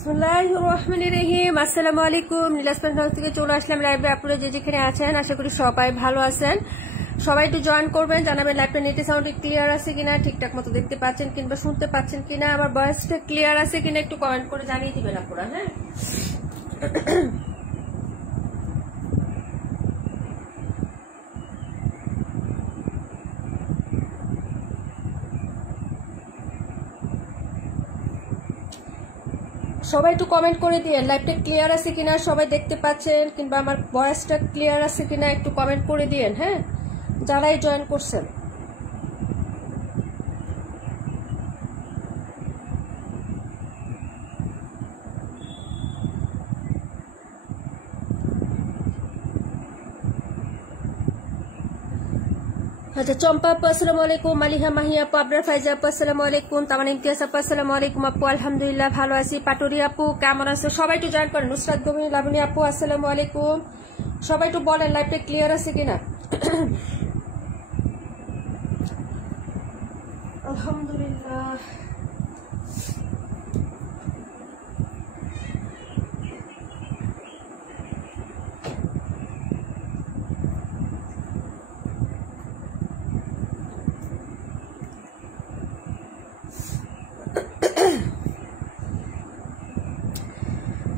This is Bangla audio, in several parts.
বিসমিল্লাহির রহমানির রহিম। আসসালামু আলাইকুম। নীলাস্তান থেকে চলে আসলাম লাইভে। আপনারা যে যেখানে আছেন আশা করি সবাই ভালো আছেন। সবাই একটু জয়েন করবেন, জানাবেন লাইভটা নেটে সাউন্ড ক্লিয়ার আছে কিনা, ঠিকঠাক মতো দেখতে পাচ্ছেন কিংবা শুনতে পাচ্ছেন কিনা, আমার ভয়েসটা ক্লিয়ার আছে কিনা একটু কমেন্ট করে জানিয়ে দিবেন আপনারা। হ্যাঁ, সবাই একটু কমেন্ট করে দিয়ে লাইভটা ক্লিয়ার আছে কিনা, সবাই দেখতে পাচ্ছেন কিংবা আমার ভয়েসটা ক্লিয়ার আছে কিনা একটু কমেন্ট করে দিয়েন। হ্যাঁ, যারাই জয়েন করছেন। আচ্ছা, চম্পা আপু আসসালামু আলাইকুম, মালিহা মাহিয়া আপু, আবরার ফাইজা আপু আসসালামু আলাইকুম, তামান ইমতিয়াজ আপু আসসালামু আলাইকুম আপু, আলহামদুলিল্লাহ ভালো আছি। পাটুরি আপু কেমন আছে? সবাই একটু জয়েন করেন। নুসরাত গমি লাবণী আপু আসসালামু আলাইকুম, সবাই একটু বলেন লাইভটা ক্লিয়ার আছে কিনা। আলহামদুলিল্লাহ।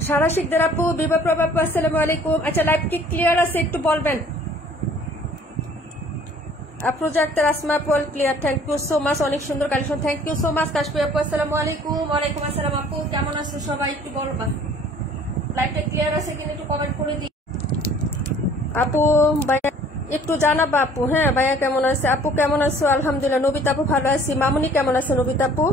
সারা শিকদার আপু, বিভা প্রভা আপু আসসালামু আলাইকুম। আচ্ছা, লাইভ কি ক্লিয়ার আছে একটু বলবেন। আফরোজা আক্তার, আসমা আপু clear, thank you so much, অনেক সুন্দর collection, thank you so much. Kashfi আপু আসসালামু আলাইকুম। ওয়ালাইকুম আসসালাম আপু, কেমন আছো সবাই একটু বলবা। লাইভটা ক্লিয়ার আছে কিনা একটু কমেন্ট করে দিই আপু। ভাইয়া একটু জানাবা আপু। হ্যাঁ, ভাইয়া কেমন আছে? আপু কেমন আছো? আলহামদুলিল্লাহ। নবিতা আপু ভালো আছি। মামুনি কেমন আছে? নবিতা আপু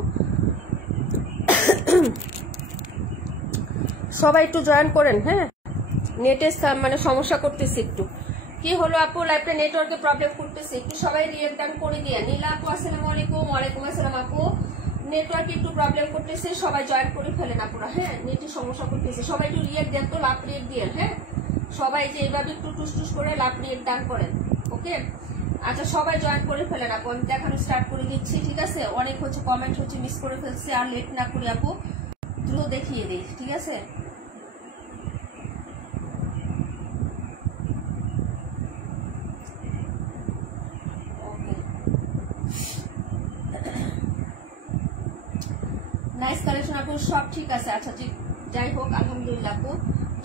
সবাই একটু জয়েন করেন। হ্যাঁ, নেটের মানে সমস্যা করতেছি একটু। কি হলো আপু, লাইভটা নেটওয়ার্কে প্রবলেম করতেছে, একটু সবাই রিয়েক্ট করে দিয়ে। নীলা আপু আসসালামু আলাইকুম। ওয়ালাইকুম আসসালাম আপু, নেটওয়ার্কে একটু প্রবলেম করতেছে, সবাই জয়েন করে ফেলেন আপুরা। হ্যাঁ, নেটের সমস্যা করতেছে, সবাই একটু রিয়েক্ট দেন তো, লাভ রিয়েক্ট দিয়ে। হ্যাঁ, সবাই যে এইভাবে একটু টুস করে লাভ রিয়েক্ট দান করেন। ওকে, আচ্ছা সবাই জয়েন করে ফেলেন আপু, আমি দেখানো স্টার্ট করে দিচ্ছি। ঠিক আছে, অনেক হচ্ছে কমেন্ট হচ্ছে মিস করে ফেলছি, আর লেট না করি আপু, দ্রুত দেখিয়ে দিই। ঠিক আছে, নাইস কালেকশন আপু, সব ঠিক আছে। আচ্ছা যাই হোক, আলহামদুলিল্লাহ আপু,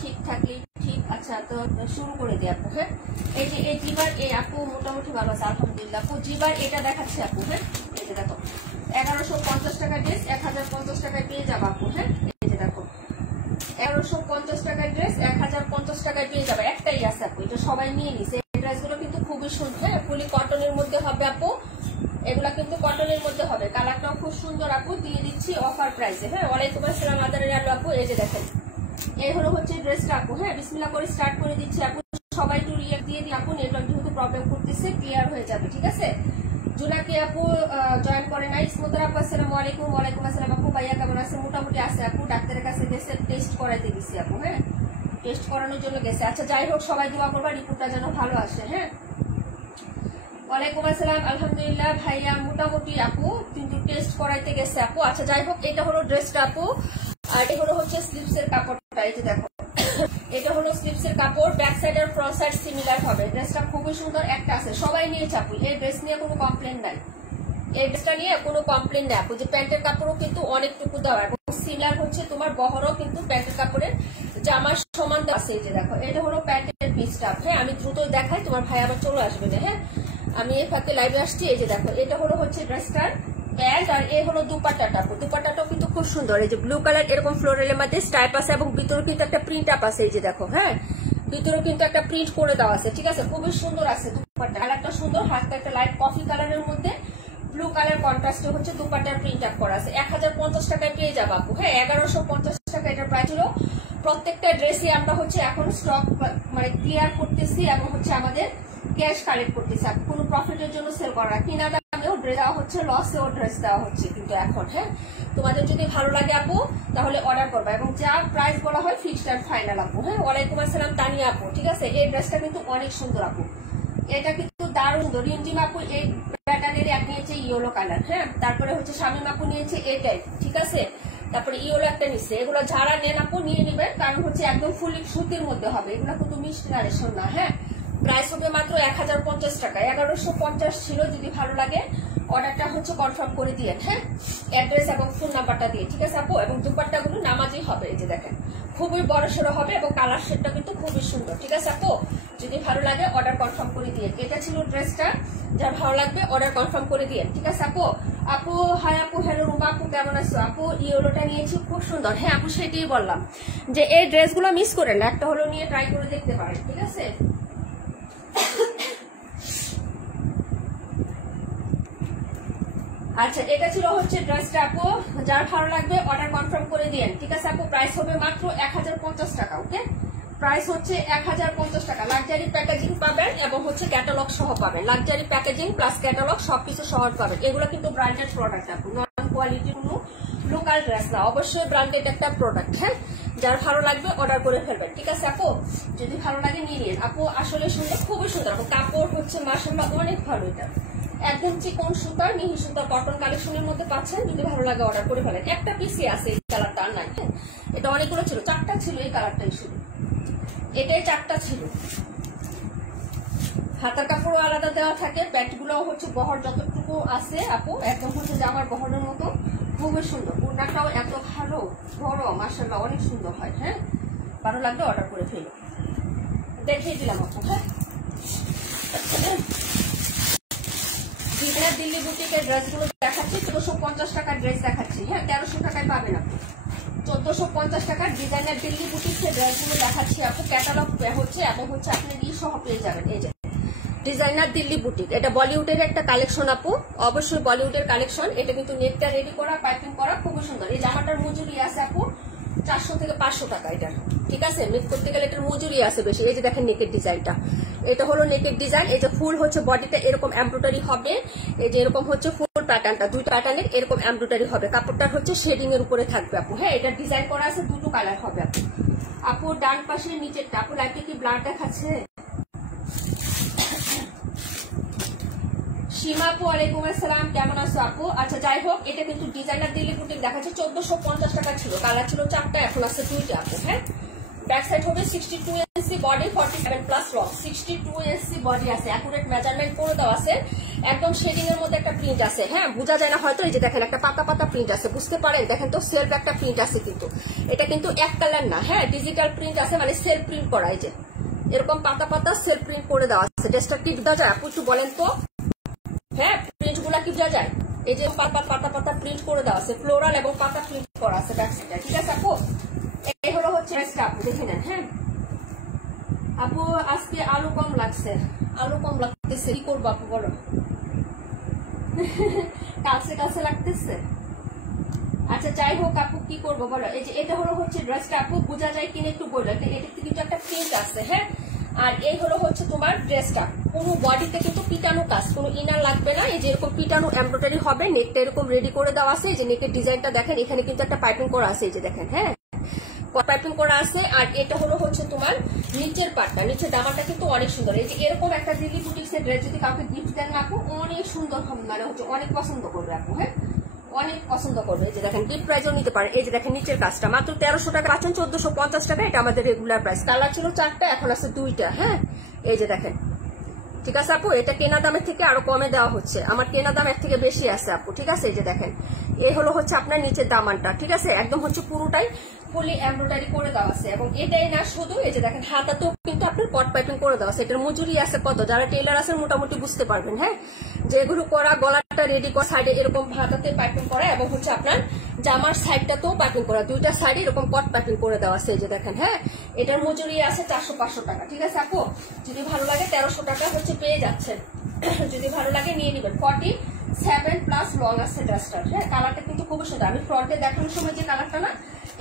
ঠিক থাকলেই ঠিক। আচ্ছা, তো শুরু করে দিই আপু। হ্যাঁ, এই যে এই জিবার এই আপু মোটামুটি ভালো আছে আলহামদুলিল্লাহ আপু। জিবার এটা দেখাচ্ছে আপু। হ্যাঁ, এই যে দেখো 1150 টাকা ড্রেস 1050 টাকায় পেয়ে যাবো আপু। হ্যাঁ, এই যে দেখো 1150 টাকার ড্রেস 1050 টাকায় পেয়ে যাবে, একটাই আছে আপু, এটা সবাই নিয়ে নিছে। এই ড্রেসগুলো কিন্তু খুবই সুন্দর। হ্যাঁ, ফুলি কটনের মধ্যে হবে আপু, এগুলা কিন্তু কটনের মধ্যে হবে, কালারটাও খুব সুন্দর আপু, দিয়ে দিচ্ছি অফার প্রাইসে। হ্যাঁ, ওয়ালাইকুম আসসালাম আদারের আলু আপু, এই যে দেখেন এই হলো হচ্ছে ড্রেসটা আপু। হ্যাঁ, বিসমিল্লাহ করে স্টার্ট করে দিচ্ছি আপু, সবাই একটু রিয়েক্ট দিয়ে দিই আপু, নেটওয়ার্ক যেহেতু প্রবলেম করতেছে, ক্লিয়ার হয়ে যাবে। ঠিক আছে, জুনাকি আপু জয়েন করে নাই। ইসমতার আপু আসসালামু আলাইকুম। ওয়ালাইকুম আসসালাম আপু, ভাইয়া কেমন আছে? মোটামুটি আছে আপু, ডাক্তারের কাছে গেছে, টেস্ট করাইতে দিচ্ছি আপু। হ্যাঁ, টেস্ট করানোর জন্য গেছে। আচ্ছা যাই হোক, সবাই দোয়া করবা রিপোর্টটা যেন ভালো আসে। হ্যাঁ, ওয়ালাইকুম আসসালাম, আলহামদুলিল্লাহ ভাইয়া মোটামুটি আপু, কিন্তু টেস্ট করাইতে গেছে আপু। আচ্ছা যাই হোক, এটা হলো ড্রেসটা আপু, আর এটা হলো হচ্ছে স্লিভসের কাপড়টা। এই যে দেখো, এটা হলো স্লিভসের কাপড়, ব্যাক সাইড আর ফ্রন্ট সাইড সিমিলার হবে। ড্রেসটা খুবই সুন্দর, একটা আছে, সবাই নিয়েছে আপু, এই ড্রেস নিয়ে কোনো কমপ্লেন নাই, এই ড্রেসটা নিয়ে কোনো কমপ্লেন নেই আপু। যে প্যান্টের কাপড়ও কিন্তু অনেকটুকু দেওয়া এবং সিমিলার হচ্ছে তোমার বহরও কিন্তু প্যান্টের কাপড়ের জামার সমান আছে। এই যে দেখো, এটা হলো প্যান্টের পিসটা। হ্যাঁ, আমি দ্রুত দেখাই, তোমার ভাই আবার চলে আসবে না। হ্যাঁ, আমি এই ফাঁকে লাইভে আসছি। এই যে দেখো, এটা হলো হচ্ছে ড্রেসটার প্যান্ট, আর এই হলো দুপাট্টাটা। দুপাট্টাটাও কিন্তু খুব সুন্দর, এই যে ব্লু কালার এরকম ফ্লোরালের মধ্যে স্টাইপ আছে এবং ভিতরে কিন্তু একটা প্রিন্ট আপ আছে। এই যে দেখো, হ্যাঁ ভিতরে কিন্তু একটা প্রিন্ট করে দেওয়া আছে। ঠিক আছে, খুবই সুন্দর আছে দুপাট্টা, কালারটা সুন্দর, হাতটা একটা লাইট কফি কালারের মধ্যে ব্লু কালার কন্ট্রাস্টে হচ্ছে দুপাট্টার প্রিন্ট আপ করা আছে। 1050 টাকায় পেয়ে যাবো আপু। হ্যাঁ, 1150 টাকা এটার প্রাইস হলো। প্রত্যেকটা ড্রেসই আমরা হচ্ছে এখন স্টক মানে ক্লিয়ার করতেছি এবং হচ্ছে আমাদের ক্যাশ কালেক্ট করতেছি, কোনো প্রফিটের জন্য সেল করা, কিনা দামেও ড্রেস দেওয়া হচ্ছে, লসেও ড্রেস দেওয়া হচ্ছে কিন্তু এখন। হ্যাঁ, তোমাদের যদি ভালো লাগে আপু তাহলে অর্ডার করবা, এবং যা প্রাইস বলা হয় ফিক্সড আর ফাইনাল আপু। হ্যাঁ, ওয়ালাইকুম আসসালাম তানিয়া আপু। ঠিক আছে, এই ড্রেসটা কিন্তু অনেক সুন্দর আপু, এটা কিন্তু দারুণ সুন্দর। রিমঝিম আপু এই প্যাটার্নের এক নিয়েছে ইয়েলো কালার। হ্যাঁ, তারপরে হচ্ছে শামিম আপু নিয়েছে এই টাইপ। ঠিক আছে, তারপরে ইয়েলো একটা নিচ্ছে। এগুলো যারা নেন আপু নিয়ে নেবেন, কারণ হচ্ছে একদম ফুলি সুতির মধ্যে হবে, এগুলো কিন্তু মিষ্টি কালেকশন না। হ্যাঁ, প্রাইস হবে মাত্র 1050 টাকা। 1150 ছিল। যদি ভালো লাগে অর্ডারটা হচ্ছে কনফার্ম করে দিয়েন। হ্যাঁ, অ্যাড্রেস এবং ফোন নাম্বারটা দিয়ে, ঠিক আছে আপু। এবং দুপাট্টাগুলো নামাজি হবে, এই যে দেখেন খুবই বড় সড়ো হবে এবং কালার শেডটা কিন্তু খুবই সুন্দর, ঠিক আছে আপু। যদি ভালো লাগে অর্ডার কনফার্ম করে দিয়ে। এটা ছিল ড্রেসটা, যার ভালো লাগবে অর্ডার কনফার্ম করে দিয়ে, ঠিক আছে আপু। আপু হাই আপু, হ্যালো রুমা আপু, কেমন আছো আপু? ইয়েলোটা নিয়েছি, খুব সুন্দর। হ্যাঁ আপু, সেটাই বললাম যে এই ড্রেসগুলো মিস করেন না, একটা হলো নিয়ে ট্রাই করে দেখতে পারেন, ঠিক আছে। আচ্ছা, এটা ছিল হচ্ছে ড্রেসটা আপু, যার ভালো লাগবে অর্ডার কনফার্ম করে দিয়েন, ঠিক আছে আপু। প্রাইস হবে মাত্র 1050 টাকা। ওকে, প্রাইস হচ্ছে 1050 টাকা। লাক্সারি প্যাকেজিং পাবেন এবং হচ্ছে ক্যাটালগ সহ পাবেন। লাক্সারি প্যাকেজিং প্লাস ক্যাটালগ সবকিছু সহ পাবেন। এগুলো কিন্তু ব্র্যান্ডেড প্রোডাক্ট আপু, নন কোয়ালিটি কোনো লোকাল ড্রেস না, অবশ্যই ব্র্যান্ডেড একটা প্রোডাক্ট। হ্যাঁ, যার ভালো লাগবে অর্ডার করে ফেলবেন, ঠিক আছে আপু। যদি ভালো লাগে নিয়ে নিন আপু। আসলে সুন্দর, খুবই সুন্দর। কাপড় হচ্ছে মাশাআল্লাহ অনেক ভালো। এটা একদম চিকন সুতার, মিহি সুতার কটন কালেকশনের মধ্যে পাচ্ছেন। যদি ভালো লাগে অর্ডার করে ফেলেন। একটা পিসি আছে এই কালারটা, আর নাই। হ্যাঁ, এটা অনেকগুলো ছিল, 4টা ছিল এই কালারটাই শুধু, এটাই 4টা ছিল। হাতার কাপড়ও আলাদা দেওয়া থাকে, প্যান্ট গুলো হচ্ছে বহর যতটুকু আছে আপু, একদম হচ্ছে জামার বহরের মতো, খুবই সুন্দর। ওড়নাটাও এত ভালো বড়, মাশাআল্লাহ অনেক সুন্দর হয়। হ্যাঁ, ভালো লাগলে অর্ডার করে ফেলো, দেখিয়ে দিলাম আপু। হ্যাঁ, দিল্লি বুটিকের ড্রেসগুলো দেখাচ্ছি। 1450 টাকার ড্রেস দেখাচ্ছি। হ্যাঁ, 1300 টাকায় পাবেন আপু। 1450 টাকার ডিজাইনার দিল্লি বুটিকের ড্রেসগুলো দেখাচ্ছি আপু। ক্যাটালগ হচ্ছে এবং হচ্ছে আপনি সহ পেয়ে যাবেন। এই যে ডিজাইনার দিল্লি বুটিক, এটা বলিউডের একটা কালেকশন আপু, অবশ্যই বলিউডের কালেকশন। এটা কিন্তু নেকটা রেডি করা, পাইপিং করা, খুবই সুন্দর। এই জামাটার মজুরি আছে আপু 400 থেকে 500 টাকা এটা, ঠিক আছে। মেক করতে গেলে এটার মজুরি আছে বেশি। এই যে দেখেন নেকের ডিজাইনটা, এটা হলো নেকের ডিজাইন। এই যে ফুল হচ্ছে বডিতে এরকম এমব্রয়ডারি হবে। এই যে এরকম হচ্ছে ফুল প্যাটার্নটা, দুই প্যাটার্নের এরকম এমব্রয়ডারি হবে। কাপড়টার হচ্ছে শেডিং এর উপরে থাকবে আপু। হ্যাঁ, এটা ডিজাইন করা আছে, দুটো কালার হবে আপু। আপু ডান পাশে নিচেরটা আপু, লাইটে কি ব্লার দেখাচ্ছে? সীমা আপু ওয়ালাইকুম আসসালাম, কেমন আছো আপু? আচ্ছা, যাই হোক, এটা কিন্তু ডিজাইনার দিল্লি বুটিক দেখাচ্ছে। 1450 টাকা ছিল, কালার ছিল 4টা, এখন আছে 2টা আপু। হ্যাঁ, ব্যাক সাইড হবে 62 ইঞ্চি বডি, 47 প্লাস লং। 62 ইঞ্চি বডি আছে, অ্যাকুরেট মেজারমেন্ট করে দেওয়া আছে। একদম শেডিং এর মধ্যে একটা প্রিন্ট আছে। হ্যাঁ, বোঝা যায় না হয়তো, এই যে দেখেন একটা পাতা পাতা প্রিন্ট আছে, বুঝতে পারেন? দেখেন তো সেলফ একটা প্রিন্ট আছে, কিন্তু এটা কিন্তু এক কালার না। হ্যাঁ, ডিজিটাল প্রিন্ট আছে, মানে সেলফ প্রিন্ট করা। এই যে এরকম পাতা পাতা সেলফ প্রিন্ট করে দেওয়া আছে। ড্রেসটা কি বোঝা যায় আপু, একটু বলেন তো? হ্যাঁ, প্রিন্ট গুলা কি বোঝা যায়? এই যে পাতা পাতা প্রিন্ট করে দেওয়া আছে, ফ্লোরাল এবং পাতা প্রিন্ট করা আছে ব্যাক সাইডে, ঠিক আছে আপু। এই হলো হচ্ছে ড্রেসটা আপু, দেখে নেন। হ্যাঁ আপু, আজকে আলু কম লাগছে, আলু কম লাগতেছে, কি করবো আপু বলো? কাছে লাগতেছে। আচ্ছা, যাই হোক আপু, কি করবো বলো? এই যে এটা হলো হচ্ছে ড্রেসটা আপু, বোঝা যায় কিনা একটু বললো। এটা কিন্তু একটা প্রিন্ট আছে। হ্যাঁ, আর এই হলো হচ্ছে তোমার ড্রেসটা। কোনো বডিতে কিন্তু পিটানো কাজ, কোনো ইনার লাগবে না। এই যে এরকম পিটানো এমব্রয়ডারি হবে, নেকটা এরকম রেডি করে দেওয়া আছে। এই যে নেকের ডিজাইনটা দেখেন, এখানে কিন্তু একটা পাইপিং করা আছে, এই যে দেখেন। হ্যাঁ, পাইপিং করা আছে। আর এটা হলো হচ্ছে তোমার নিচের পাটটা, নিচের দামাটা কিন্তু অনেক সুন্দর। এই যে এরকম একটা দিল্লি বুটিক্সের ড্রেস যদি কাউকে গিফট দেন না আপু, অনেক সুন্দর হবে, মানে হচ্ছে অনেক পছন্দ করবে আপু। হ্যাঁ, অনেক পছন্দ করবে। এই যে দেখেন গিফট প্রাইজও নিতে পারে। এই যে দেখেন নিচের কাজটা মাত্র 1300 টাকা পাচ্ছেন, 1450 টাকা। এটা আমাদের রেগুলার প্রাইস। কালার ছিল 4টা, এখন আছে 2টা। হ্যাঁ, এই যে দেখেন, ঠিক আছে আপু। এটা কেনা দামের থেকে আরো কমে দেওয়া হচ্ছে, আমার কেনা দাম এর থেকে বেশি আছে আপু, ঠিক আছে। এই যে দেখেন, এই হলো হচ্ছে আপনার নিচের দামানটা, ঠিক আছে। একদম হচ্ছে পুরোটাই ফুলি এমব্রয়ডারি করে দেওয়া আছে। এবং এটাই না শুধু, এই যে দেখেন হাতাতেও কিন্তু আপনার কট পাইপিং করে দেওয়া আছে। এটার মজুরি আছে কত, যারা টেলার আছে মোটামুটি বুঝতে পারবেন। হ্যাঁ, যেগুলো করা, গলাটা রেডি করা, সাইডে এরকম হাতাতে পাইপিং করা এবং হচ্ছে আপনার জামার সাইডটাতেও পাইপিং করা, দুইটা সাইডে এরকম কট পাইপিং করে দেওয়া আছে। এই যে দেখেন। হ্যাঁ, এটার মজুরি আছে 400-500 টাকা, ঠিক আছে আপু। যদি ভালো লাগে 1300 টাকা হচ্ছে পেয়ে যাচ্ছেন। যদি ভালো লাগে নিয়ে নেবেন। 47 প্লাস লং আছে ড্রেসটার। হ্যাঁ, কালারটা কিন্তু খুবই সুন্দর। আমি ফ্রন্টে দেখানোর সময় যে কালারটা না,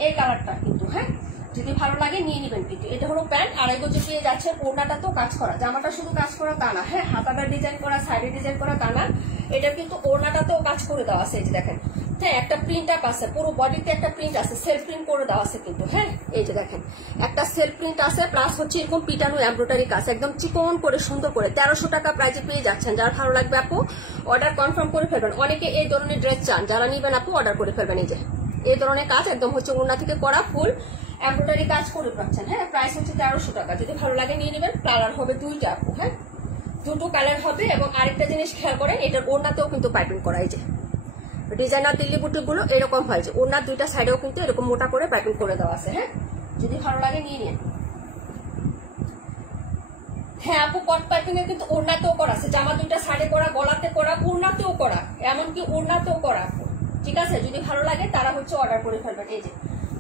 এই কালারটা কিন্তু। হ্যাঁ, যদি ভালো লাগে নিয়ে নেবেন কিন্তু। এটা হলো প্যান্ট, 2.5 গজে পেয়ে যাচ্ছে। ওড়নাটা তো কাজ করা, জামাটা শুধু কাজ করা তা না। হ্যাঁ, হাতাটা ডিজাইন করা, সাইডে ডিজাইন করা তা না, এটা কিন্তু ওড়নাটাতেও কাজ করে দেওয়া আছে। এই যে দেখেন। হ্যাঁ, একটা প্রিন্ট আপ আছে, পুরো বডিতে একটা প্রিন্ট আছে, সেলফ প্রিন্ট করে দেওয়া আছে কিন্তু। হ্যাঁ, এই যে দেখেন একটা সেলফ প্রিন্ট আছে, প্লাস হচ্ছে এরকম পিটানো এমব্রয়ডারি কাজ, একদম চিকন করে সুন্দর করে। 1300 টাকা প্রাইজে পেয়ে যাচ্ছেন। যার ভালো লাগবে আপু অর্ডার কনফার্ম করে ফেলবেন। অনেকে এই ধরনের ড্রেস চান, যারা নিবেন আপু অর্ডার করে ফেলবেন। এই যে এই ধরনের কাজ একদম হচ্ছে ওড়না থেকে করা ফুল এমব্রয়ডারি কাজ করে পাচ্ছেন। হ্যাঁ, প্রাইস হচ্ছে 1300 টাকা। যদি ভালো লাগে নিয়ে নেবেন। কালার হবে দুইটা আপু। হ্যাঁ, দুটো কালার হবে। এবং আরেকটা জিনিস খেয়াল করেন, এটার ওড়নাতেও কিন্তু পাইপিং করা। এই যে ডিজাইনার দিল্লি বুটিক গুলো এরকম হয় যে ওড়নার দুইটা সাইডেও কিন্তু এরকম মোটা করে পাইপিং করে দেওয়া আছে। হ্যাঁ, যদি ভালো লাগে নিয়ে নিন। হ্যাঁ আপু, কট পাইপিং এর কিন্তু ওড়নাতেও করা আছে, জামা দুইটা সাইডে করা, গলাতে করা, ওড়নাতেও করা, এমনকি ওড়নাতেও করা। ঠিক আছে, যদি ভালো লাগে তারা হচ্ছে অর্ডার করে ফেলবেন। এই যে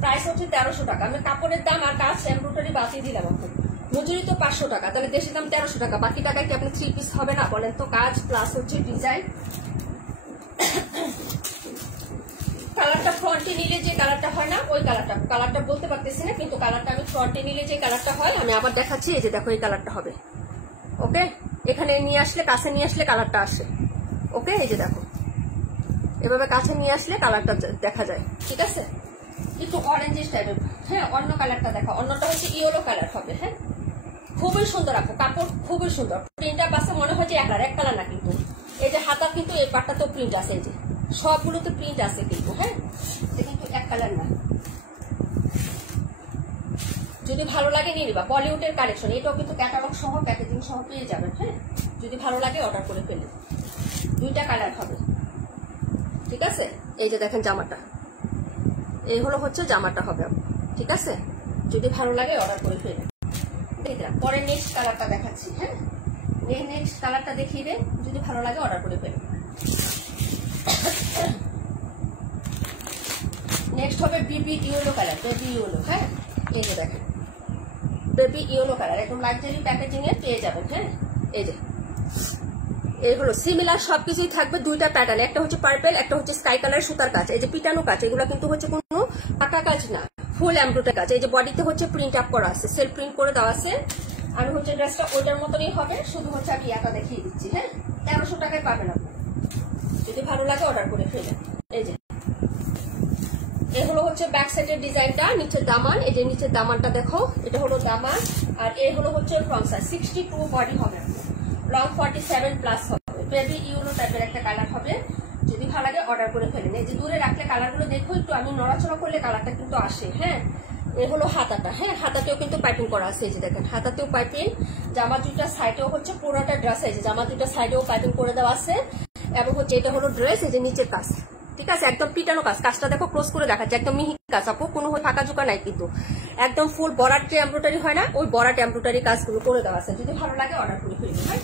প্রাইস হচ্ছে 1300 টাকা। আমি কাপড়ের দাম আর কাজ এমব্রয়ডারি বাঁচিয়ে দিলাম আপু। মজুরি তো 500 টাকা, তাহলে দেশি দাম 1300 টাকা। বাকি টাকায় কি আপনি 3 পিস হবে না বলেন তো? কাজ প্লাস হচ্ছে ডিজাইন। কালারটা ফ্রন্টে নিলে যে কালারটা হয় না, ওই কালারটা বলতে পারতেছি না, কিন্তু কালারটা আমি ফ্রন্টে নিলে যে কালারটা হয় আমি আবার দেখাচ্ছি। এই যে দেখো, এই কালারটা হবে। ওকে, এখানে নিয়ে আসলে, কাছে নিয়ে আসলে কালারটা আসে। ওকে, এই যে দেখো, এভাবে কাছে নিয়ে আসলে কালারটা দেখা যায়। ঠিক আছে, একটু অরেঞ্জিশ টাইপের। হ্যাঁ, অন্য কালারটা দেখো, অন্যটা হচ্ছে ইয়েলো কালার হবে। হ্যাঁ, খুবই সুন্দর আপু, কাপড় খুবই সুন্দর। প্রিন্টটা পাশে মনে হয় যে এক কালার না, কিন্তু এই যে হাতা কিন্তু এই পাটটাতেও প্রিন্ট আছে। এই যে সবগুলোতে প্রিন্ট আছে কিন্তু। হ্যাঁ, এটা কিন্তু এক কালার না। যদি ভালো লাগে নিয়ে নিবা। বলিউডের কালেকশন, এটাও কিন্তু ক্যাটালগ সহ প্যাকেজিং সহ পেয়ে যাবেন। হ্যাঁ, যদি ভালো লাগে অর্ডার করে ফেলেন। দুইটা কালার হবে। ঠিক আছে, এই যে দেখেন জামাটা, এই হলো হচ্ছে জামাটা হবে। ঠিক আছে, যদি ভালো লাগে অর্ডার করে ফেলেন। পরে নেক্সট কালারটা দেখাচ্ছি। হ্যাঁ, নেক্সট কালারটা দেখিয়ে দেন, যদি ভালো লাগে অর্ডার করে ফেলেন। নেক্সট হবে baby yellow colour, baby yellow. হ্যাঁ, এই যে দেখেন বেবি ইয়েলো কালার, একদম লাক্সারি প্যাকেজিং এ পেয়ে যাবেন। হ্যাঁ, এই যে এই হলো সিমিলার সবকিছুই থাকবে। দুইটা প্যাটার্ন, একটা হচ্ছে পার্পল, একটা হচ্ছে স্কাই কালার সুতার কাজ। এই যে পিটানো কাজ, এগুলো কিন্তু হচ্ছে কোনো পাকা কাজ না, ফুল এমব্রয়ডারি কাজ। এই যে বডিতে হচ্ছে প্রিন্ট আপ করা আছে, সেলফ প্রিন্ট করে দেওয়া আছে। আমি হচ্ছে ড্রেসটা ওইটার মতনই হবে, শুধু হচ্ছে আমি একা দেখিয়ে দিচ্ছি। হ্যাঁ, 1300 টাকায় পাবেন আপনি। যদি ভালো লাগে অর্ডার করে ফেলেন। এই যে এই হলো হচ্ছে ব্যাক সাইডের ডিজাইনটা, নিচের দামান। এই যে নিচের দামানটা দেখো, এটা হলো দামান। আর এই হলো হচ্ছে ফ্রন্ট সাইড, 62 বডি হবে, লং 47 প্লাস হবে। বেবি ইয়েলো টাইপের একটা কালার হবে। যদি ভালো লাগে অর্ডার করে ফেলেন। এই যে দূরে রাখলে কালারগুলো দেখো একটু, আমি নড়াচড়া করলে কালারটা কিন্তু আসে। হ্যাঁ, এই হলো হাতাটা। হ্যাঁ, হাতাতেও কিন্তু পাইপিং করা আছে। এই যে দেখেন, হাতাতেও পাইপিং। জামা দুইটা সাইডেও হচ্ছে পুরোটা ড্রেস। এই যে জামা দুইটা সাইডেও পাইপিং করে দেওয়া আছে। এবং হচ্ছে এটা হলো ড্রেস। এই যে নিচের কাজ, ঠিক আছে, একদম পিটানো কাজ। কাজটা দেখো ক্লোজ করে দেখাচ্ছে, একদম মিহি কাজ আপু, কোনো ফাঁকা ঝুঁকা নাই কিন্তু। একদম ফুল বরাট যে এমব্রয়ডারি হয় না, ওই বরাট এমব্রয়ডারি কাজগুলো করে দেওয়া আছে। যদি ভালো লাগে অর্ডার করে ফেলবে। হ্যাঁ,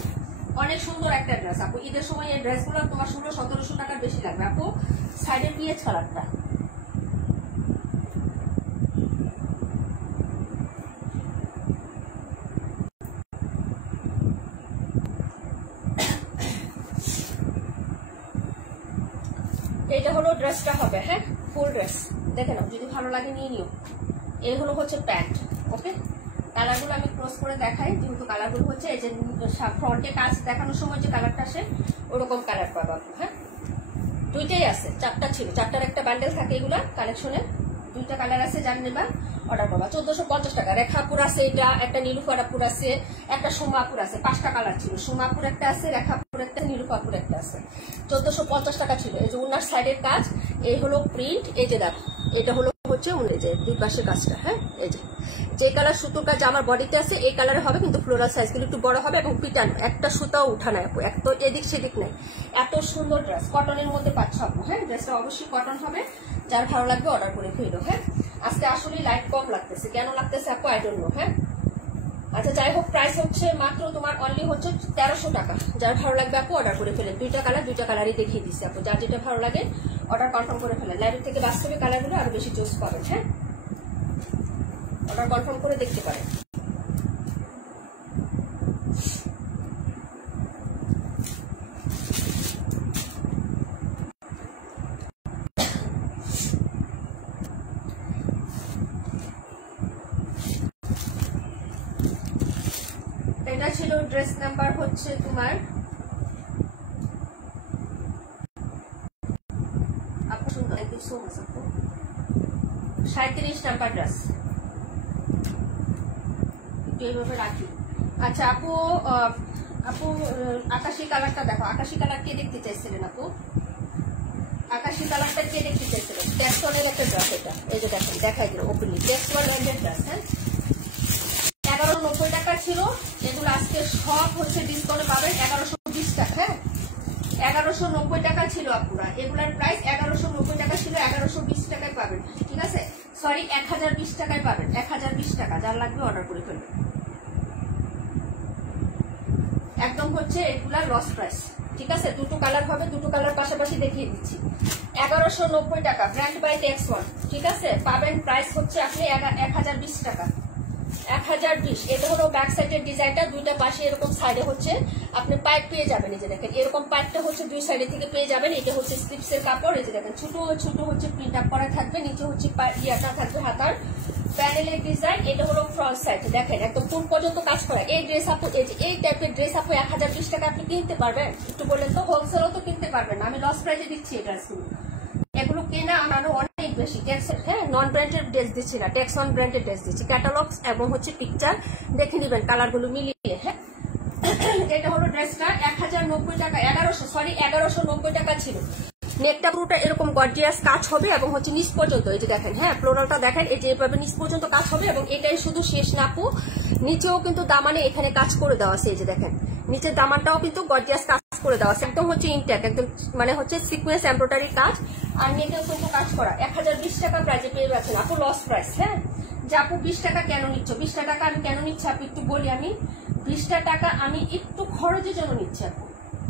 অনেক সুন্দর একটা ড্রেস আপু। ঈদের সময় এই ড্রেসগুলো তোমার 1600-1700 টাকার বেশি লাগবে আপু। সাইডের পিএইচ কালারটা, এইটা হলো ড্রেসটা হবে। হ্যাঁ, ফুল ড্রেস দেখে নাও, যদি ভালো লাগে নিয়ে নিও। এই হলো হচ্ছে প্যান্ট। ওকে, কালারগুলো আমি ক্রস করে দেখাই, যেহেতু কালারগুলো হচ্ছে এই যে ফ্রন্টে কাজ দেখানোর সময় যে কালারটা আসে ওরকম কালার পাবো। হ্যাঁ, দুইটাই আছে, 4টা ছিল, 4টার একটা বান্ডেল থাকে। এগুলা কালেকশনের দুইটা কালার আছে, জান নেবা অর্ডার করবা। 1450 টাকা। রেখাপুর আছে, এটা একটা নীলুফারাপুর আছে, একটা সোমাপুর আছে। 5টা কালার ছিল, সোমাপুর একটা আছে, রেখাপুর একটা, নীলুফাপুর একটা আছে। 1450 টাকা ছিল। এই যে উনার সাইডের কাজ, এই হলো প্রিন্ট। এই যে দেখো, এটা হলো হচ্ছে এই যে দুই পাশে কাজটা। হ্যাঁ, এই যে কালার সুতোর কাজ আমার বডিতে আছে এই কালারে হবে, কিন্তু ফ্লোরাল সাইজগুলো একটু বড় হবে এবং পিটানো, একটা সুতাও উঠা নাই আপু, এক তো এদিক সেদিক নাই। এত সুন্দর ড্রেস, কটনের মধ্যে পাচ্ছ আপু। হ্যাঁ, ড্রেসটা অবশ্যই কটন হবে। যার ভালো লাগবে অর্ডার করে ফেলো। হ্যাঁ, আজকে আসলে লাইট কম লাগতেছে, কেন লাগতেছে আপু আই ডোন্ট নো। হ্যাঁ, আচ্ছা যাই হোক, প্রাইস হচ্ছে মাত্র তোমার অনলি হচ্ছে 1300 টাকা। যার ভালো লাগবে আপু অর্ডার করে ফেলেন। দুইটা কালারই দেখিয়ে দিচ্ছি আপু, যার যেটা ভালো লাগে অর্ডার কনফার্ম করে ফেলেন। লাইভের থেকে বাস্তবে কালারগুলো আরো বেশি চুজ পাবেন। হ্যাঁ, অর্ডার কনফার্ম করে দেখতে পারেন। এটা ছিল ড্রেস নাম্বার হচ্ছে তোমার 37 নাম্বার ড্রেস। এইভাবে রাখি। আচ্ছা আপু, আপু আকাশি কালারটা দেখো। আকাশি কালার কে দেখতে চাইছিলেন আপু? আকাশি কালারটা কে দেখতে চাইছিলেন? ট্যাক্সনের একটা ড্রেস এটা, এই যে দেখেন দেখাই দিল ওপেনলি ট্যাক্সন ব্র্যান্ডের ড্রেস। হ্যাঁ 1190 টাকা ছিল, এগুলো আজকে সব হচ্ছে ডিসকাউন্টে পাবেন 1120 টাকা। হ্যাঁ 1190 টাকা ছিল আপুরা, এগুলার প্রাইস 1190 টাকা ছিল, 1120 টাকায় পাবেন। ঠিক আছে, সরি 1020 টাকায় পাবেন, 1020 টাকা। যার লাগবে অর্ডার করে ফেলবেন, একদম হচ্ছে এগুলা লস প্রাইস। ঠিক আছে, দুটো কালার হবে, দুটো কালার পাশাপাশি দেখিয়ে দিচ্ছি। 1190 টাকা ব্র্যান্ড বাই ট্যাক্সন। ঠিক আছে, পাবেন প্রাইস হচ্ছে আপনি 1020 টাকা, 1020। এটা হলো ব্যাক সাইডের ডিজাইনটা, দুইটা পাশে এরকম সাইডে হচ্ছে আপনি পাইপ পেয়ে যাবেন। এই যে দেখেন এরকম পাইপটা হচ্ছে দুই সাইডে থেকে পেয়ে যাবেন। এটা হচ্ছে স্লিপসের কাপড়, এই যে দেখেন ছোট ছোট হচ্ছে প্রিন্ট আপ করা থাকবে, নিচে হচ্ছে ইয়াটা থাকবে হাতার প্যানেলের ডিজাইন। এটা হলো ফ্রন্ট সাইড, দেখেন একদম কোন পর্যন্ত কাজ করা। এই ড্রেস আপু, এই টাইপের ড্রেস আপু 1020 টাকা আপনি কিনতে পারবেন? একটু বললেন তো, হোলসেলও তো কিনতে পারবেন, আমি লস প্রাইসে দিচ্ছি এই ড্রেসগুলো। এগুলো কেনা আমার অনেক বেশি। হ্যাঁ নন ব্র্যান্ডেড ড্রেস দিচ্ছি না, ট্যাক্সন ব্র্যান্ডেড ড্রেস দিচ্ছি। ক্যাটালগস এবং হচ্ছে পিকচার দেখে নিবেন কালারগুলো মিলিয়ে। হ্যাঁ এটা হলো ড্রেসটা 1090 টাকা, 1190 টাকা ছিল। নেকটা পুরোটা এরকম গর্জিয়াস কাজ হবে এবং হচ্ছে নিচ পর্যন্ত, এই যে দেখেন হ্যাঁ ফ্লোরালটা দেখেন, এই যে এভাবে নিচ পর্যন্ত কাজ হবে। এবং এটাই শুধু শেষ না আপু, নিচেও কিন্তু দামানে এখানে কাজ করে দেওয়া আছে। এই যে দেখেন নিচের দামানটাও কিন্তু গর্জিয়াস কাজ করে দেওয়া আছে, একদম হচ্ছে ইনট্যাক্ট, একদম মানে হচ্ছে সিকোয়েন্স এমব্রয়ডারি কাজ। আর নেটেও কিন্তু কাজ করা। 1020 টাকা প্রাইসে পেয়ে যাচ্ছেন আপু, লস প্রাইস। হ্যাঁ যে আপু 20 টাকা কেন নিচ্ছ? 20 টাকা আমি কেন নিচ্ছি আপু একটু বলি। আমি 20 টাকা আমি একটু খরচের জন্য নিচ্ছি আপু,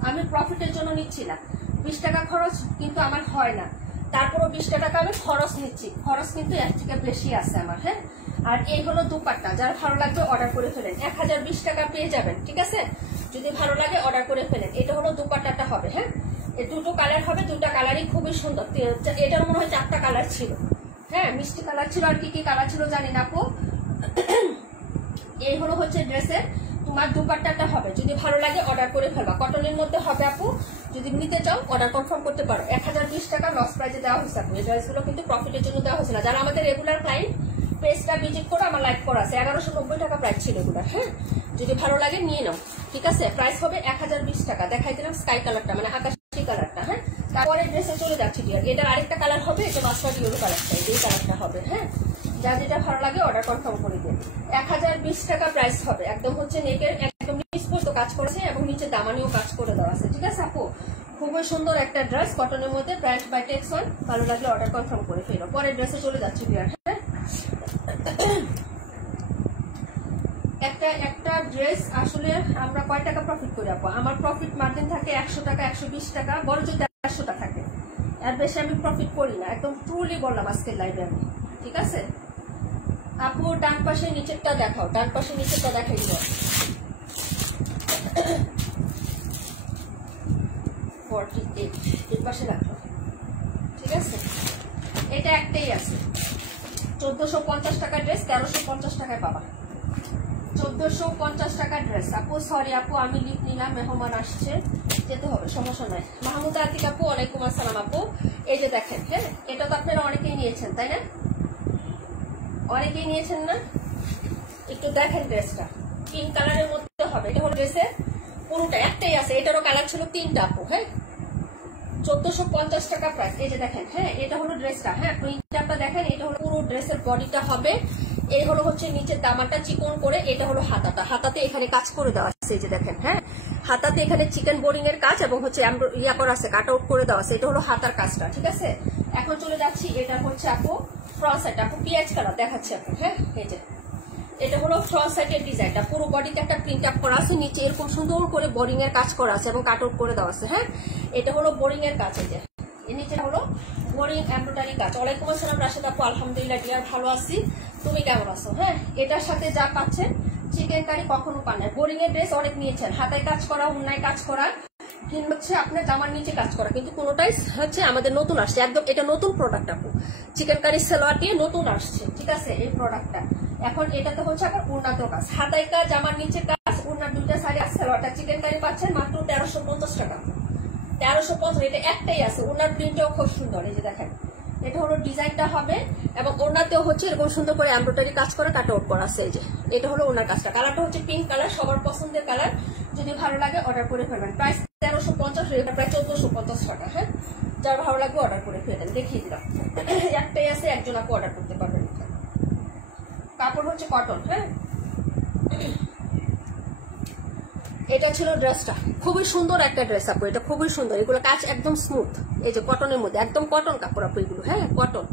আমি প্রফিটের জন্য নিচ্ছি না। 20 টাকা খরচ কিন্তু আমার হয় না, তারপরও 20 টাকা আমি খরচ নিচ্ছি, খরচ কিন্তু এর থেকে বেশি আছে আমার। হ্যাঁ আর এই হলো দুপাট্টা, যার ভালো লাগবে অর্ডার করে ফেলেন, 1020 টাকা পেয়ে যাবেন। ঠিক আছে, যদি ভালো লাগে অর্ডার করে ফেলেন। এটা হলো দুপাট্টাটা হবে। হ্যাঁ এই দুটো কালার হবে, দুটা কালারই খুবই সুন্দর। এটার মনে হয় 4টা কালার ছিল। হ্যাঁ মিষ্টি কালার ছিল, আর কি কি কালার ছিল জানি না আপু। এই হলো হচ্ছে ড্রেসের তোমার দুপাট্টাটা হবে, যদি ভালো লাগে অর্ডার করে ফেলবা। কটনের মধ্যে হবে আপু, যদি নিতে চাও অর্ডার কনফার্ম করতে পারো। 1020 টাকা লস প্রাইসে দেওয়া হয়েছে আপু, এই ড্রেসগুলো কিন্তু প্রফিটের জন্য দেওয়া হয়েছে না। যারা আমাদের রেগুলার ক্লায়েন্ট, পেজটা ভিজিট করে আমার লাইক করা আছে, 1190 টাকা প্রাইস ছিল এগুলো। হ্যাঁ যদি ভালো লাগে নিয়ে নাও। ঠিক আছে, প্রাইস হবে 1020 টাকা। দেখাই দিলাম স্কাই কালারটা, মানে আকাশি কালারটা। হ্যাঁ তারপরে ড্রেসে চলে যাচ্ছি ডিয়ার, এটার আরেকটা কালার হবে, এটা মাস্টার্ড ইয়েলো কালারটা, এই কালারটা হবে। হ্যাঁ যা যেটা ভালো লাগে অর্ডার কনফার্ম করে দিন। 1020 টাকা প্রাইস হবে, একদম হচ্ছে নেকের একদম নিচ পর্যন্ত কাজ করেছে এবং নিচে দামানিও কাজ করে দেওয়া আছে। ঠিক আছে আপু, খুবই সুন্দর একটা ড্রেস কটনের মধ্যে, ব্র্যান্ড বাই ট্যাক্সন। ভালো লাগলে অর্ডার কনফার্ম করে ফেলো। পরের ড্রেসে চলে যাচ্ছি ডিয়ার। হ্যাঁ একটা ড্রেস আসলে আমরা কয় টাকা প্রফিট করি আপু? আমার প্রফিট মার্জিন থাকে 100 টাকা, 120 টাকা, বড় যদি 150 টাকা থাকে, এর বেশি আমি প্রফিট করি না। একদম ট্রুলি বললাম আজকের লাইভে আমি। ঠিক আছে আপু, ডান পাশে নিচেরটা দেখাও, ডান পাশে নিচেরটা দেখাই দিব। 48 এর পাশে রাখো। ঠিক আছে, এটা একটাই আছে, 1450 টাকা ড্রেস, 1350 টাকায় পাবা। 1450 টাকা ড্রেস আপু। সরি আপু আমি লিভ নিলাম, মেহমান আসছে, যেতে হবে, সমস্যা নাই। মাহমুদা আতিক আপু ওয়ালাইকুম আসসালাম আপু। এই যে দেখেন, হ্যাঁ এটা তো আপনারা অনেকেই নিয়েছেন তাই না? অনেকেই নিয়েছেন না? একটু দেখেন ড্রেসটা, পিঙ্ক কালারের মধ্যে হবে। এটা হলো ড্রেসের পুরোটা, একটাই আছে, এটারও কালার ছিল 3টা আপু। হ্যাঁ 1450 টাকা প্রাইস। এই যে দেখেন, হ্যাঁ এটা হলো ড্রেসটা। হ্যাঁ প্রিন্টটা দেখেন, এটা হলো পুরো ড্রেসের বডিটা হবে। এই হলো হচ্ছে নিচের দামানটা চিকন করে, এটা হলো হাতাটা, হাতাতে এখানে কাজ করে দেওয়া আছে। এই যে দেখেন, হ্যাঁ হাতাতে এখানে চিকেন বোরিং এর কাজ এবং হচ্ছে ইয়া করা আছে, কাট আউট করে দেওয়া আছে। এটা হলো হাতার কাজটা। ঠিক আছে, এখন চলে যাচ্ছি, এটা হচ্ছে আপু ফ্রন্ট সাইড, আপু পিঁয়াজ কালার দেখাচ্ছি আপু। হ্যাঁ এই যে এটা হলো ফ্রন্ট সাইডের ডিজাইনটা, পুরো বডিতে একটা প্রিন্ট আপ করা আছে, নিচে এরকম সুন্দর করে বোরিং এর কাজ করা আছে এবং কাট আউট করে দেওয়া আছে। হ্যাঁ এটা হলো বোরিং এর কাজ, এই যে নিচে হলো বোরিং এমব্রয়ডারি কাজ। ওয়ালাইকুম আসসালাম রাশেদ আপু, আলহামদুলিল্লাহ ডিয়ার ভালো আছি, তুমি কেমন আছো? হ্যাঁ এটার সাথে যা পাচ্ছেন চিকেন কারি কখনো পান না। বোরিং এর ড্রেস অনেক নিয়েছেন, হাতায় কাজ করা, উন্নায় কাজ করা, কিন্তু হচ্ছে আপনার জামার নিচে কাজ করা, কিন্তু কোনোটাই হচ্ছে আমাদের নতুন আসছে, একদম এটা নতুন প্রোডাক্ট আপু। চিকেন কারি সালোয়ার দিয়ে নতুন আসছে। ঠিক আছে, এই প্রোডাক্টটা এখন এটাতে হচ্ছে আবার উন্নত কাজ, হাতায় কাজ, জামার নিচে কাজ, উন্নার দুইটা সাইডে আছে। সালোয়ারটা চিকেন কারি পাচ্ছেন মাত্র 1350 টাকা। 1350, এটা একটাই আছে। উন্নার প্রিন্টটাও খুব সুন্দর, এই যে দেখেন এটা হলো ডিজাইনটা হবে এবং ওনাতেও হচ্ছে এরকম সুন্দর করে এমব্রয়ডারি কাজ করে কাট আউট করা আছে। এই যে এটা হলো ওনার কাজটা, কালারটা হচ্ছে পিঙ্ক কালার, সবার পছন্দের কালার। যদি ভালো লাগে অর্ডার করে ফেলবেন। প্রাইস 1350, প্রায় 1450 টাকা। হ্যাঁ যার ভালো লাগবে অর্ডার করে ফেলেন, দেখিয়ে দিলাম। একটাই আছে, একজন আপু অর্ডার করতে পারবেন। কাপড় হচ্ছে কটন। হ্যাঁ, এটা ছিল ড্রেসটা, খুবই সুন্দর একটা ড্রেস আপু, এটা খুবই সুন্দর। এগুলো কাজ একদম স্মুথ, এই যে কটনের মধ্যে, একদম কটন কাপড় আপু এগুলো। হ্যাঁ, কটন,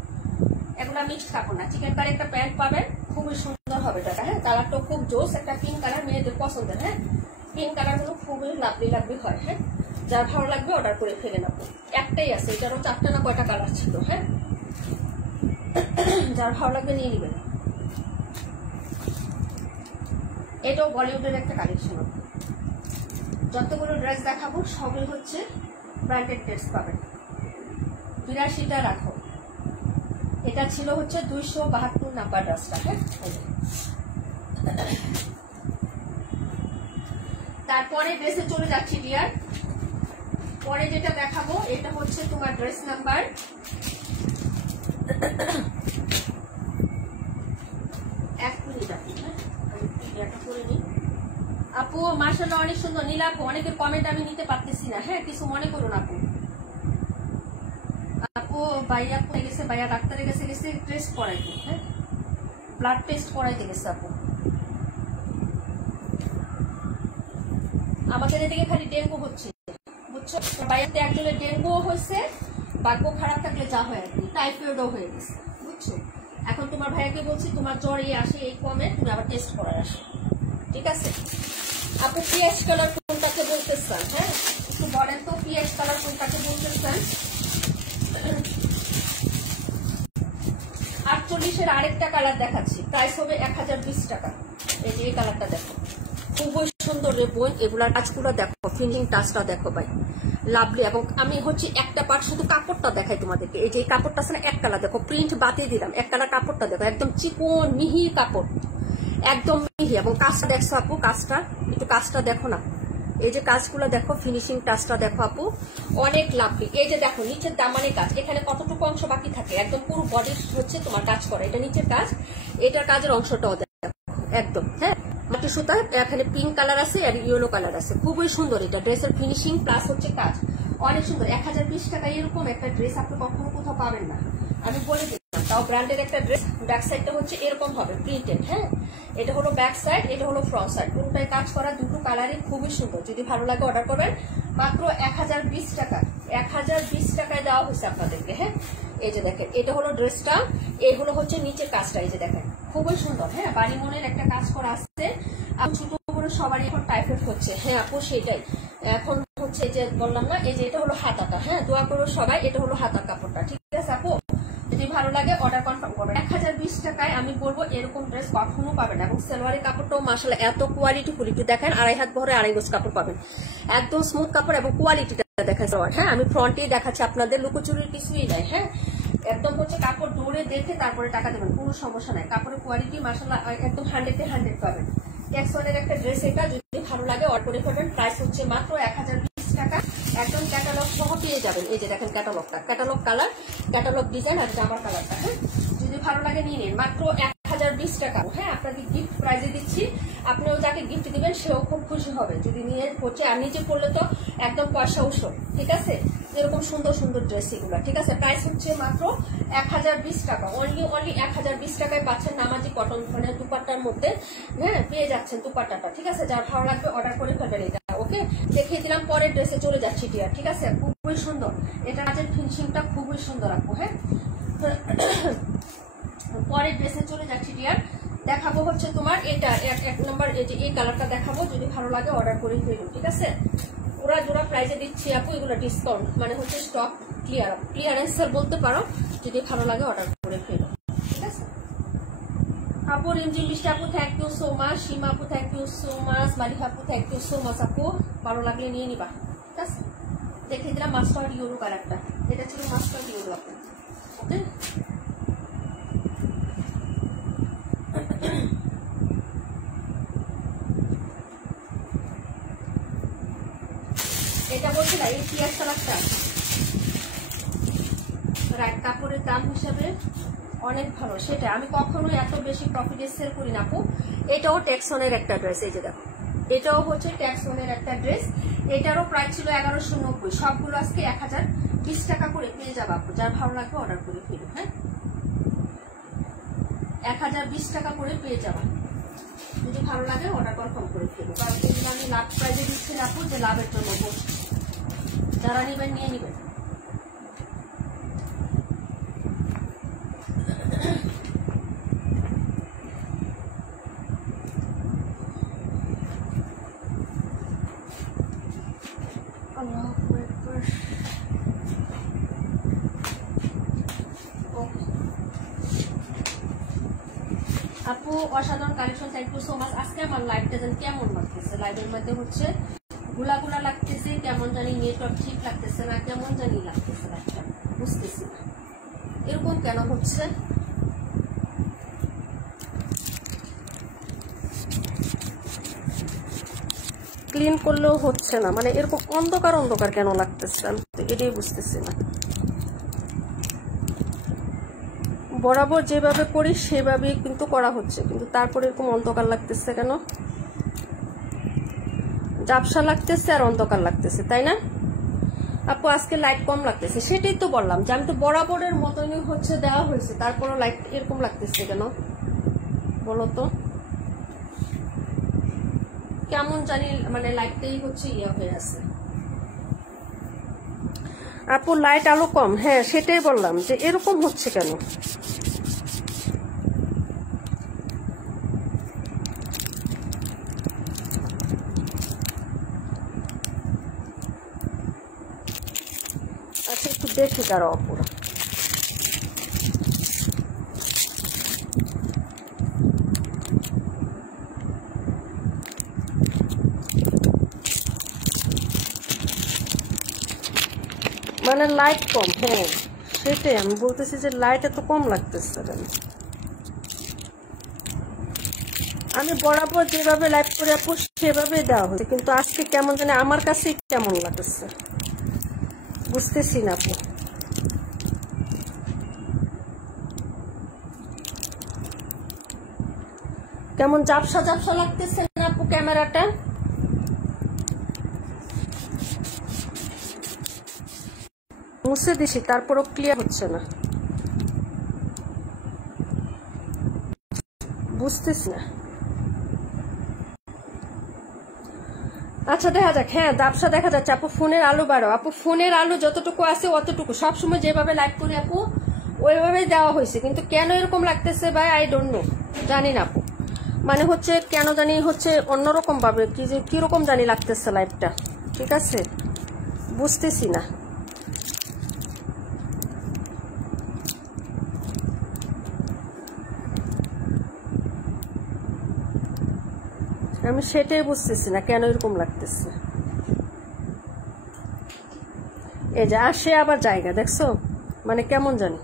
এগুলো মিক্সড কাপড় না। চিকেন কারি একটা প্যান্ট পাবেন, খুবই সুন্দর হবে এটা। হ্যাঁ, কালারটা খুব জোস, একটা পিঙ্ক কালার, মেয়েদের পছন্দের। হ্যাঁ, পিঙ্ক কালার গুলো খুবই লাভলি লাভলি হয়। হ্যাঁ, যার ভালো লাগবে অর্ডার করে ফেলেন আপু। একটাই আছে, এটারও 4টা না কয়টা কালার ছিল। হ্যাঁ, যার ভালো লাগবে নিয়ে নেবেন। এটাও বলিউডের একটা কালেকশন। যতগুলো ড্রেস দেখাবো সবই হচ্ছে ব্র্যান্ডেড ড্রেস পাবেন। 82টা রাখো। এটা ছিল হচ্ছে 272 নাম্বার ড্রেসটা। হ্যাঁ, তারপরে ড্রেসে চলে যাচ্ছি ডিয়ার। পরে যেটা দেখাবো এটা হচ্ছে তোমার ড্রেস নাম্বার 1 মিনিট আপু। হ্যাঁ, আমি করে নিই। আপু মাশাআল্লাহ অনেক সুন্দর। নীলা আপু, অনেকের কমেন্ট আমি নিতে পারতেছি না। হ্যাঁ, কিছু মনে করুন আপু। আপু ভাইয়া কোথায় গেছে? ভাইয়া ডাক্তারের কাছে গেছে টেস্ট করাইতে। হ্যাঁ, ব্লাড টেস্ট করাইতে গেছে আপু। আমাদের এদিকে খালি ডেঙ্গু হচ্ছে, বুঝছো? ভাইয়াতে একজনের ডেঙ্গুও হয়েছে, ভাগ্য খারাপ থাকলে যা হয় আর কি, টাইফয়েডও হয়ে গেছে, বুঝছো? এখন তোমার ভাইয়াকে বলছি তোমার জ্বর এই আসে এই কমে, তুমি আবার টেস্ট করার আসো, ঠিক আছে? আপু পিএস কালার কোনটাকে বলতেছেন? হ্যাঁ, একটু বলেন তো পিএস কালার কোনটাকে বলতেছেন? 48-এর আরেকটা কালার দেখাচ্ছি, প্রাইস হবে 1020 টাকা। এই যে এই কালারটা দেখো, খুবই সুন্দর রে বোন। এগুলার কাজগুলো দেখো, ফিনিশিং টাচটা দেখো ভাই, লাভলি। এবং আমি হচ্ছে একটা পার্ট শুধু কাপড়টা দেখাই তোমাদেরকে। এই যে এই কাপড়টা আছে না, এক কালার দেখো, প্রিন্ট বাতিয়ে দিলাম, এক কালার কাপড়টা দেখো, একদম চিকন মিহি কাপড়, একদম মিহি। এবং কাজটা দেখছো আপু, কাজটা একটু কাজটা দেখো না, এই যে কাজগুলো দেখো, ফিনিশিং টাচটা দেখো আপু, অনেক লাভলি। এই যে দেখো নিচের দামানে কাজ, এখানে কতটুকু অংশ বাকি থাকে, একদম পুরো বডি হচ্ছে তোমার কাজ করা। এটা নিচের কাজ, এটার কাজের অংশটাও দেখো একদম। হ্যাঁ, মাটি সুতা, এখানে পিঙ্ক কালার আছে আর ইয়েলো কালার আছে, খুবই সুন্দর। এটা ড্রেসের ফিনিশিং প্লাস হচ্ছে কাজ অনেক সুন্দর। 1020 টাকা এরকম একটা ড্রেস আপনি কখনো কোথাও পাবেন না, আমি বলে দিলাম। তাও ব্র্যান্ডের একটা ড্রেস। ব্যাক সাইডটা হচ্ছে এরকম হবে প্রিন্টেড। হ্যাঁ, এটা হলো ব্যাক সাইড, এটা হলো ফ্রন্ট সাইড, পুরোটাই কাজ করা, দুটো কালারই খুবই সুন্দর। যদি ভালো লাগে অর্ডার করবেন, মাত্র 1020 টাকা। 1020 টাকায় দেওয়া হয়েছে আপনাদেরকে। হ্যাঁ, এই যে দেখেন, এটা হলো ড্রেসটা, এগুলো হচ্ছে নিচের কাজটা, এই যে দেখেন খুবই সুন্দর। হ্যাঁ, বাড়ি মনের একটা কাজ করা আসছে। ছোট বড় সবারই এখন টাইফয়েড হচ্ছে। হ্যাঁ আপু, সেটাই এখন হচ্ছে, যে বললাম না, এই যে এটা হলো হাতাটা। হ্যাঁ, দোয়া করো সবাই, এটা হলো হাতার কাপড়টা, ঠিক আছে আপু? যদি ভালো লাগে অর্ডার কনফার্ম করবেন। 1020 টাকায় আমি বলবো এরকম ড্রেস কখনো পাবেন। এবং সালোয়ারের কাপড়টাও মাশাআল্লাহ এত কোয়ালিটি ফুল, একটু দেখেন, 2.5 হাত ভরে 2.5 গজ কাপড় পাবেন, একদম স্মুথ কাপড় এবং কোয়ালিটিটা দেখা যাওয়ার। হ্যাঁ, আমি ফ্রন্টেই দেখাচ্ছি আপনাদের, লুকোচুরির কিছুই নাই। হ্যাঁ, একদম হচ্ছে কাপড় দৌড়ে দেখে তারপরে টাকা দেবেন, কোনো সমস্যা নাই। কাপড়ের কোয়ালিটি মাশাআল্লাহ একদম 100-এ 100 পাবেন। টেক্সনের একটা ড্রেস, এটা যদি ভালো লাগে অর্ডার করে ফেলবেন। প্রাইস হচ্ছে মাত্র 1020 টাকা। একদম ক্যাটালগ সহ পেয়ে যাবেন। এই যে দেখেন ক্যাটালগটা, ক্যাটালগ কালার, ক্যাটালগ ডিজাইন আর জামার কালারটা। হ্যাঁ, যদি ভালো লাগে নিয়ে নিন, মাত্র 1020 টাকা। হ্যাঁ, আপনাকে গিফট প্রাইজে দিচ্ছি, আপনিও যাকে গিফট দিবেন সেও খুব খুশি হবে যদি নিয়ে হচ্ছে। আর নিচে পড়লে তো একদম পয়সা উৎসব, ঠিক আছে? এরকম সুন্দর সুন্দর ড্রেস এগুলো, ঠিক আছে? প্রাইস হচ্ছে মাত্র 1020 টাকা। অনলি 1020 টাকায় পাচ্ছেন নামাজি কটন মানে দুপাট্টার মধ্যে। হ্যাঁ, পেয়ে যাচ্ছেন দুপাট্টাটা, ঠিক আছে? যার ভালো লাগবে অর্ডার করে ফেলবেন। এটা ওকে, দেখিয়ে দিলাম। পরের ড্রেসে চলে যাচ্ছি ডিয়ার, ঠিক আছে? খুবই সুন্দর, এটা কাজের ফিনিশিংটা খুবই সুন্দর আপু। হ্যাঁ, পরের ড্রেসে চলে যাচ্ছি ডিয়ার। দেখাবো হচ্ছে তোমার এটা 1 নম্বর, এই যে এই কালারটা দেখাবো, যদি ভালো লাগে অর্ডার করে ফেলুন, ঠিক আছে? ওরা জোড়া প্রাইজে দিচ্ছি আপু, এগুলো ডিসকাউন্ট মানে হচ্ছে স্টক ক্লিয়ারেন্সের বলতে পারো। যদি ভালো লাগে অর্ডার করে ফেলো, ঠিক আছে? আপু রিমঝিম বৃষ্টি আপু thank you so much. Sima আপু thank you so much. Maliha আপু থ্যাংক ইউ সো মাচ। আপু ভালো লাগলে নিয়ে নিবা, ঠিক আছে? দেখিয়ে দিলাম মাস্টার্ড ইউরো কালারটা, এটা ছিল মাস্টার্ড ইউরো আপু। ওকে, এটা বলছি না, এই পিয়াজ কালারটা রাইট, কাপড়ের দাম হিসাবে অনেক ভালো। সেটা আমি কখনোই এত বেশি প্রফিটে সেল করি না আপু। এটাও টেক্সনের একটা ড্রেস, এই যে দেখো, এটাও হচ্ছে টেক্সনের একটা ড্রেস। এটারও প্রাইস ছিল 1190, সবগুলো আজকে 20 টাকা করে পেয়ে যাবো আপু, যার ভালো লাগবে অর্ডার করে ফেলো। হ্যাঁ 1020 টাকা করে পেয়ে যাবা, যদি ভালো লাগে অর্ডার কনফার্ম করে ফেলো। কারণ এগুলো আমি লাভ প্রাইজে দিচ্ছি না আপু, যে লাভের জন্য বসছি, যারা নিবেন নিয়ে নিবেন। আপু অসাধারণ collection, thank you so much. আজকে আমার লাইভটা যেন কেমন লাগতেছে, লাইভের মধ্যে হচ্ছে গুলা লাগতেছে, কেমন জানি নেটওয়ার্ক ঠিক লাগতেছে না, কেমন জানি লাগতেছে লাইভটা, বুঝতেছি না এরকম কেন হচ্ছে। ক্লিন করলেও হচ্ছে না, মানে এরকম অন্ধকার অন্ধকার কেন লাগতেছে, আমি এটাই বুঝতেছি না। বরাবর যেভাবে করি সেভাবেই কিন্তু করা হচ্ছে, কিন্তু তারপরে এরকম অন্ধকার লাগতেছে কেন, ঝাপসা লাগতেছে আর অন্ধকার লাগতেছে, তাই না আপু? আজকে লাইট কম লাগতেছে, সেটাই তো বললাম যে আমি তো বরাবরের মতনই হচ্ছে দেওয়া হয়েছে, তারপরও লাইট এরকম লাগতেছে কেন বলো তো? কেমন জানি মানে লাইটটাই হচ্ছে ইয়ে হয়ে আছে। আপু লাইট আলো কম, হ্যাঁ সেটাই বললাম যে এরকম হচ্ছে কেন। আচ্ছা একটু দেখি তারা অপুরা, মানে লাইট কম, হ্যাঁ সেটাই আমি বলতেছি যে লাইট এত কম লাগতেছে। আমি বরাবর যেভাবে লাইট করে আপু সেভাবে দেওয়া হয়েছে, কিন্তু আজকে কেমন জানি আমার কাছে কেমন লাগতেছে, বুঝতেছি না আপু। কেমন ঝাপসা ঝাপসা লাগতেছে না আপু ক্যামেরাটা? মুছে দিছি তারপরও ক্লিয়ার হচ্ছে না, বুঝতেছি না। আচ্ছা দেখা যাক, হ্যাঁ ঝাপসা দেখা যাচ্ছে আপু। ফোনের আলো বাড়ো আপু, ফোনের আলো যতটুকু আছে অতটুকু, সবসময় যেভাবে লাইট করি আপু ওইভাবেই দেওয়া হয়েছে, কিন্তু কেন এরকম লাগতেছে ভাই আই ডোন্ট নো, জানি না আপু। মানে হচ্ছে কেন জানি হচ্ছে অন্যরকম ভাবে কি যে কিরকম জানি লাগতেছে লাইটটা, ঠিক আছে বুঝতেছি না। আমি সেটাই বুঝতেছি না কেন এরকম লাগতেছে। এই যে আসে আবার জায়গা দেখছো, মানে কেমন জানি।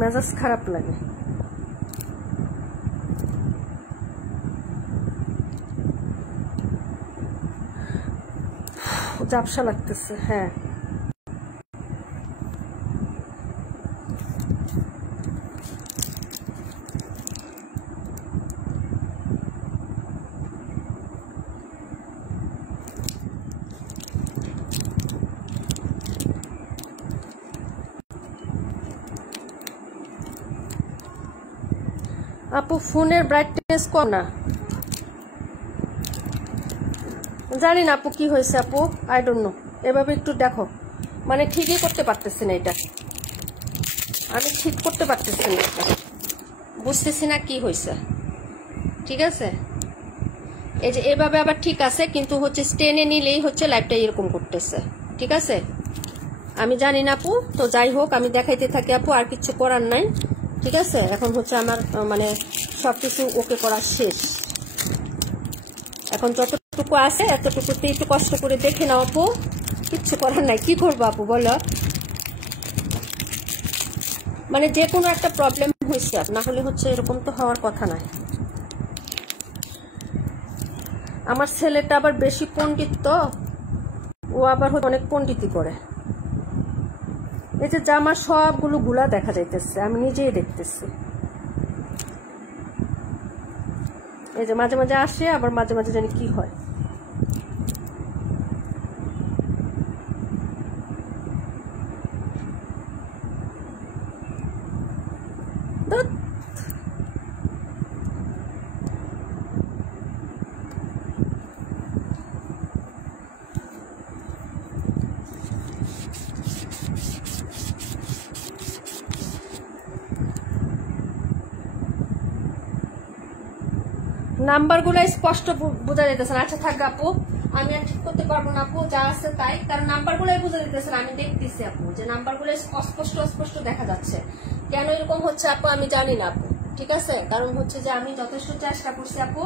মেজাজ খারাপ লাগে। ঝাপসা লাগতেছে, হ্যাঁ আপু ফোনের ব্রাইটনেস কম না, জানি না আপু কি হয়েছে আপু, আই ডোন্ট নো। এভাবে একটু দেখো, মানে ঠিকই করতে পারতেছি না, এটা আমি ঠিক করতে পারতেছি না, এটা বুঝতেছি না কি হয়েছে। ঠিক আছে এই যে এভাবে আবার ঠিক আছে, কিন্তু হচ্ছে স্টেনে নিলেই হচ্ছে লাইটটা এরকম করতেছে, ঠিক আছে আমি জানি না আপু। তো যাই হোক আমি দেখাইতে থাকি আপু, আর কিছু করার নাই, ঠিক আছে। এখন হচ্ছে আমার মানে সবকিছু ওকে করা শেষ, এখন যতটুকু আছে এতটুকুতে একটু কষ্ট করে দেখে নাও আপু, কিচ্ছু করার নাই। কি করবো আপু বলো, মানে যে কোনো একটা প্রবলেম হয়েছে, না হলে হচ্ছে এরকম তো হওয়ার কথা নয়। আমার ছেলেটা আবার বেশি পণ্ডিত, তো ও আবার অনেক পণ্ডিতি করে। এই যে জামার সবগুলো গুলা দেখা যাইতেছে, আমি নিজেই দেখতেছি। এই যে মাঝে মাঝে আসে, আবার মাঝে মাঝে জানি কি হয়। নাম্বারগুলো স্পষ্ট বোঝা যাইতেছে না। আচ্ছা থাক আপু, আমি আর ঠিক করতে পারবো না আপু, যা আছে তাই, কারণ নাম্বারগুলোই বোঝা যাইতেছে না। আমি দেখতেছি আপু যে নাম্বারগুলো অস্পষ্ট অস্পষ্ট দেখা যাচ্ছে। কেন এরকম হচ্ছে আপু আমি জানি না আপু, ঠিক আছে? কারণ হচ্ছে যে আমি যথেষ্ট চেষ্টা করছি আপু,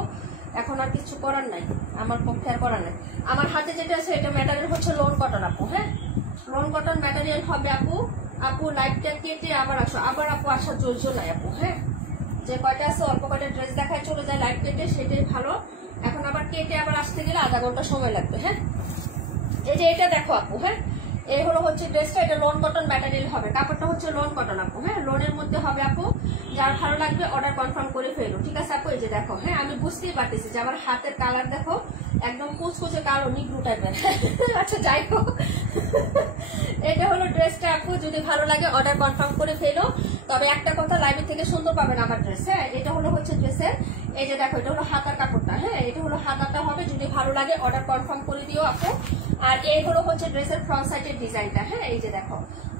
এখন আর কিছু করার নাই, আমার পক্ষে আর করার নাই। আমার হাতে যেটা আছে এটা ম্যাটেরিয়াল হচ্ছে লোন কটন আপু। হ্যাঁ, লোন কটন ম্যাটেরিয়াল হবে আপু। আপু লাইভটা কেটে আবার আসো, আবার আপু আসার জোর নাই আপু। হ্যাঁ, যে কয়টা আছে অল্প কয়টা ড্রেস দেখায় চলে যায় লাইভ কেটে, সেটাই ভালো। এখন আবার কেটে আবার আসতে গেলে আধা ঘন্টা সময় লাগবে। হ্যাঁ, এই যে এটা দেখো আপু। হ্যাঁ, এই হলো হচ্ছে ড্রেসটা, এটা লোন কটন ম্যাটেরিয়াল হবে, কাপড়টা হচ্ছে লোন কটন আপু। হ্যাঁ, লোনের মধ্যে হবে আপু। যার ভালো লাগবে অর্ডার কনফার্ম করে ফেলো, ঠিক আছে আপু? এই যে দেখো, হ্যাঁ আমি বুঝতেই পারতেছি যে আমার হাতের কালার দেখো একদম কুচকুচে কালো নিগ্রু টাইপের। আচ্ছা যাই হোক, এটা হলো ড্রেসটা আপু। যদি ভালো লাগে অর্ডার কনফার্ম করে ফেলো। তবে একটা কথা, লাইভের থেকে সুন্দর পাবেন আমার ড্রেস। হ্যাঁ, এটা হলো হচ্ছে ড্রেসের, এই যে দেখো এটা হলো হাতার কাপড়টা। হ্যাঁ, এটা হলো হাতাটা হবে। যদি ভালো লাগে অর্ডার কনফার্ম করে দিও আপু। আর এই হলো হচ্ছে ড্রেসের ফ্রন্ট সাইডের ডিজাইনটা। হ্যাঁ, এই যে দেখো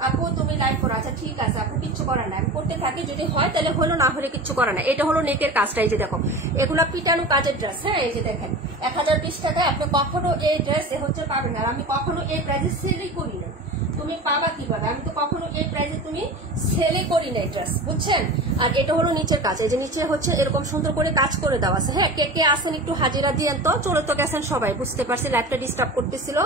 আপু, তুমি লাইভ করো। আচ্ছা ঠিক আছে আপু, কিচ্ছু করার নাই, আমি করতে থাকি, যদি হয় তাহলে হলো, না হলে কিচ্ছু করার নাই। এটা হলো নেকের কাজটা। এই যে দেখো এগুলা পিটানো কাজের ড্রেস। হ্যাঁ, এই যে দেখেন 1020 টাকায় আপনি কখনো এই ড্রেস হচ্ছে পাবেন না। আমি কখনো এই প্রাইসে সেলই করি না। তুমি পাবা কিভাবে? আমি তো কখনো এই প্রাইসে তুমি সেলে করি না ড্রেস, বুঝছেন? আর এটা হলো নিচের কাজ। এই যে নিচে হচ্ছে এরকম সুন্দর করে কাজ করে দেওয়া আছে। হ্যাঁ, কে কে আসেন একটু হাজিরা দিয়েন তো। চলে তো গেছেন সবাই, বুঝতে পারছি লাইভটা ডিস্টার্ব করতেছিল।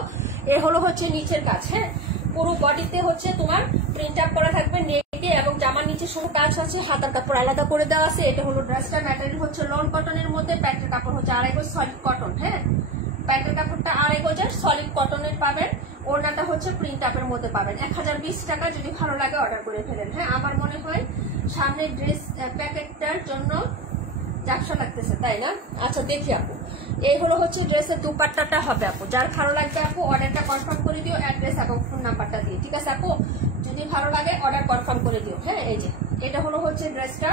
এ হলো হচ্ছে নিচের কাজ। হ্যাঁ, পুরো বডিতে হচ্ছে তোমার প্রিন্ট আপ করা থাকবে নেকে, এবং জামার নিচে শুধু কাজ আছে, হাতার কাপড় আলাদা করে দেওয়া আছে। এটা হলো ড্রেসটা, ম্যাটেরিয়াল হচ্ছে লোন কটনের মধ্যে, প্যান্টের কাপড় হচ্ছে 2.5 গজ সলিড কটন। হ্যাঁ, প্যান্টের কাপড়টা 2.5 গজের সলিড কটনের পাবেন। ওড়নাটা হচ্ছে প্রিন্ট আপের মধ্যে পাবেন। 1020 টাকা। যদি ভালো লাগে অর্ডার করে ফেলেন। হ্যাঁ, আমার মনে হয় সামনে ড্রেস প্যাকেটটার জন্য ঝাপসা লাগতেছে, তাই না? আচ্ছা দেখি আপু, এই হলো হচ্ছে ড্রেসের দুপাট্টাটা হবে আপু। যার ভালো লাগবে আপু অর্ডারটা কনফার্ম করে দিও, অ্যাড্রেস এবং ফোন নাম্বারটা দিয়ে, ঠিক আছে আপু? যদি ভালো লাগে অর্ডার কনফার্ম করে দিও। হ্যাঁ, এই যে এটা হলো হচ্ছে ড্রেসটা,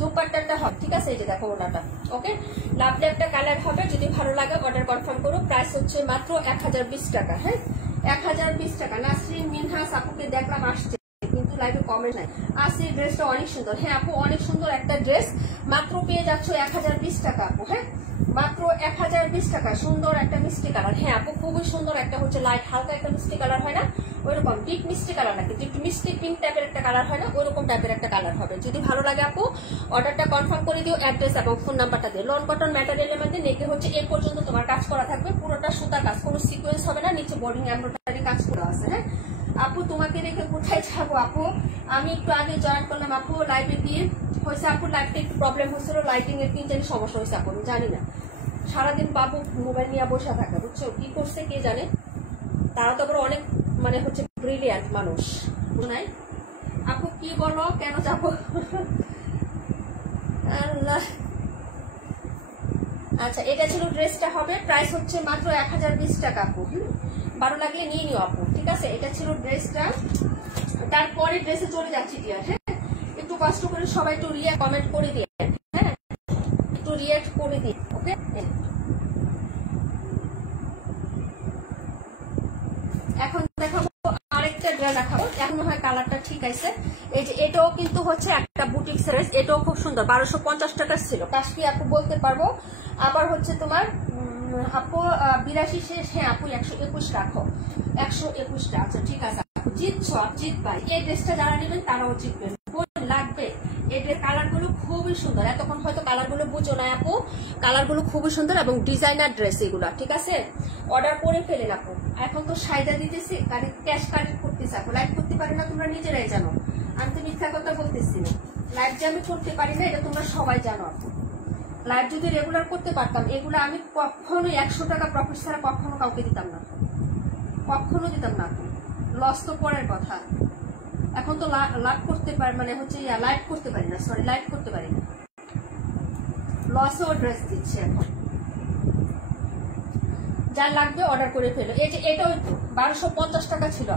দুপাট্টাটা হবে, ঠিক আছে? এই যে দেখো ওনাটা, ওকে, লাভলি একটা কালার হবে। যদি ভালো লাগে অর্ডার কনফার্ম করো। প্রাইস হচ্ছে মাত্র 1020 টাকা। হ্যাঁ, 1020 টাকা। নাসরিন মিনহাস আপুকে দেখলাম আসছে, কিন্তু লাইভে কমেন্ট নাই। আসছে ড্রেসটা অনেক সুন্দর। হ্যাঁ আপু, অনেক সুন্দর একটা ড্রেস, মাত্র পেয়ে যাচ্ছ 1020 টাকা আপু। হ্যাঁ, মাত্র 1020 টাকা। সুন্দর একটা মিষ্টি কালার। হ্যাঁ আপু, খুবই সুন্দর একটা হচ্ছে লাইট হালকা একটা মিষ্টি কালার হয় না, ওইরকম ডিপ মিষ্টি কালার নাকি ডিপ মিষ্টি পিঙ্ক টাইপের একটা কালার হয় না, ওইরকম টাইপের একটা কালার হবে। যদি ভালো লাগে আপু অর্ডারটা কনফার্ম করে দিও, অ্যাড্রেস এবং ফোন নাম্বারটা দিয়ে। লোন কটন ম্যাটেরিয়ালের মধ্যে নেকে হচ্ছে এই পর্যন্ত তোমার কাজ করা থাকবে, পুরোটা সুতা কাজ, কোনো সিকোয়েন্স হবে না, নিচে বোর্ডিং এমব্রয়ডারি কাজ করা আছে। হ্যাঁ আপু, তোমাকে রেখে কোথায় যাবো আপু? আমি একটু আগে জয়েন করলাম আপু লাইভে দিয়ে, হয়েছে আপু লাইভটা একটু প্রবলেম হচ্ছিল, লাইটিং এর তিন চারি সমস্যা হয়েছে আপু, আমি জানি না। সারাদিন বাবু মোবাইল নিয়ে বসে থাকে, বুঝছো, কি করছে কে জানে। তারা তো আবার অনেক মানে হচ্ছে ব্রিলিয়ান্ট মানুষ, নাই আপু? কি বলো, কেন যাবো? আল্লাহ। আচ্ছা, এটা ছিল ড্রেসটা হবে, প্রাইস হচ্ছে মাত্র 1020 টাকা আপু। ভালো লাগলে নিয়ে নিও আপু, ঠিক আছে? এটা ছিল ড্রেসটা। তারপরে ড্রেসে চলে যাচ্ছি ডিয়ার। হ্যাঁ, একটু কষ্ট করে সবাই একটু কমেন্ট করে দিয়ে, হ্যাঁ একটু রিয়াক্ট করে দিন, ওকে? এখন দেখাবো আরেকটা ড্রেস দেখাবো, এখন হয় কালারটা ঠিক আছে। এই যে এটাও কিন্তু হচ্ছে একটা বুটিক সেরেস, এটাও খুব সুন্দর, 1250 টাকা ছিল। কাশি আপু বলতে পারবো। আবার হচ্ছে তোমার আপু 82 শেষ। হ্যাঁ আপু 121 রাখো, 121 টা। আচ্ছা ঠিক আছে আপু, জিতছো, জিতবাই। এই ড্রেসটা যারা নেবেন তারাও জিতবেন, লাগবে। এদের কালার গুলো খুবই সুন্দর, এতক্ষণ হয়তো কালার গুলো বুঝো না আপু, কালার গুলো খুবই সুন্দর এবং ডিজাইনার ড্রেস এগুলা, ঠিক আছে? অর্ডার করে ফেলেন আপু। এখন তো সাইডা দিতেছি, ক্যাশ কালেক্ট করতেছি আপু, লাইভ করতে পারি না, তোমরা নিজেরাই জানো। আমি তো মিথ্যা কথা বলতেছি না, লাইভ যে আমি করতে পারি না এটা তোমরা সবাই জানো আপু। লাইভ যদি রেগুলার করতে পারতাম, এগুলো আমি কখনো 100 টাকা প্রফিট ছাড়া কখনো কাউকে দিতাম না, কখনো দিতাম না আপু। লস তো পরের কথা, এখন তো লাভ করতে পারি, মানে হচ্ছে লাইভ করতে পারি না, সরি লাইভ করতে পারি না, লসেও ড্রেস দিচ্ছে এখন। যার লাগবে অর্ডার করে ফেলো। এই যে এটাও 1250 টাকা ছিল,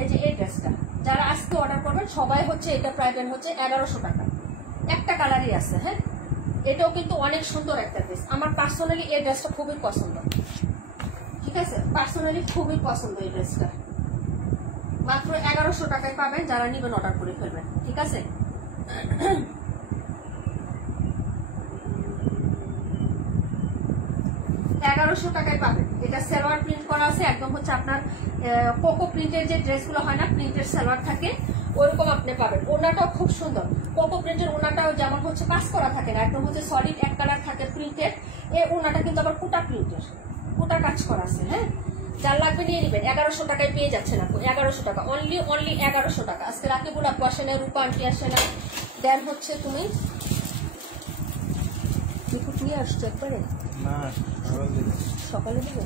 এই যে এই ড্রেসটা যারা আজকে অর্ডার করবেন সবাই হচ্ছে এটা প্রাইস হচ্ছে 1100 টাকা। একটা কালারই আছে। হ্যাঁ, এটাও কিন্তু অনেক সুন্দর একটা ড্রেস। আমার পার্সোনালি এই ড্রেসটা খুবই পছন্দ, ঠিক আছে, পার্সোনালি খুবই পছন্দ এই ড্রেসটা। মাত্র 1100 টাকায় পাবেন, যারা নিবেন অর্ডার করে ফেলবেন, ঠিক আছে। 1100 টাকায় পাবেন। এটা সালোয়ার প্রিন্ট করা আছে, একদম হচ্ছে আপনার কোকো প্রিন্টের যে ড্রেসগুলো হয় না, প্রিন্টের সালোয়ার থাকে ওরকম আপনি পাবেন। ওনাটাও খুব সুন্দর, কোকো প্রিন্টের ওনাটাও যেমন হচ্ছে কাজ করা থাকে না, একদম হচ্ছে সলিড এক কালার থাকে প্রিন্টের। এই ওনাটা কিন্তু আবার কোটা প্রিন্টের, কোটা কাজ করা আছে। হ্যাঁ, যার লাগবে নিয়ে নেবেন। 1100 টাকায় পেয়ে যাচ্ছেন আপু, 1100 টাকা, অনলি 1100 টাকা। আজকে রাকিবুল আপু আসে না, রূপা আন্টি আসে না, দেন হচ্ছে তুমি রিপোর্ট নিয়ে আসছো একবারে না, সকালে দেবে।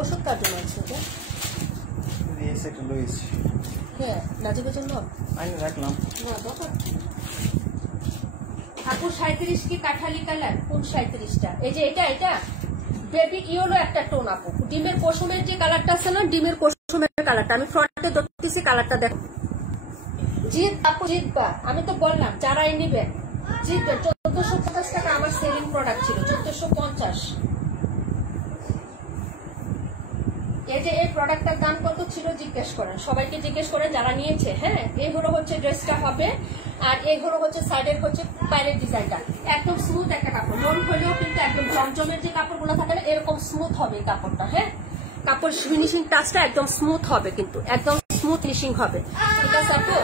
ওষুধ কার জন্য আছে এটা? হ্যাঁ, রাজীবের জন্য রাখলাম। আপু 37 কি কাঠালি কালার? কোন 37টা? এই যে এটা, এটা বেবি ইয়েলো একটা টোন আপু। ডিমের কুসুমের যে কালারটা আছে না, ডিমের কুসুমের কালারটা আমি ফ্রন্টে ধরতেছি, কালারটা দেখো। জিত আপু, জিতবা, আমি তো বললাম যারাই নিবেন জিতবেন। 1450 টাকা আমার সেলিং প্রোডাক্ট ছিল, 1450। এই যে এই প্রোডাক্টটার দাম কত ছিল জিজ্ঞেস করেন, সবাইকে জিজ্ঞেস করেন যারা নিয়েছে। হ্যাঁ, এইগুলো হচ্ছে ড্রেসটা হবে, আর এইগুলো হচ্ছে সাইডের হচ্ছে বাইরের ডিজাইনটা। একদম স্মুথ একটা কাপড়, মন হলেও কিন্তু একদম জমজমের যে কাপড়গুলো থাকে না, এরকম স্মুথ হবে এই কাপড়টা। হ্যাঁ, কাপড় ফিনিশিং টাচটা একদম স্মুথ হবে, কিন্তু একদম স্মুথ ফিনিশিং হবে, ঠিক আছে আপু।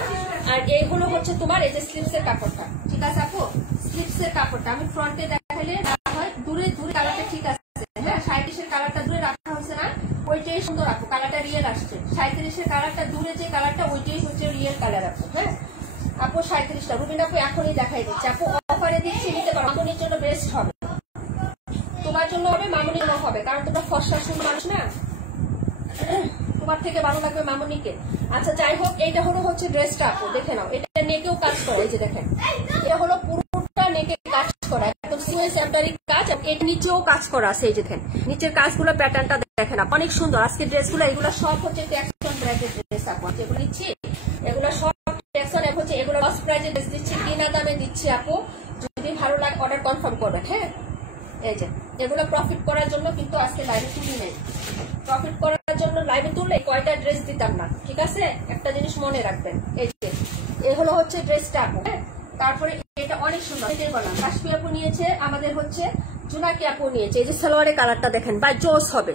আর এইগুলো হচ্ছে তোমার এই যে স্লিপসের কাপড়টা, ঠিক আছে আপু, স্লিপসের কাপড়টা আমি ফ্রন্টে দেখালে হয়, দূরে দূরে কালারটা ঠিক আছে। হ্যাঁ, 37-এর কালারটা দূরে রাখা হয়েছে না, ওইটাই সুন্দর আপু, কালারটা রিয়েল আসছে। 37-এর কালারটা দূরে যে কালারটা ওইটাই হচ্ছে রিয়েল কালার আপু। হ্যাঁ আপু, 37টা রুবিন আপু এখনই দেখাই দিচ্ছে আপু, অফারে দিচ্ছি, নিতে পারো। মামুনির জন্য বেস্ট হবে, তোমার জন্য হবে, মামুনির জন্য হবে, কারণ তোমরা ফর্সা সুন্দর মানুষ না, তোমার থেকে ভালো লাগবে মামুনিকে। আচ্ছা যাই হোক, এইটা হলো হচ্ছে ড্রেসটা আপু, দেখে নাও। এটা নেকেও কাজ করে, এই যে দেখেন, এটা হলো পুরোটা নেকে কাজ করা, একদম সিকোয়েন্স এমব্রয়ডারি কাজ। এর নিচেও কাজ করা আছে, এই যে দেখেন নিচের কাজগুলো, প্যাটার্নটা দেখেন আপু, অনেক সুন্দর। আজকে ড্রেসগুলো এগুলো সব হচ্ছে ট্যাক্সন ব্র্যান্ডের ড্রেস আপু, যেগুলো নিচ্ছি এগুলো সব ট্যাক্সন হচ্ছে, এগুলো লস প্রাইজে ড্রেস দিচ্ছি, কিনা দামে দিচ্ছি আপু। যদি ভালো লাগে অর্ডার কনফার্ম করবেন। হ্যাঁ, এই যে এগুলো প্রফিট করার জন্য কিন্তু আজকে লাইভে তুলি নেই, প্রফিট করার জন্য লাইভে তুললে কয়টা ড্রেস দিতাম না, ঠিক আছে, একটা জিনিস মনে রাখবেন। এই যে এই হলো হচ্ছে ড্রেসটা আপু। হ্যাঁ, তারপরে এটা অনেক সুন্দর, এটাই বললাম, কাশ্মীর আপু নিয়েছে, আমাদের হচ্ছে জুনাকি আপু নিয়েছে। এই যে সালোয়ারের কালারটা দেখেন, বা জোস হবে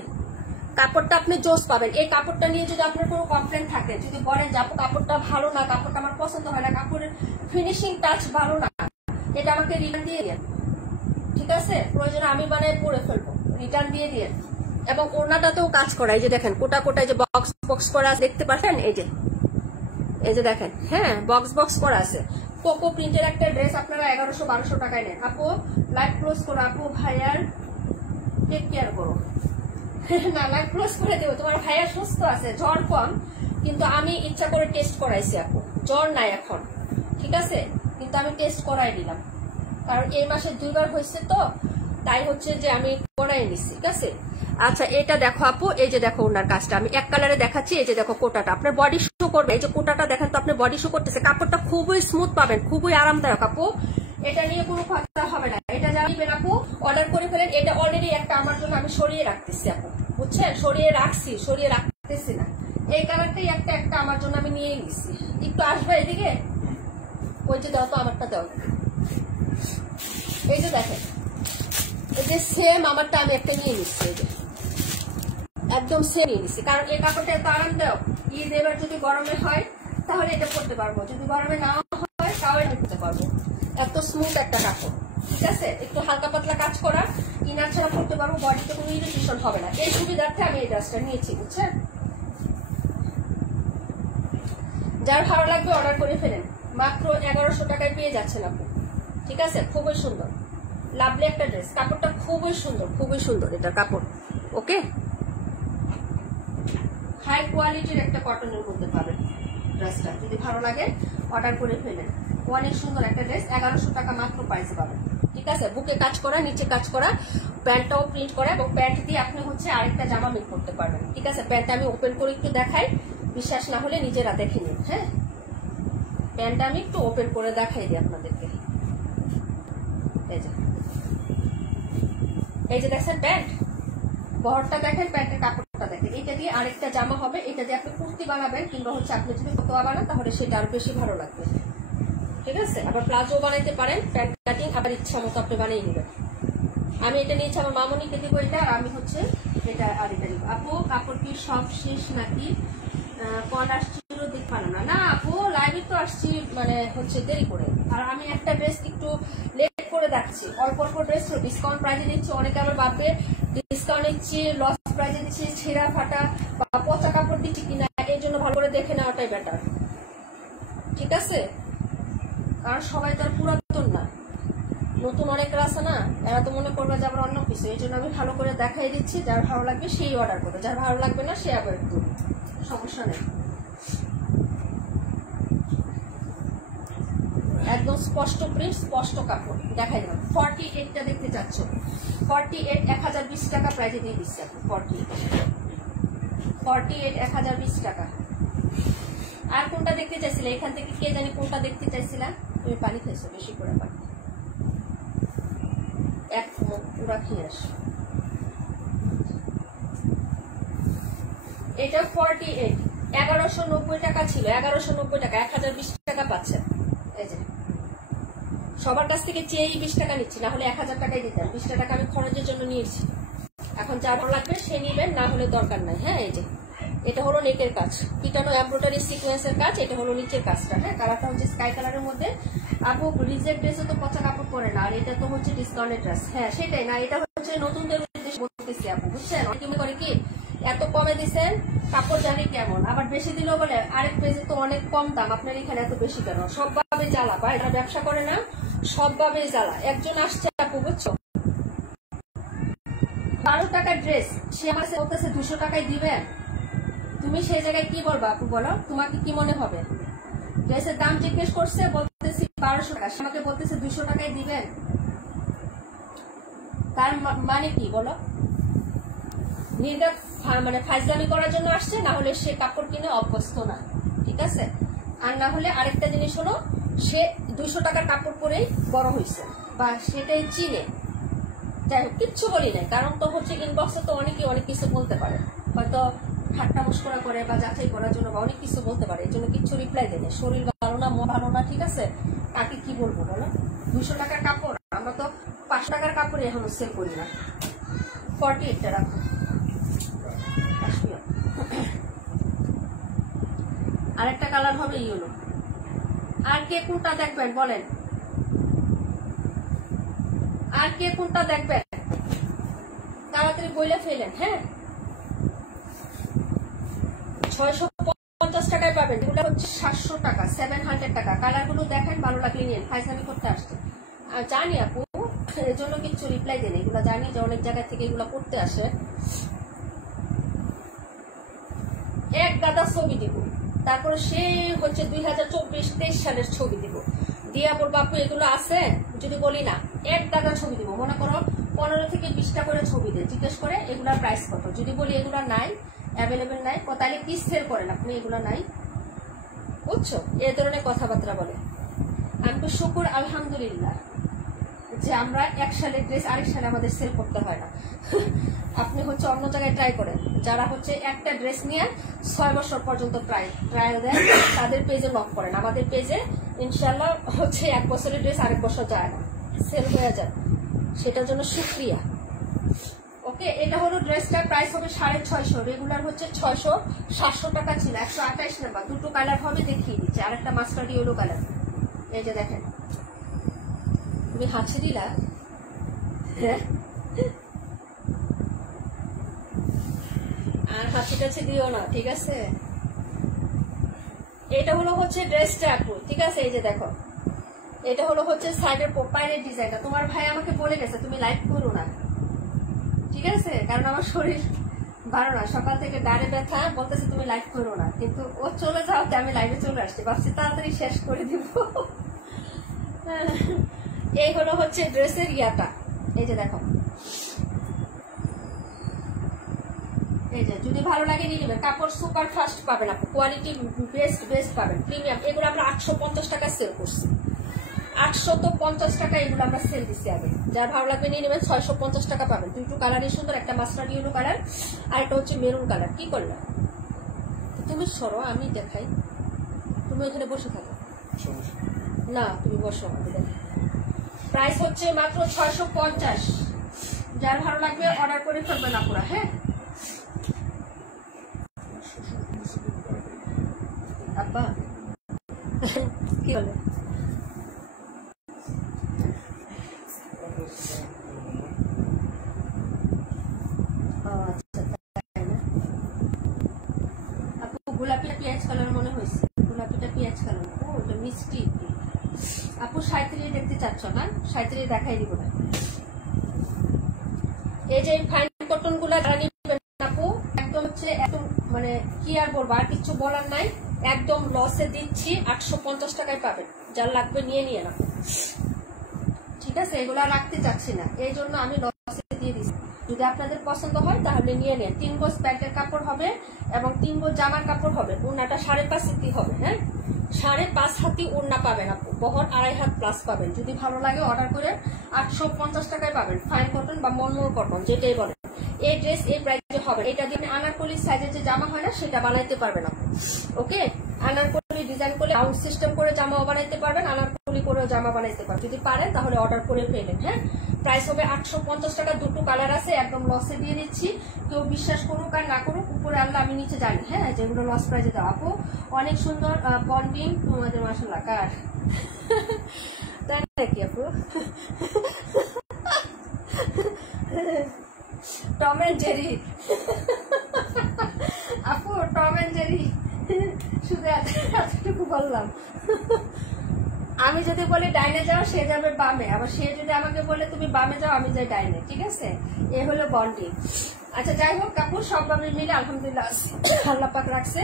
কাপড়টা, আপনি জোস পাবেন। এই কাপড়টা নিয়ে যদি আপনার কোনো কমপ্লেন থাকে, যদি বলেন যে আপু কাপড়টা ভালো না, কাপড়টা আমার পছন্দ হয় না, কাপড়ের ফিনিশিং টাচ ভালো না, এটা আমাকে রিটার্ন দিয়ে দিন, ঠিক আছে, প্রয়োজনে আমি বানায় পরে ফেলবো, রিটার্ন দিয়ে দিন। এবং ওড়নাটাতেও কাজ করা, এই যে দেখেন কোটা কোটা যে বক্স বক্স করা দেখতে পাচ্ছেন, এই যে দেখেন। হ্যাঁ, বক্স বক্স করা আছে। কোকো প্রিন্টের একটা ড্রেস আপনারা 1100-1200 টাকায় নেন আপু। লাইভ ক্লোজ করো আপু, ভাইয়ার টেক কেয়ার করো। না, লাইভ ক্লোজ করে দেবো, তোমার ভাইয়া সুস্থ আছে, জ্বর কম, কিন্তু আমি ইচ্ছা করে টেস্ট করাইছি আপু, জ্বর নাই এখন, ঠিক আছে, কিন্তু আমি টেস্ট করাই দিলাম, কারণ এই মাসে 2বার হয়েছে তো, তাই হচ্ছে যে আমি করাই নিচ্ছি, ঠিক আছে। আচ্ছা এটা দেখো আপু, এই যে দেখো ওনার কাজটা আমি এক কালারে দেখাচ্ছি। এই যে দেখো কোটাটা আপনার বডি শো করবে, এই যে কোটাটা দেখেন তো, আপনি বডি শো করতেছে, কাপড়টা খুবই স্মুথ পাবেন, খুবই আরামদায়ক আপু, এটা নিয়ে কোনো কথা হবে না। এটা যারা নিবেন আপু অর্ডার করে ফেলেন। এটা অলরেডি একটা আমার জন্য আমি সরিয়ে রাখতেছি আপু, বুঝছেন, সরিয়ে রাখছি, সরিয়ে রাখতেছি না, এই কালারটাই একটা আমার জন্য আমি নিয়ে নিচ্ছি। একটু আসবে এদিকে, ওই যে দাও তো, আমারটা দাও। এই যে দেখেন, এই যে সেম আমারটা আমি একটা নিয়ে নিচ্ছি, এই যে একদম সেম নিয়ে নিচ্ছি, কারণ এই কাপড়টা এত আরামদায়ক। ঈদ এবার যদি গরমে হয় তাহলে এটা পরতে পারবো, যদি গরমে না হয় তাহলে পরতে পারবো। এত স্মুথ একটা কাপড়, ঠিক আছে, একটু হালকা পাতলা কাজ করা, ইনার ছাড়া পরতে পারবো, বডিতে কোনো ইরিটেশন হবে না। এই সুবিধার্থে আমি এই ড্রেসটা নিয়েছি, বুঝছেন। যার ভালো লাগবে অর্ডার করে ফেলেন, মাত্র 1100 টাকায় পেয়ে যাচ্ছেন আপু, ঠিক আছে, খুবই সুন্দর, লাভলি একটা ড্রেস, কাপড়টা খুবই সুন্দর, খুবই সুন্দর এটা কাপড়। ওকে, হাই কোয়ালিটির একটা কটনের মধ্যে পাবেন ড্রেসটা। যদি ভালো লাগে অর্ডার করে ফেলেন। অনেক সুন্দর একটা ড্রেস, 1100 টাকা মাত্র প্রাইসে পাবেন। ঠিক আছে, বুকে কাজ করা, নিচে কাজ করা, প্যান্টটাও প্রিন্ট করা এবং প্যান্ট দিয়ে আপনি হচ্ছে আরেকটা জামা মেক করতে পারবেন। ঠিক আছে, প্যান্টটা আমি ওপেন করে একটু দেখাই, বিশ্বাস না হলে নিজেরা দেখে নিন। হ্যাঁ, প্যান্টটা আমি একটু ওপেন করে দেখাই দিই আপনাদেরকে। এই যে দেখছেন প্যান্ট, বহরটা দেখেন, প্যান্টের কাপড়টা দেখেন। এটা দিয়ে আরেকটা জামা হবে, এটা দিয়ে আপনি কুর্তি বানাবেন কিংবা হচ্ছে আপনি যদি ফতোয়া বানান তাহলে সেটা আরো বেশি ভালো লাগবে। ঠিক আছে, আবার প্লাজো বানাইতে পারেন, প্যান্ট কাটিং আবার ইচ্ছা মতো আপনি বানিয়ে নেবেন। আমি এটা নিয়েছি আমার মামনিকে দিব এটা, আর আমি হচ্ছে এটা আর এটা দিব। আপু কাপড় কি সব শেষ নাকি? কল আসছিল দেখ পারলাম না। না আপু, লাইভে তো আসছি মানে হচ্ছে দেরি করে, আর আমি একটা ড্রেস একটু লেট করে দেখছি। অল্প অল্প ড্রেস ডিসকাউন্ট প্রাইজে দিচ্ছি, অনেকে আবার ভাববে ডিসকাউন্ট দিচ্ছি, লস প্রাইজে দিচ্ছি, ছেঁড়া ফাটা বা পচা কাপড় দিচ্ছি কিনা, এই জন্য ভালো করে দেখে নেওয়াটাই বেটার। ঠিক আছে, কারণ সবাই তো আর পুরাতন না, নতুন অনেকরা আছে না, এরা তো মনে করবে যে আবার অন্য কিছু। এই জন্য আমি ভালো করে দেখাই দিচ্ছি, যার ভালো লাগবে সেই অর্ডার করবে, যার ভালো লাগবে না সে অ্যাভয়েড করবে, সমস্যা নেই। একদম স্পষ্ট প্রিন্ট, স্পষ্ট কাপড় দেখাই দেবেন। 48টা দেখতে চাচ্ছ, 48 1020 টাকা প্রাইজে দিয়ে দিচ্ছে। 48 1020 টাকা। আর কোনটা দেখতে চাইছিলে? এখান থেকে কে জানি কোনটা দেখতে চাইছিলাম? তুমি পানি খাইছো, বেশি করে পানি, এক পুরা খেয়ে আস। এটা 48 1190 টাকা ছিল, 1190 টাকা 1020 টাকা পাচ্ছেন। এই যে সবার কাছ থেকে চেয়েই 20 টাকা নিচ্ছি, না হলে 1000 টাকাই দিতাম। 20 টাকা আমি খরচের জন্য নিয়েছি। এখন যা ভালো লাগবে সে নিবেন, না হলে দরকার নাই। হ্যাঁ, এই যে এটা হলো নেকের কাজ, পিটানো এমব্রয়ডারি সিকোয়েন্সের কাজ। এটা হলো নিচের কাজটা। হ্যাঁ, কালারটা হচ্ছে স্কাই কালারের মধ্যে। আপু রিজেক্ট ড্রেসে তো পচা কাপড় পরে না, আর এটা তো হচ্ছে ডিসকাউন্টেড ড্রেস। হ্যাঁ সেটাই না, এটা হচ্ছে নতুনদের উদ্দেশ্যে বলতেছি আপু, বুঝছেন? অনেকে মনে করে কি এত কমে দিচ্ছেন, কাপড় জানি কেমন, আবার বেশি দিলেও বলে আরেক পেজে তো অনেক কম দাম, আপনার এখানে এত বেশি কেন? সবভাবে জ্বালা, বা এটা ব্যবসা করে না, সবভাবে জ্বালা। একজন আসছে আপু, বুঝছো, 12 টাকার ড্রেস, সে আমার বলতেছে 200 টাকায় দিবেন। তুমি সেই জায়গায় কি বলবা আপু, বলো? তোমাকে কি মনে হবে? ড্রেসের দাম জিজ্ঞেস করছে, বলতেছি 1200 টাকা, সে আমাকে বলতেছে 200 টাকায় দিবেন। তার মানে কি বলো? নির্গাত মানে ফাইজলামি করার জন্য আসছে, না হলে সে কাপড় কিনে অভ্যস্ত না। ঠিক আছে, আর না হলে আরেকটা জিনিস হলো, সে 200 টাকার কাপড় পরেই বড় হয়েছে বা সেটাই চিনে। যাই হোক, কিচ্ছু বলি নাই, কারণ তো হচ্ছে ইনবক্সে তো অনেকেই অনেক কিছু বলতে পারে, হয়তো ঠাট্টা মস্করা করে বা যাচাই করার জন্য বা অনেক কিছু বলতে পারে, এই জন্য কিচ্ছু রিপ্লাই দেয় না। শরীর ভালো না, মন ভালো না, ঠিক আছে, তাকে কি বলবো বলো? 200 টাকার কাপড়, আমরা তো 500 টাকার কাপড় এখনো সেল করি না। 48টা রাখো। আরেকটা কালার হবে ইয়েলো। আর কে কোনটা দেখবেন বলেন? আর কে কোনটা দেখবেন? তাড়াতাড়ি বইলে ফেলেন। হ্যাঁ, 650 টাকায় পাবেন। এগুলো হচ্ছে 700 টাকা, 700 টাকা। কালার গুলো দেখেন, ভালো লাগলে নিন। ফাইজলামি করতে আসছে জানি আপু, এর জন্য কিছু রিপ্লাই দেন। এগুলো জানি যে অনেক জায়গা থেকে এগুলো করতে আসে। এক গাদা ছবি দিব, তারপরে সে হচ্ছে 2024-23 সালের ছবি দিব, দিয়া বলবো আপু এগুলো আছে? যদি বলি না, এক গাদা ছবি দিব। মনে করো 15 থেকে 20টা করে ছবি দেয়, জিজ্ঞেস করে এগুলার প্রাইস কত। যদি বলি এগুলা নাই, অ্যাভেলেবেল নাই, তাহলে কি সেল করেন আপনি? এগুলো নাই, বুঝছো? এই ধরনের কথাবার্তা বলে। আমি তো শুকুর আলহামদুলিল্লাহ যে আমরা 1 সালের ড্রেস আরেক সালে আমাদের সেল করতে হয় না। আপনি হচ্ছে অন্য জায়গায় ট্রাই করেন, যারা হচ্ছে একটা ড্রেস নিয়ে 6 বছর পর্যন্ত ট্রায়াল দেন, তাদের পেজে লক করেন। আমাদের পেজে ইনশাল্লাহ হচ্ছে 1 বছরের ড্রেস আরেক বছর যায় না, সেল হয়ে যায়। সেটার জন্য শুক্রিয়া। ওকে, এটা হলো ড্রেসটার প্রাইস হবে 650। রেগুলার হচ্ছে 600, 700 টাকা ছিল। 128 নাম্বার। দুটো কালার হবে, দেখিয়ে দিচ্ছি। আর একটা মাস্টার্ড ইয়েলো কালার। এই যে দেখেন, তুমি হাসি দিলা, আর হাসি টাছি দিও না, ঠিক আছে? এটা হলো হচ্ছে ড্রেসটা আপু, ঠিক আছে? এই যে দেখো, এটা হলো হচ্ছে সাইডের পায়ের ডিজাইনটা। তোমার ভাই আমাকে বলে গেছে তুমি লাইভ করো না, ঠিক আছে? কারণ আমার শরীর ভালো না, সকাল থেকে দাঁড়ে ব্যথা, বলতেছে তুমি লাইভ করো না, কিন্তু ও চলে যাও, আমি লাইভে চলে আসছি, ভাবছি তাড়াতাড়ি শেষ করে দিব। এই হলো হচ্ছে ড্রেসের ইয়াটা, এই যে দেখো, এই যে যদি ভালো লাগে নিয়ে নেবেন। কাপড় সুপার ফাস্ট পাবেন, আপনি কোয়ালিটি বেস্ট পাবেন, প্রিমিয়াম। এগুলো আমরা 850 টাকা সেল করছি, 850 টাকা এগুলো আমরা সেল দিচ্ছি আগে। যার ভালো লাগবে নিয়ে নেবেন, 650 টাকা পাবেন। দুটো কালারই সুন্দর, একটা মাস্টার্ড ইয়েলো কালার আর একটা হচ্ছে মেরুন কালার। কি করলে তুমি সরো, আমি দেখাই, তুমি ওখানে বসে থাকো না, তুমি বসো, আমি দেখাই। প্রাইস হচ্ছে মাত্র 650। যার ভালো লাগবে অর্ডার করে ফেলবেন আপনারা। হ্যাঁ আব্বা কি বলে, গোলাপিটা পেঁয়াজ কালার মনে হয়েছে, গোলাপিটা পেঁয়াজ কালার। ও এটা মিষ্টি। আপু 37 দেখতে চাচ্ছ না? 37 দেখাই দিব না। এই যে ফাইন কটন গুলা নিবেন আপু, একদম হচ্ছে একদম মানে কি আর বলবো, আর কিছু বলার নাই, একদম লসে দিচ্ছি। 850 টাকায় পাবেন, যার লাগবে নিয়ে নিয়ে না, ঠিক আছে? এগুলা রাখতে চাচ্ছি না, এই জন্য আমি লসে দিয়ে দিচ্ছি। যদি আপনাদের পছন্দ হয় তাহলে নিয়ে নেন। 3 গজ প্যান্টের কাপড় হবে এবং 3 গজ জামার কাপড় হবে। ওড়নাটা 5.5 হাতি হবে। হ্যাঁ 5.5 হাতি ওড়না পাবেন আপু, বহর 2.5 হাত প্লাস পাবেন। যদি ভালো লাগে অর্ডার করে 850 টাকায় পাবেন। ফাইন কটন বা মলমল কটন যেটাই বলেন, এই ড্রেস এই প্রাইসে হবে। এটা দিয়ে আনারকলি সাইজের যে জামা হয় না সেটা বানাইতে পারবেন আপু। ওকে, আনারকলি ডিজাইন করে রাউন্ড সিস্টেম করে জামাও বানাইতে পারবেন, আনারকলি করেও জামা বানাইতে পারবেন। যদি পারেন তাহলে অর্ডার করে ফেলেন। হ্যাঁ প্রাইস হবে 850 টাকা। দুটো কালার আছে, একদম লসে দিয়ে দিচ্ছি। কেউ বিশ্বাস করুক আর না করুক, উপরে আল্লাহ আমি নিচে জানি। হ্যাঁ যেগুলো লস প্রাইসে দেওয়া আপু অনেক সুন্দর বন্ডিং তোমাদের মাশাআল্লাহ। কার তাই নাকি আপু? টম এন্ড জেরি আপু, টম এন্ড জেরি। শুধু এতটুকু বললাম, আমি যদি বলি ডাইনে যাও সে যাবে বামে, আবার সে যদি আমাকে বলে তুমি বামে যাও আমি যাই ডাইনে, ঠিক আছে? এ হলো বন্ডিং। আচ্ছা যাই হোক কাপড় সবভাবে মিলে আলহামদুলিল্লাহ আল্লাহ পাক রাখছে।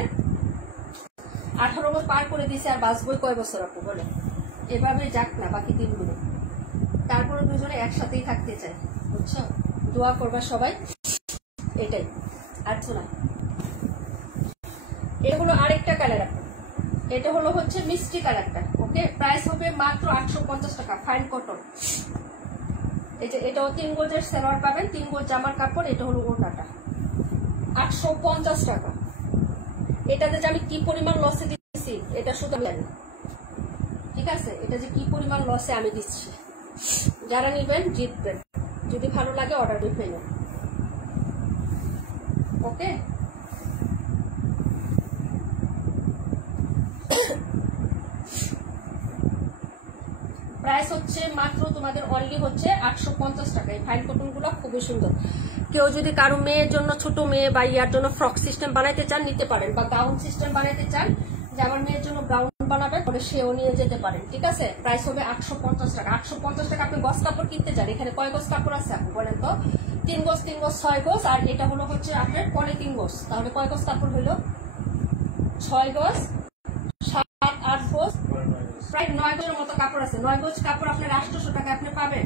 18 বছর পার করে দিয়েছে, আর বাঁচবই কয় বছর আপু বলে? এভাবে যাক না বাকি দিনগুলো, তারপরে দুজনে একসাথেই থাকতে চাই, বুঝছো? দোয়া করবা সবাই, এটাই। আর শোনা, এগুলো আরেকটা কালার আপু, এটা হলো হচ্ছে মিষ্টি কালারটা। ওকে, প্রাইস হবে মাত্র 850 টাকা। ফাইন কটন, এই যে এটাও 3 গজের সেলোয়ার পাবেন, 3 গজ জামার কাপড়। এটা হলো ওড়নাটা, 850 টাকা। এটাতে যে আমি কি পরিমাণ লসে দিচ্ছি এটা শুধু আমি জানি, ঠিক আছে? এটা যে কি পরিমাণ লসে আমি দিচ্ছি, যারা নিবেন জিতবেন। যদি ভালো লাগে অর্ডার দিয়ে ফেলেন। ওকে, প্রাইস হচ্ছে মাত্র তোমাদের অনলি হচ্ছে 850 টাকা। এই ফাইন কটন গুলো খুবই সুন্দর। কেউ যদি কারো মেয়ের জন্য, ছোট মেয়ে বা ইয়ার জন্য ফ্রক সিস্টেম বানাইতে চান নিতে পারেন, বা গাউন সিস্টেম বানাইতে চান যে আমার মেয়ের জন্য গাউন বানাবে, তাহলে সেও নিয়ে যেতে পারেন, ঠিক আছে? প্রাইস হবে 850 টাকা। 850 টাকা। আপনি গজ কাপড় কিনতে চান, এখানে কয় গজ কাপড় আছে আপনি বলেন তো? 3 গজ, 3 গজ, 6 গজ, আর এটা হলো হচ্ছে আপনার 3.5 গজ। তাহলে কয় গজ কাপড় হইলো? 6 গজ, 7, 8 গজ, প্রায় 9 গজের মতো কাপড় আছে। 9 গজ কাপড় আপনার 800 টাকা আপনি পাবেন।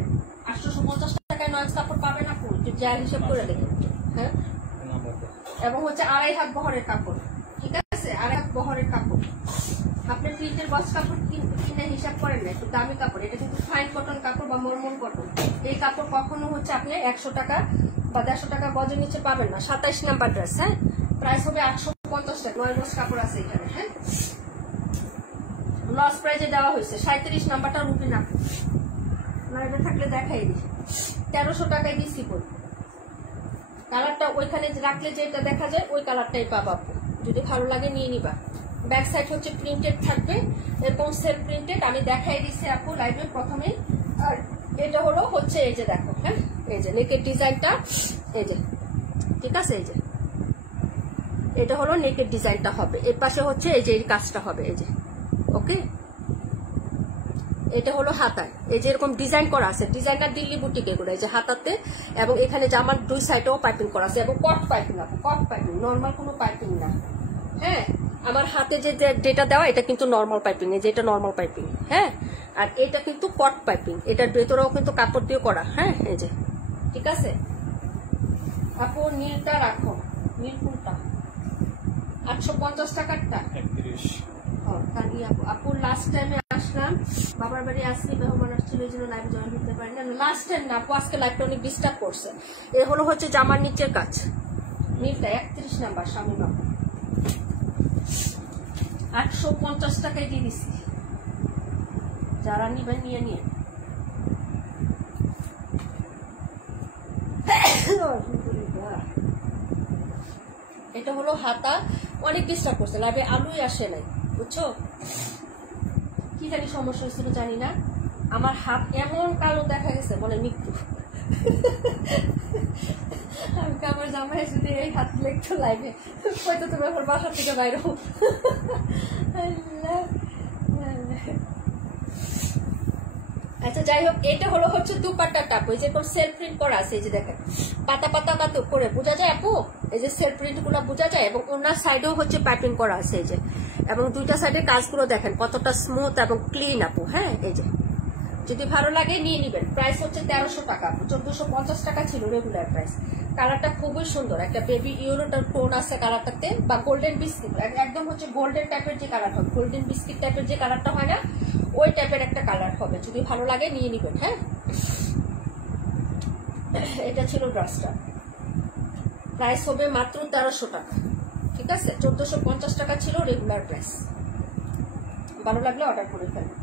850 টাকায় 9 গজ কাপড় পাবেন আপনি, যা হিসেব করে দেখেন। হ্যাঁ, এবং হচ্ছে 2.5 হাত বহরের কাপড়, ঠিক আছে? 2.5 হাত বহরের কাপড়। আপনি প্রিন্টের গজ কাপড় কিনে হিসাব করেন না, একটু দামি কাপড়। এটা কিন্তু ফাইন কটন কাপড় বা মলমল কটন। এই কাপড় কখনো হচ্ছে আপনি 100 টাকা বা 150 টাকা গজের নিচে পাবেন না। 27 নাম্বার ড্রেস। হ্যাঁ প্রাইস হবে 850 টাকা। 9 গজ কাপড় আছে এখানে। হ্যাঁ লস প্রাইজে দেওয়া হয়েছে। 37 নাম্বারটা রুপি না, লাইভে থাকলে দেখাই দিই। 1300 টাকায় দিচ্ছি বল। কালারটা ওইখানে রাখলে যেটা দেখা যায় ওই কালারটাই পাবা। যদি ভালো লাগে নিয়ে নিবা। ব্যাক সাইড হচ্ছে প্রিন্টেড থাকবে এবং সেলফ প্রিন্টেড। আমি দেখাই দিচ্ছি আপু লাইভে প্রথমেই। আর এটা হলো হচ্ছে এই যে দেখো, হ্যাঁ এই যে নেকের ডিজাইনটা, এই যে ঠিক আছে, এই যে এটা হলো নেকের ডিজাইনটা হবে। এর পাশে হচ্ছে এই যে এই কাজটা হবে, এই যে। ওকে, এটা হলো হাতায়, এই যে এরকম ডিজাইন করা আছে, ডিজাইনার দিল্লি বুটিক এগুলো, এই যে হাতাতে, এবং এখানে জামার দুই সাইডেও পাইপিং করা আছে, এবং কট পাইপিং আছে, কট পাইপিং, নর্মাল কোনো পাইপিং না। হ্যাঁ, আমার হাতে যে যেটা দেওয়া এটা কিন্তু নর্মাল পাইপিং, এই যে এটা নর্মাল পাইপিং। হ্যাঁ, আর এটা কিন্তু কট পাইপিং, এটার ভেতরেও কিন্তু কাপড় দিয়ে করা। হ্যাঁ, এই যে ঠিক আছে আপু। নীলটা রাখো, নীল ফুলটা 850 টাকারটা 31। আপু লাস্ট টাইমে আসলাম, বাবার বাড়ি আসছি, মেহমান আসছিল, এই জন্য লাইভ জয়েন করতে পারি না। লাস্ট টাইম না আপু, আজকে লাইভটা অনেক ডিস্টার্ব করছে। এ হলো হচ্ছে জামার নিচের কাজ, নীলটা 31 নাম্বার স্বামী মা, 850 টাকায় দিয়ে দিচ্ছি, যারা নিবেন নিয়ে নিয়ে। এটা হলো হাতা, অনেক ডিস্টার্ব করছে, লাভে আলুই আসে নাই, বুঝছো? কি জানি সমস্যা হয়েছিল জানি না, আমার হাত এমন কালো দেখা গেছে বলে মৃত্যু। আমার জামাই যদি এই হাত লেখতো লাইভে, হয়তো তুমি এখন বাসা থেকে বাইরে। আচ্ছা যাই হোক, এটা হলো হচ্ছে দুপাট্টা টাপ, ওই যে সেলফ প্রিন্ট করা আছে, এই যে দেখেন পাতা পাতা পাতা করে বোঝা যায় আপু, এই যে সেলফ প্রিন্ট গুলো বোঝা যায়, এবং ওনার সাইডেও হচ্ছে পাইপিং করা আছে, এই যে, এবং দুইটা সাইডের কাজগুলো দেখেন কতটা স্মুথ এবং ক্লিন আপু। হ্যাঁ, এই যে যদি ভালো লাগে নিয়ে নিবেন। প্রাইস হচ্ছে 1300 টাকা, 1450 টাকা ছিল রেগুলার প্রাইস। কালারটা খুবই সুন্দর, একটা বেবি ইয়েলোটার টোন আছে কালারটাতে, বা গোল্ডেন বিস্কিট, একদম হচ্ছে গোল্ডেন টাইপের যে কালার হবে, গোল্ডেন বিস্কিট টাইপের যে কালারটা হয় না, ওই টাইপের একটা কালার হবে। যদি ভালো লাগে নিয়ে নিবেন। হ্যাঁ, এটা ছিল ড্রেসটা, প্রাইস হবে মাত্র 1300 টাকা। ঠিক আছে, 1450 টাকা ছিল রেগুলার প্রাইস। ভালো লাগলে অর্ডার করে ফেলেন।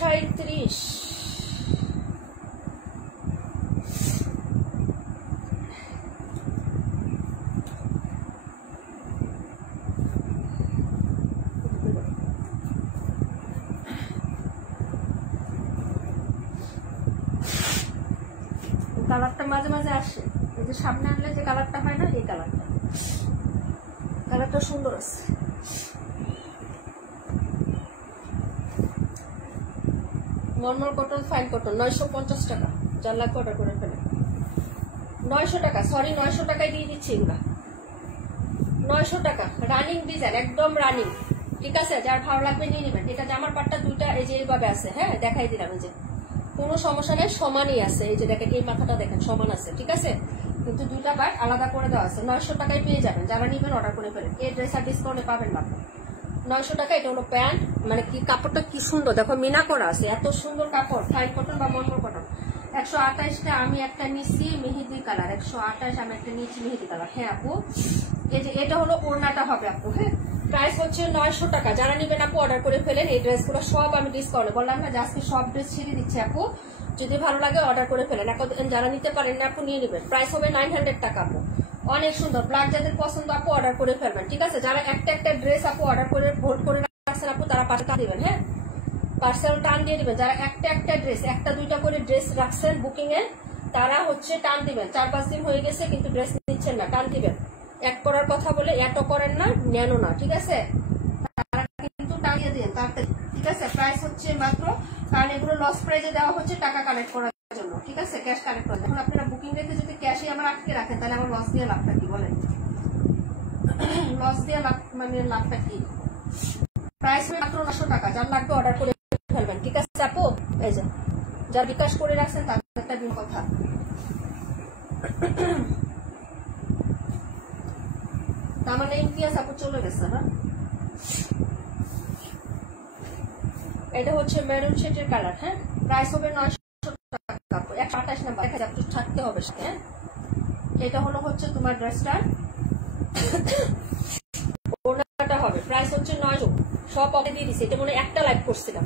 $37। কালারটা মাঝে মাঝে আসে, এই যে সামনে আনলে যে কালারটা হয় না, এই কালারটা সুন্দর আছে। নর্মাল কটন, ফাইন কটন 950 টাকা, যার লাগবে অর্ডার করে ফেলেন। 900 টাকা, সরি 900 টাকায় দিয়ে দিচ্ছি এগুলা, 900 টাকা রানিং ডিজাইন, একদম রানিং। ঠিক আছে, যার ভালো লাগবে নিয়ে নেবেন। এটা জামার পাটটা দুইটা এই যে এইভাবে আছে। হ্যাঁ, দেখাই দিলাম, এই যে কোনো সমস্যা নেই, সমানই আছে। এই যে দেখেন এই মাথাটা দেখেন সমান আছে। ঠিক আছে, কিন্তু দুইটা পার্ট আলাদা করে দেওয়া আছে। 900 টাকায় পেয়ে যাবেন, যারা নিবেন অর্ডার করে ফেলেন। এই ড্রেস আর ডিসকাউন্টে পাবেন না। 900 টাকা। এটা হলো প্যান্ট, মানে কি কাপড়টা কি সুন্দর দেখো, মিনা করা আছে, এত সুন্দর কাপড়, ফাইন কটন বা মনমল কটন। 128টা আমি একটা নিচ্ছি মেহেদি কালার, 128 আমি একটা নিচ্ছি মেহেদি কালার। হ্যাঁ আপু, এই যে এটা হলো ওড়নাটা হবে আপু। হ্যাঁ, প্রাইস হচ্ছে 900 টাকা। যারা নিবেন আপু অর্ডার করে ফেলেন। এই ড্রেসগুলো সব আমি ডিসকাউন্টে বললাম না, আজকে সব ড্রেস ছেড়ে দিচ্ছি আপু। যদি ভালো লাগে অর্ডার করে ফেলেন। এখন যারা নিতে পারেন না আপু নিয়ে নেবেন। প্রাইস হবে 900 টাকা আপু। অনেক সুন্দর, ব্ল্যাক যাদের পছন্দ আপু অর্ডার করে ফেলবেন। ঠিক আছে, যারা একটা একটা ড্রেস আপু অর্ডার করে ভোট করে রাখছেন আপু, তারা পার্সেল দিবেন। হ্যাঁ, পার্সেল টান দিয়ে দিবেন। যারা একটা একটা ড্রেস, একটা দুইটা করে ড্রেস রাখছেন বুকিং এ, তারা হচ্ছে টান দিবেন। 4-5 দিন হয়ে গেছে কিন্তু ড্রেস নিচ্ছেন না, টান দিবেন। এক করার কথা বলে এটো করেন না, নেনো না। ঠিক আছে, তারা কিন্তু টান দিয়ে দিন তাড়াতাড়ি। ঠিক আছে, প্রাইস হচ্ছে মাত্র, কারণ এগুলো লস প্রাইজে দেওয়া হচ্ছে টাকা কালেক্ট করার জন্য। ঠিক আছে, ক্যাশ কালেক্ট করার জন্য। এখন আপনারা বুকিং রেখে যদি ক্যাশে আমার আটকে রাখেন, তাহলে আমার লস দিয়ে লাভটা কি বলেন? লস দিয়ে লাভ মানে লাভটা কি? প্রাইস মাত্র 900 টাকা। যার লাগবে অর্ডার করে ফেলবেন। ঠিক আছে আপু, এই যে যার বিকাশ করে রাখছেন তাদের একটা দিন কথা। তার মানে ইমতিয়াজ আপু চলে গেছে না? এটা হচ্ছে মেরুন শেডের কালার। হ্যাঁ, প্রাইস হবে 900 টাকা। 128 নাম্বার দেখা যাচ্ছে, থাকতে হবে। হ্যাঁ, এটা হলো হচ্ছে তোমার ড্রেসটা, ওনাটা হবে। প্রাইস হচ্ছে 900। সব অফারে দিয়ে দিছি। এটা মনে একটা লাইভ করছিলাম,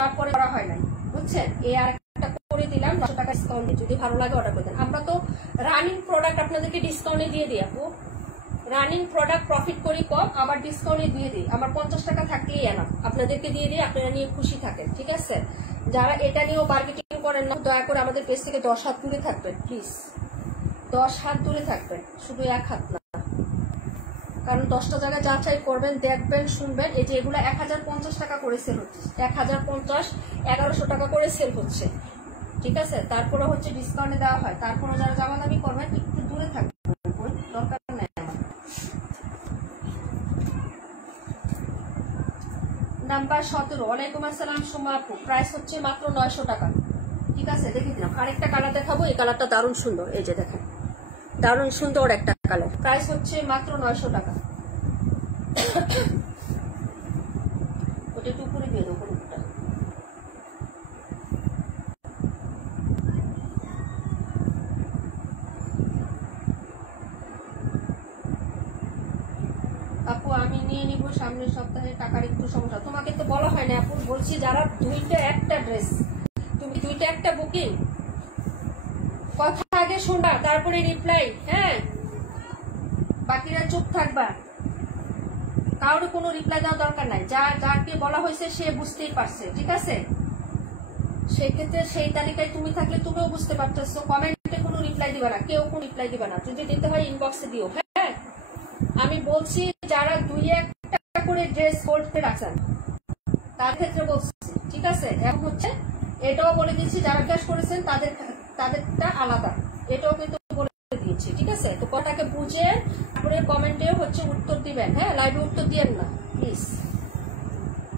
তারপরে করা হয় নাই, বুঝছেন? এই আর একটা করে দিলাম 900 টাকা ডিসকাউন্টে। যদি ভালো লাগে অর্ডার করে দেন। আমরা তো রানিং প্রোডাক্ট আপনাদেরকে ডিসকাউন্টে দিয়ে দিই আপু। রানিং প্রোডাক্ট প্রফিট করি কম, আবার ডিসকাউন্টে দিয়ে দিই। আমার 50 টাকা থাকলেই এনা, আপনাদেরকে দিয়ে দিই, আপনারা নিয়ে খুশি থাকেন। ঠিক আছে, যারা এটা নিয়েও মার্কেটিং করেন না দয়া করে আমাদের পেজ থেকে 10 হাত দূরে থাকবেন প্লিজ, 10 হাত দূরে থাকবেন, শুধু 1 হাত না, কারণ 10টা জায়গায় যাচাই করবেন, দেখবেন, শুনবেন। এই যে এগুলো 1050 টাকা করে সেল হচ্ছে, 1050 1100 টাকা করে সেল হচ্ছে, ঠিক আছে। তারপরে হচ্ছে ডিসকাউন্টে দেওয়া হয়, তারপরে যারা দামাদামি করবেন একটু দূরে থাকবেন, দরকার নেই। নাম্বার 17, ওয়ালাইকুম আসসালাম সুমা আপু, প্রাইস হচ্ছে মাত্র 900 টাকা, ঠিক আছে। দেখে দিলাম। আরেকটা কালার দেখাবো, এই কালারটা দারুণ সুন্দর, এই যে দেখেন দারুণ সুন্দর একটা কালার, প্রাইস হচ্ছে মাত্র 900 টাকা। ওটা একটু উপরে দিয়ে দেবো, উপরটা। আপু আমি নিয়ে নিব সামনের সপ্তাহে, টাকার একটু সমস্যা। তোমাকে তো বলা হয় না আপু, বলছি যারা 2টা একটা ড্রেস, তুমি 2টা একটা বুকিং, কথা আগে শোনা তারপরে রিপ্লাই, হ্যাঁ, বাকিরা চুপ থাকবা, কারোর কোনো রিপ্লাই দেওয়া দরকার নাই। যাকে বলা হয়েছে সে বুঝতেই পারছে, ঠিক আছে। সেই ক্ষেত্রে সেই তালিকায় তুমি থাকলে তুমিও বুঝতে পারতেছো, কমেন্টে কোনো রিপ্লাই দিবা না, কেউ কোনো রিপ্লাই দিবা না, যদি দিতে হয় ইনবক্সে দিও, হ্যাঁ। আমি বলছি যারা 2-1টা করে ড্রেস হোল্ড করে রাখছেন তার ক্ষেত্রে বলছি, ঠিক আছে। এখন হচ্ছে এটাও বলে দিচ্ছি যারা ক্যাশ করেছেন তাদেরটা আলাদা, এটাও কিন্তু বলে দিয়েছি, ঠিক আছে। তো কটাকে বুঝে তারপরে কমেন্টে হচ্ছে উত্তর দিবেন, হ্যাঁ, লাইভে উত্তর দিয়েন না প্লিজ।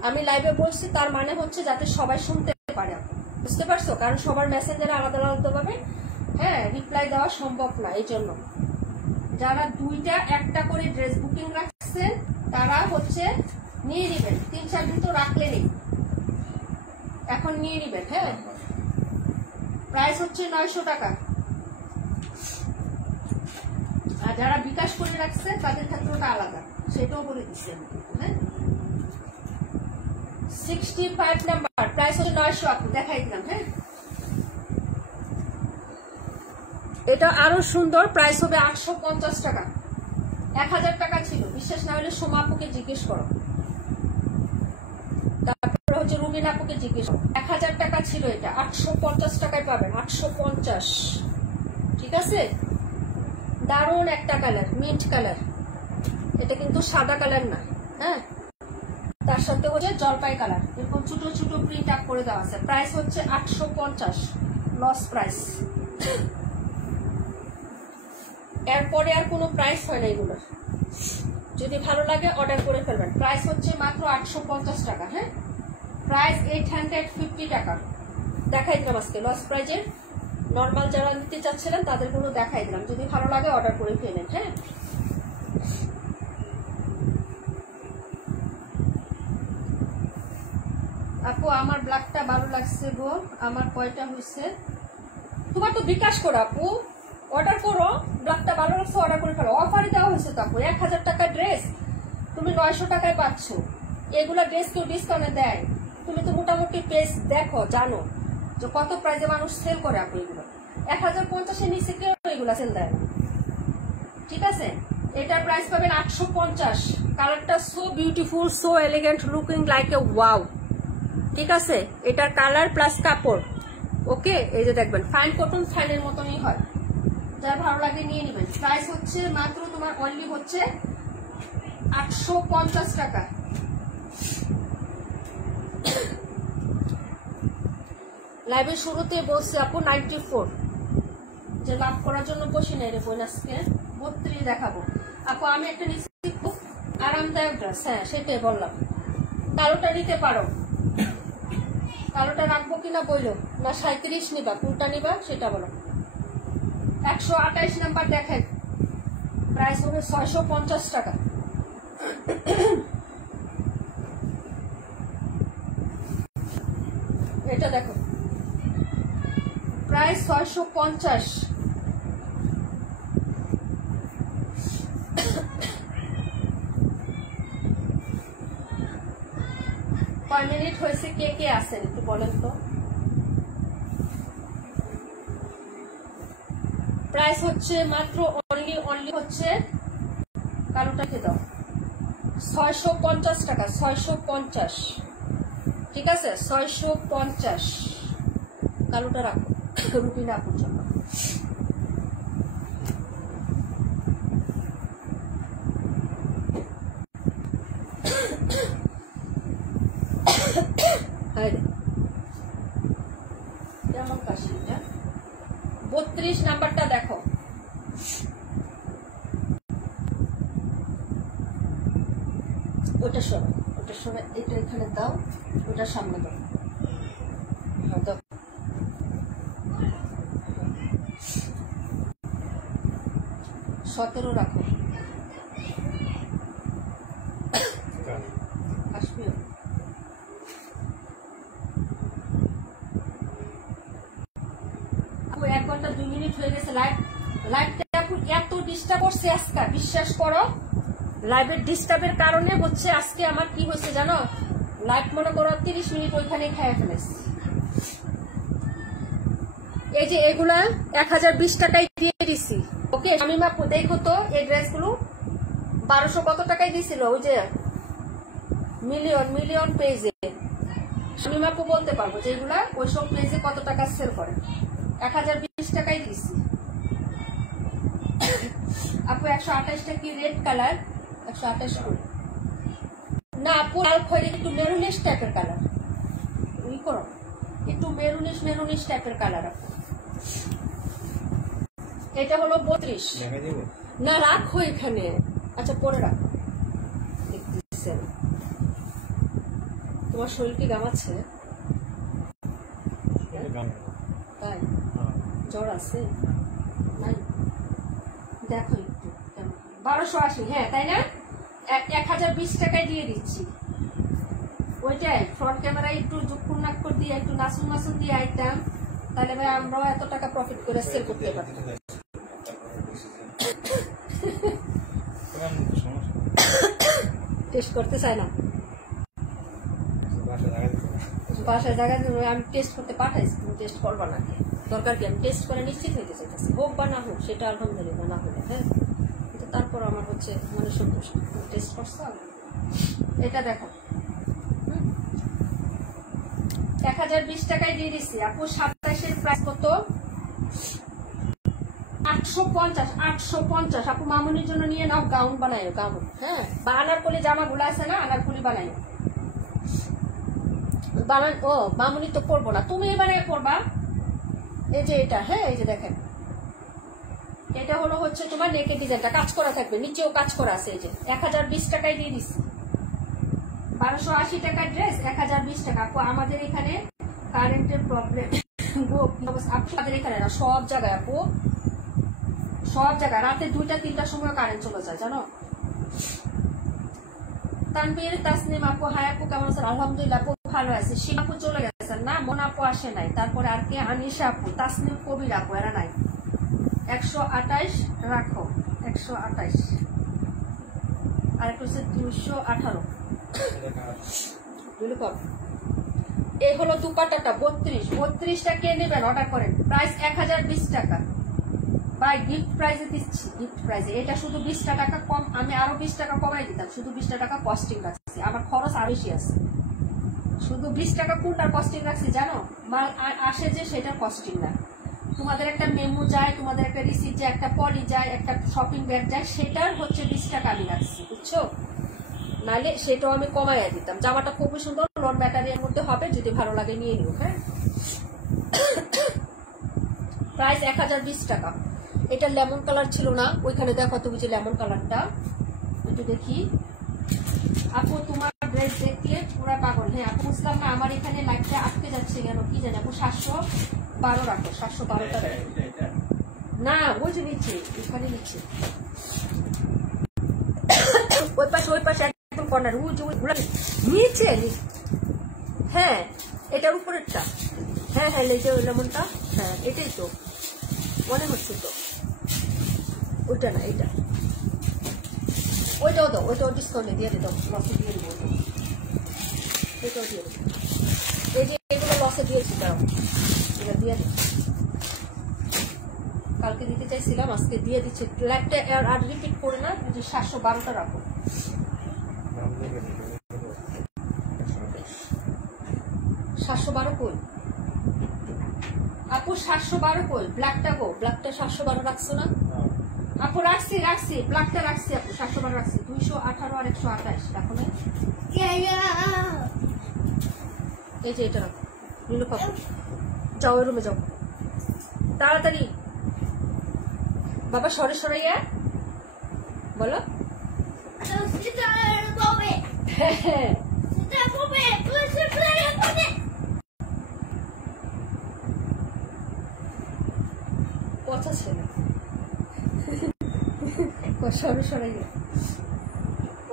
আমি লাইভে বলছি তার মানে হচ্ছে যাতে সবাই শুনতে পারে, বুঝতে পারছো, কারণ সবার মেসেঞ্জারে আলাদা আলাদা ভাবে, হ্যাঁ, রিপ্লাই দেওয়া সম্ভব না। এই জন্য যারা 2টা একটা করে ড্রেস বুকিং রাখছেন তারা হচ্ছে নিয়ে নিবেন, 3-4 দিন তো রাখলে নেই, এখন নিয়ে নিবেন, হ্যাঁ। প্রাইস হচ্ছে 900 টাকা। আর যারা বিকাশ করে রাখছে তাদের ক্ষেত্রটা আলাদা, সেটাও বলে দিচ্ছি আমি, হ্যাঁ। 65 নাম্বার, প্রাইস হচ্ছে 900, আপনি দেখাই দিলাম, হ্যাঁ। এটা আরো সুন্দর, প্রাইস হবে 850 টাকা। 1000 টাকা ছিল, বিশ্বাস না হলে সোমা আপুকে জিজ্ঞেস করো, তারপরে হচ্ছে রুবিনা আপুকে জিজ্ঞেস করো। 1000 টাকা ছিল, এটা 850 টাকায় পাবেন, 850, ঠিক আছে। দারুণ একটা কালার, মিন্ট কালার, এটা কিন্তু সাদা কালার না, হ্যাঁ। তার সাথে হচ্ছে জলপাই কালার, এরকম ছোট ছোট প্রিন্ট আপ করে দেওয়া আছে। প্রাইস হচ্ছে 850, লস প্রাইস। এরপরে আর কোনো প্রাইস হয় না এগুলোর, যদি ভালো লাগে অর্ডার করে ফেলবেন। প্রাইস হচ্ছে মাত্র 850 টাকা, হ্যাঁ। প্রাইস 850 টাকা। দেখাই দিলাম আজকে লস প্রাইজের, নর্মাল যারা নিতে চাচ্ছিলেন তাদের গুলো দেখাই দিলাম, যদি ভালো লাগে অর্ডার করে ফেলেন, হ্যাঁ। আপু আমার ব্ল্যাকটা ভালো লাগছে গো, আমার কয়টা হয়েছে? তোমার তো বিকাশ করো আপু, অর্ডার করো, ব্ল্যাকটা ভালো লাগছে অর্ডার করে ফেলো। অফারে দেওয়া হয়েছে তো আপু, 1000 টাকা ড্রেস তুমি 900 টাকায় পাচ্ছ। এগুলা ড্রেস কেউ ডিসকাউন্টে দেয়? তুমি তো মোটামুটি পেজ দেখো, জানো যে কত প্রাইজে মানুষ সেল করে আপু। এগুলো 1050-এর নিচে কেউ এগুলা সেল দেয় না, ঠিক আছে। এটার প্রাইস পাবেন 850। কালারটা so beautiful, so elegant, looking like a wow, ঠিক আছে। এটার কালার প্লাস কাপড়, ওকে। এই যে দেখবেন ফাইন কটন, ফাইনের মতনই হয়, যার ভালো লাগে নিয়ে নেবেন। প্রাইস হচ্ছে মাত্র তোমার অনলি হচ্ছে 850 টাকা। লাইভের শুরুতে বলছি আপু 94, যে লাভ করার জন্য বসি নাই রে বোনাসকে 32 দেখাবো। আপু আমি একটা নিচ্ছি খুব আরামদায়ক ড্রেস, হ্যাঁ সেটাই বললাম। কালোটা নিতে পারো, কালোটা রাখবো কিনা বললো না, 37 নিবা, কোনটা নিবা সেটা বলো। 128 নাম্বার দেখেন, প্রাইস হবে 650 টাকা। এটা দেখো প্রাইস 650। কয় মিনিট হয়েছে, কে কে আছেন একটু বলেন তো। প্রাইস হচ্ছে মাত্র অনলি হচ্ছে, কালোটাকে দাও, 650 টাকা, 650, ঠিক আছে 650। কালোটা রাখো রুটিন আপুর জন্য। কেমন কাশি? 32 নাম্বারটা দেখো। ওটা সরো, ওটা সরে, এটা এখানে দাও, ওটা সামনে দাও। হ্যাঁ দাও। 17 রাখো। আসবিও 1 ঘন্টা 2 মিনিট হয়ে গেছে। লাইভটা এত ডিস্টার্ব করছে আজকে, বিশ্বাস করো। লাইভের ডিস্টার্বের কারণে হচ্ছে আজকে আমার কি হয়েছে জানো, লাইভ মনে করো 30 মিনিট ওইখানে খেয়ে ফেলেছি। এই যে এগুলা 1020 টাকায় দিয়ে দিছি। ওকে শামিমা আপু দেখো তো এই ড্রেসগুলো 1200 কত টাকায় দিছিল ওই যে মিলিয়ন পেজে। শামিমা আপু বলতে পারবো যে এগুলা ওইসব পেজে কত টাকা সেল করে। 1020 টাকায় দিছি আপু। 128টা কি রেড কালার? 128 করে না আপু, লাল খয়েরি একটু মেরুনিশ টাইপের কালার, ই করো একটু মেরুনিশ টাইপের কালার আপু। এটা হলো 32। না রাখো এখানে, আচ্ছা পরে রাখো। দেখতেছেন তোমার শরীর কি গামাচ্ছে? তাই জ্বর আছে? নাই দেখো একটু 1280, হ্যাঁ তাই না? 1020 টাকায় দিয়ে দিচ্ছি। ওইটাই ফ্রন্ট ক্যামেরায় একটু জুকুনাক্কর দিয়ে একটু নাসুন দিয়ে আইতাম, তাহলে ভাই আমরাও এত টাকা প্রফিট করে সেল করতে পারতাম। টেস্ট করতে চাই না, বাসায় জায়গা আমি টেস্ট করতে পাঠাইছি, তুমি টেস্ট করবা না। দরকার কি? আমি টেস্ট করে নিশ্চিত হইতে চাইতেছি, হোক বা না হোক সেটা আলহামদুলিল্লাহ, না হলে হ্যাঁ, কিন্তু তারপর আমার হচ্ছে মানে সন্তোষ। টেস্ট করছো? এটা দেখো 1020 টাকায় দিয়ে দিচ্ছি আপু। 27-এর প্রাইস কত? 850 আপু। মামুনির জন্য নিয়ে নাও, গাউন বানাইও, গাউন। হ্যাঁ, বা আনারকলি জামা গুলো আছে না, আনারকলি বানাইও। ও মামুনি তো পরবো না, তুমি বানাই পরবা। এই যে এটা, হ্যাঁ এই যে দেখেন, এটা হলো হচ্ছে তোমার নেকের ডিজাইনটা কাজ করা থাকবে, নিচেও কাজ করা আছে। এই যে 1020 টাকায় দিয়ে দিচ্ছি। 1280 টাকার ড্রেস 1020 টাকা আপু। আমাদের এখানে কারেন্টের প্রবলেম আমাদের এখানে না, সব জায়গায় আপু, সব জায়গায় রাতে 2টা-3টার সময় কারেন্ট চলে যায় জানো। তানবীর তাসনিম আপু, হাই আপু কেমন আছেন? আলহামদুলিল্লাহ আপু ভালো আছে। শিমা আপু চলে গেছেন না, মন আপু আসে নাই, তারপরে আর কে? আনিশা আপু, তাসনিম কবির আপু, এরা নাই। 128 রাখো, 128। আর একটা হচ্ছে 218। এই হলো দুপাটাটা 32টা কে নেবেন অর্ডার করেন। প্রাইস 1020 টাকা বাই গিফট প্রাইজে দিচ্ছি, গিফট প্রাইজে। এটা শুধু 20 টাকা কম, আমি আরো 20 টাকা কমাই দিতাম, শুধু 20 টাকা কস্টিং রাখছি, আমার খরচ আরো বেশি আছে। শুধু 20 টাকা কোনটার কস্টিং রাখছি জানো? মাল আসে যে সেটার কস্টিং না, তোমাদের একটা মেমো যায়, তোমাদের একটা রিসিপ্ট যায়, একটা পলি যায়, একটা শপিং ব্যাগ যায়, সেটার হচ্ছে 20 টাকা আমি রাখছি, বুঝছো? নাহলে সেটাও আমি কমাইয়া দিতাম। জামাটা খুবই সুন্দর, নন ব্যাটারির মধ্যে হবে, যদি ভালো লাগে নিয়ে নিও। হ্যাঁ, প্রাইস 1020 টাকা। এটা লেমন কালার ছিল না, ওইখানে দেখো তুমি যে লেমন কালারটা, একটু দেখি আপু। তোমার ড্রেস দেখলে পুরা পাগল। হ্যাঁ আপু বুঝলাম না, আমার এখানে লাইটটা আটকে যাচ্ছে কেন কি জানি আপু। 712 রাখো, 712টা না, ওই যে নিচ্ছে, এখানে নিচ্ছে, ওই পাশে একদম কর্নার, নিচে। হ্যাঁ এটার উপরেরটা, হ্যাঁ হ্যাঁ এই যে লেমনটা, হ্যাঁ এটাই তো মনে হচ্ছে তো, ওইটা না এইটা, ওইটাও দাও, ওইটাও ডিসকাউন্টে দিয়ে দাও, লসে দিয়ে দেবো, এটাও দিয়ে দেবো। এই যে এগুলো লসে দিয়েছি, দাও এটা দিয়ে দেবো। কালকে দিতে চাইছিলাম, আজকে দিয়ে দিচ্ছি। লাইভটা আর রিপিট করে না, 712টা রাখো। 712 কই? আপু 712 কই ব্ল্যাকটা গো, ব্ল্যাকটা 712 রাখছো না আপু? রাখছি ব্ল্যাকটা রাখছি আপু, 712 রাখছি। 218 আর 128 রাখো না। এই যে এটা রাখো নীলু পাপু, যাও রুমে যাও তাড়াতাড়ি। বাবা সরে সরাইয়া বলো। পচা ছেলে সরে সরাইয়া।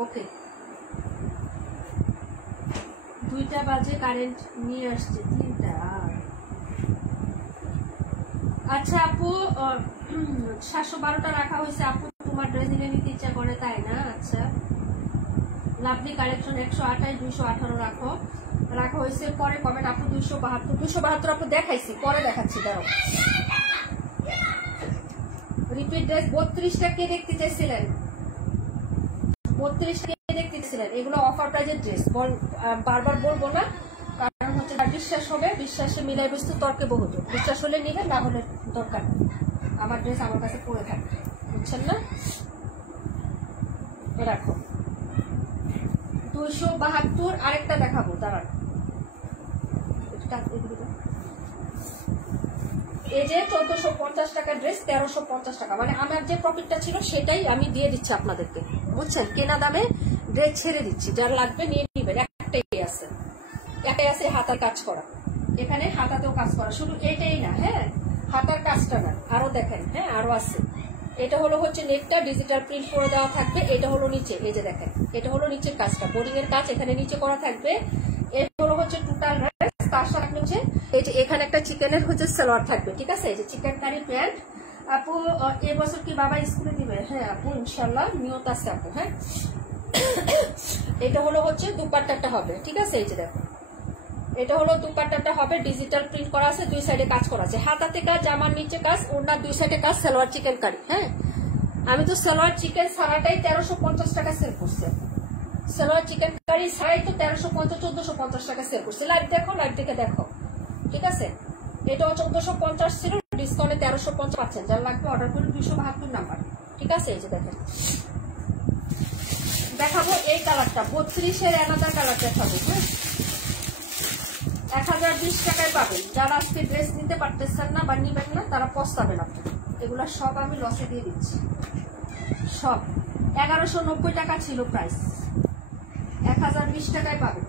ওকে 2টা বাজে কারেন্ট নিয়ে আসছে, 3টা। আচ্ছা আপু 712টা রাখা হয়েছে আপু, তোমার ড্রেস নিতে ইচ্ছা করে তাই না? আচ্ছা লাভলি কালেকশন 128 218 রাখা হয়েছে। পরে কমেন্ট আপু 272 আপু দেখাইছি, পরে দেখাচ্ছি দাঁড়াও। রিপিট ড্রেস 32টা কে দেখতে চাইছিলেন? 32টা কে দেখতে চাইছিলেন? এগুলো অফার প্রাইজের ড্রেস, বারবার বলবো না, কারণ হচ্ছে বিশ্বাস হবে, বিশ্বাসে মিলাই বস্তু তর্কে বহুত, বিশ্বাস হলে নিবে, না হলে দরকার নেই। আমার ড্রেস আমার কাছে পরে থাকবে, বুঝছেন না? রাখো 272। আরেকটা দেখাবো দাঁড়ান। এই যে 1450 টাকার ড্রেস 1350 টাকা, মানে আমার যে প্রফিটটা ছিল সেটাই আমি দিয়ে দিচ্ছি আপনাদেরকে, বুঝছেন? কেনা দামে ড্রেস ছেড়ে দিচ্ছি, যার লাগবে নিয়ে নিবেন। একটাই আছে হাতার কাজ করা, এখানে হাতাতেও কাজ করা, শুধু এটাই না, হ্যাঁ হাতার কাজটা না, আরো দেখেন, হ্যাঁ আরো আছে। এটা হলো হচ্ছে নেকটা ডিজিটাল প্রিন্ট করে দেওয়া থাকবে, এটা হলো নিচে, এই যে দেখেন এটা হলো নিচের কাজটা, বোর্ডিং এর কাজ এখানে নিচে করা থাকবে। এটা হলো হচ্ছে টোটাল ড্রেস, তার সাথে হচ্ছে এই যে এখানে একটা চিকেনের হচ্ছে সালোয়ার থাকবে, ঠিক আছে? এই যে চিকেন কারি প্যান্ট। আপু এবছর কি বাবা স্কুলে দিবে? হ্যাঁ আপু ইনশাল্লাহ নিয়ত আছে আপু। হ্যাঁ এটা হলো হচ্ছে দুপাট্টাটা হবে, ঠিক আছে? এই যে দেখো এটা হলো দুপাট্টাটা হবে, ডিজিটাল প্রিন্ট করা আছে, 2 সাইডে কাজ করা আছে, হাতাতে কাজ, জামার নিচে কাজ, ওড়নার 2 সাইডে কাজ, সালোয়ার চিকেন কারি। হ্যাঁ আমি তো সালোয়ার চিকেন সারাটাই 1350 টাকা সেল করছি, সালোয়ার চিকেন কারি সারাই তো 1350 1450 টাকা সেল করছি। লাইভ দেখো, লাইভ দেখে দেখো, ঠিক আছে? এটাও 1450 ছিল, ডিসকাউন্টে 1350 পাচ্ছেন, যার লাগবে অর্ডার করুন। 272 নাম্বার, ঠিক আছে? এই যে দেখেন দেখাবো এই কালারটা, 32-এর অ্যানাদার কালার দেখাবো। হ্যাঁ 1020 টাকায় পাবেন। যারা আজকে ড্রেস নিতে পারতেছেন না বা নিবেন না তারা পস্তাবেন আপনি, এগুলা সব আমি লসে দিয়ে দিচ্ছি। সব 1190 টাকা ছিল প্রাইস, 1020 টাকায় পাবেন।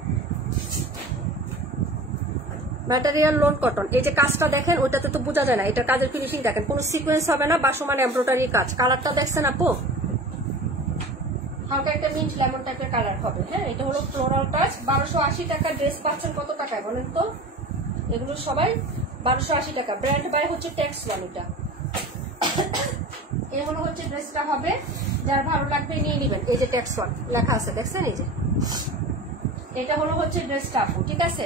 Material loan cotton. এই যে কাজটা দেখেন, ওইটাতে তো বোঝা যায় না, এটা কাজের ফিনিশিং দেখেন, কোনো সিকোয়েন্স হবে না, বাসমান এমব্রয়ডারি কাজ। কালারটা দেখছেন আপু, হালকা একটা মিন্ট লেমন টাইপের কালার হবে। হ্যাঁ এটা হলো ফ্লোরাল টাচ। 1280 টাকা ড্রেস পাচ্ছেন কত টাকায় বলেন তো? এগুলো সবাই 1280 টাকা। ব্র্যান্ড বাই হচ্ছে ট্যাক্স ওয়ান। এটা এই হলো হচ্ছে ড্রেসটা হবে, যার ভালো লাগবে নিয়ে নেবেন। এই যে ট্যাক্স ওয়ান লেখা আছে দেখছেন, এই যে এটা হলো হচ্ছে ড্রেসটা আপু, ঠিক আছে?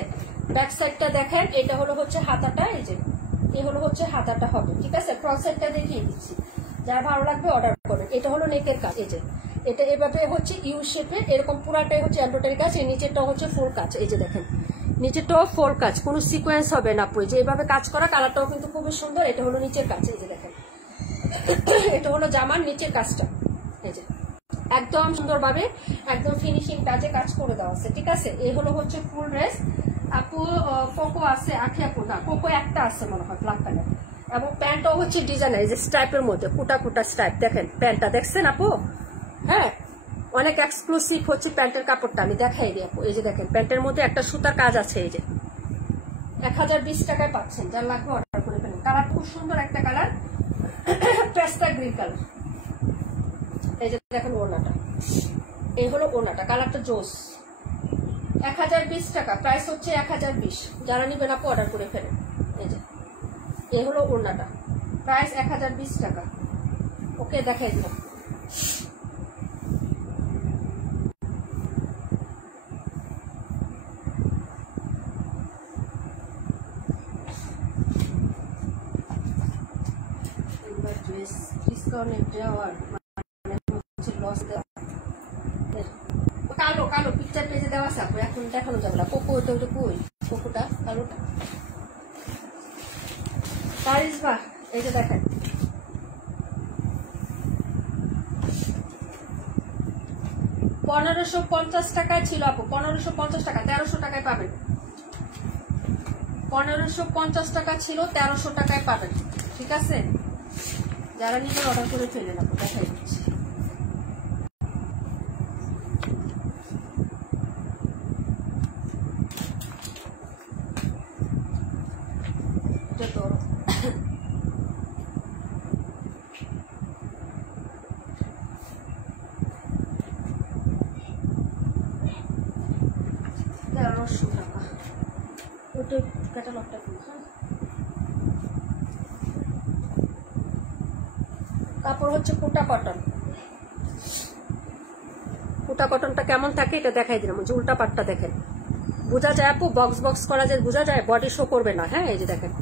ব্যাক সাইডটা দেখেন, এটা হলো হচ্ছে হাতাটা, এই যে এই হলো হচ্ছে হাতাটা হবে, ঠিক আছে? ফ্রন্ট সাইডটা দেখিয়ে দিচ্ছি, যার ভালো লাগবে অর্ডার করবেন। এটা হলো নেকের কাজ, এই যে এটা এভাবে হচ্ছে ইউ শেপে, এরকম পুরাটাই হচ্ছে এমব্রয়ডারি কাজ, এই নিচেরটা হচ্ছে ফুল কাজ। এই যে দেখেন নিচেরটাও ফুল কাজ, কোনো সিকোয়েন্স হবে না আপু, যে এভাবে কাজ করা। কালারটাও কিন্তু খুবই সুন্দর। এটা হলো নিচের কাজ, এই যে দেখেন এটা হলো জামার নিচের কাজটা, এই যে একদম সুন্দরভাবে একদম ফিনিশিং কাজে কাজ করে দেওয়া আছে, ঠিক আছে? এই হলো হচ্ছে ফুল ড্রেস আপু। কোকো আছে, আখি আপু না, কোকো একটা আছে মনে হয় ব্ল্যাক কালার, এবং প্যান্টটাও হচ্ছে ডিজাইনার, এই যে স্ট্রাইপের মধ্যে কুটা কুটা স্ট্রাইপ। দেখেন প্যান্টটা দেখছেন আপু? হ্যাঁ অনেক এক্সক্লুসিভ হচ্ছে প্যান্টের কাপড়টা, আমি দেখাই দিই আপু। এই যে দেখেন প্যান্টের মধ্যে একটা সুতার কাজ আছে, এই যে 1020 টাকায় পাচ্ছেন, যার লাগবে অর্ডার করে ফেলেন। কালার খুব সুন্দর একটা কালার, পেস্তা গ্রিন কালার। এই যে দেখেন ওড়নাটা, এই হলো ওড়নাটা, কালারটা জোস। 1020 টাকা প্রাইস হচ্ছে, 1020। যারা নিবেন আপু অর্ডার করে ফেলেন। এই যে এই হলো ওড়নাটা, প্রাইস 1020 টাকা। ওকে দেখাই দিলাম। কালো কালো পিকচার পেজে দেওয়া আছে আপু, এখন দেখানো যাবে না। কোকো ওটা কই, কোকোটা কালোটা কারিজমা এই যে দেখেন, $1550 টাকায় ছিল আপু, 1550 টাকা, 1300 টাকায় পাবেন। 1550 টাকা ছিল, 1300 টাকায় পাবেন। ঠিক আছে, যারা নিজে অর্ডার করে ফেলেন আপু, দেখাই দিচ্ছি। এটা তো ক্যাটালগটা কি? কাপড় হচ্ছে কোটা কটন। কোটা কটনটা কেমন থাকে এটা দেখাই দিলাম। যে উল্টা পাটটা দেখেন, বোঝা যায় আপু, বক্স বক্স করা যায়, বোঝা যায়, বডি শো করবে না। হ্যাঁ, এই যে দেখেন,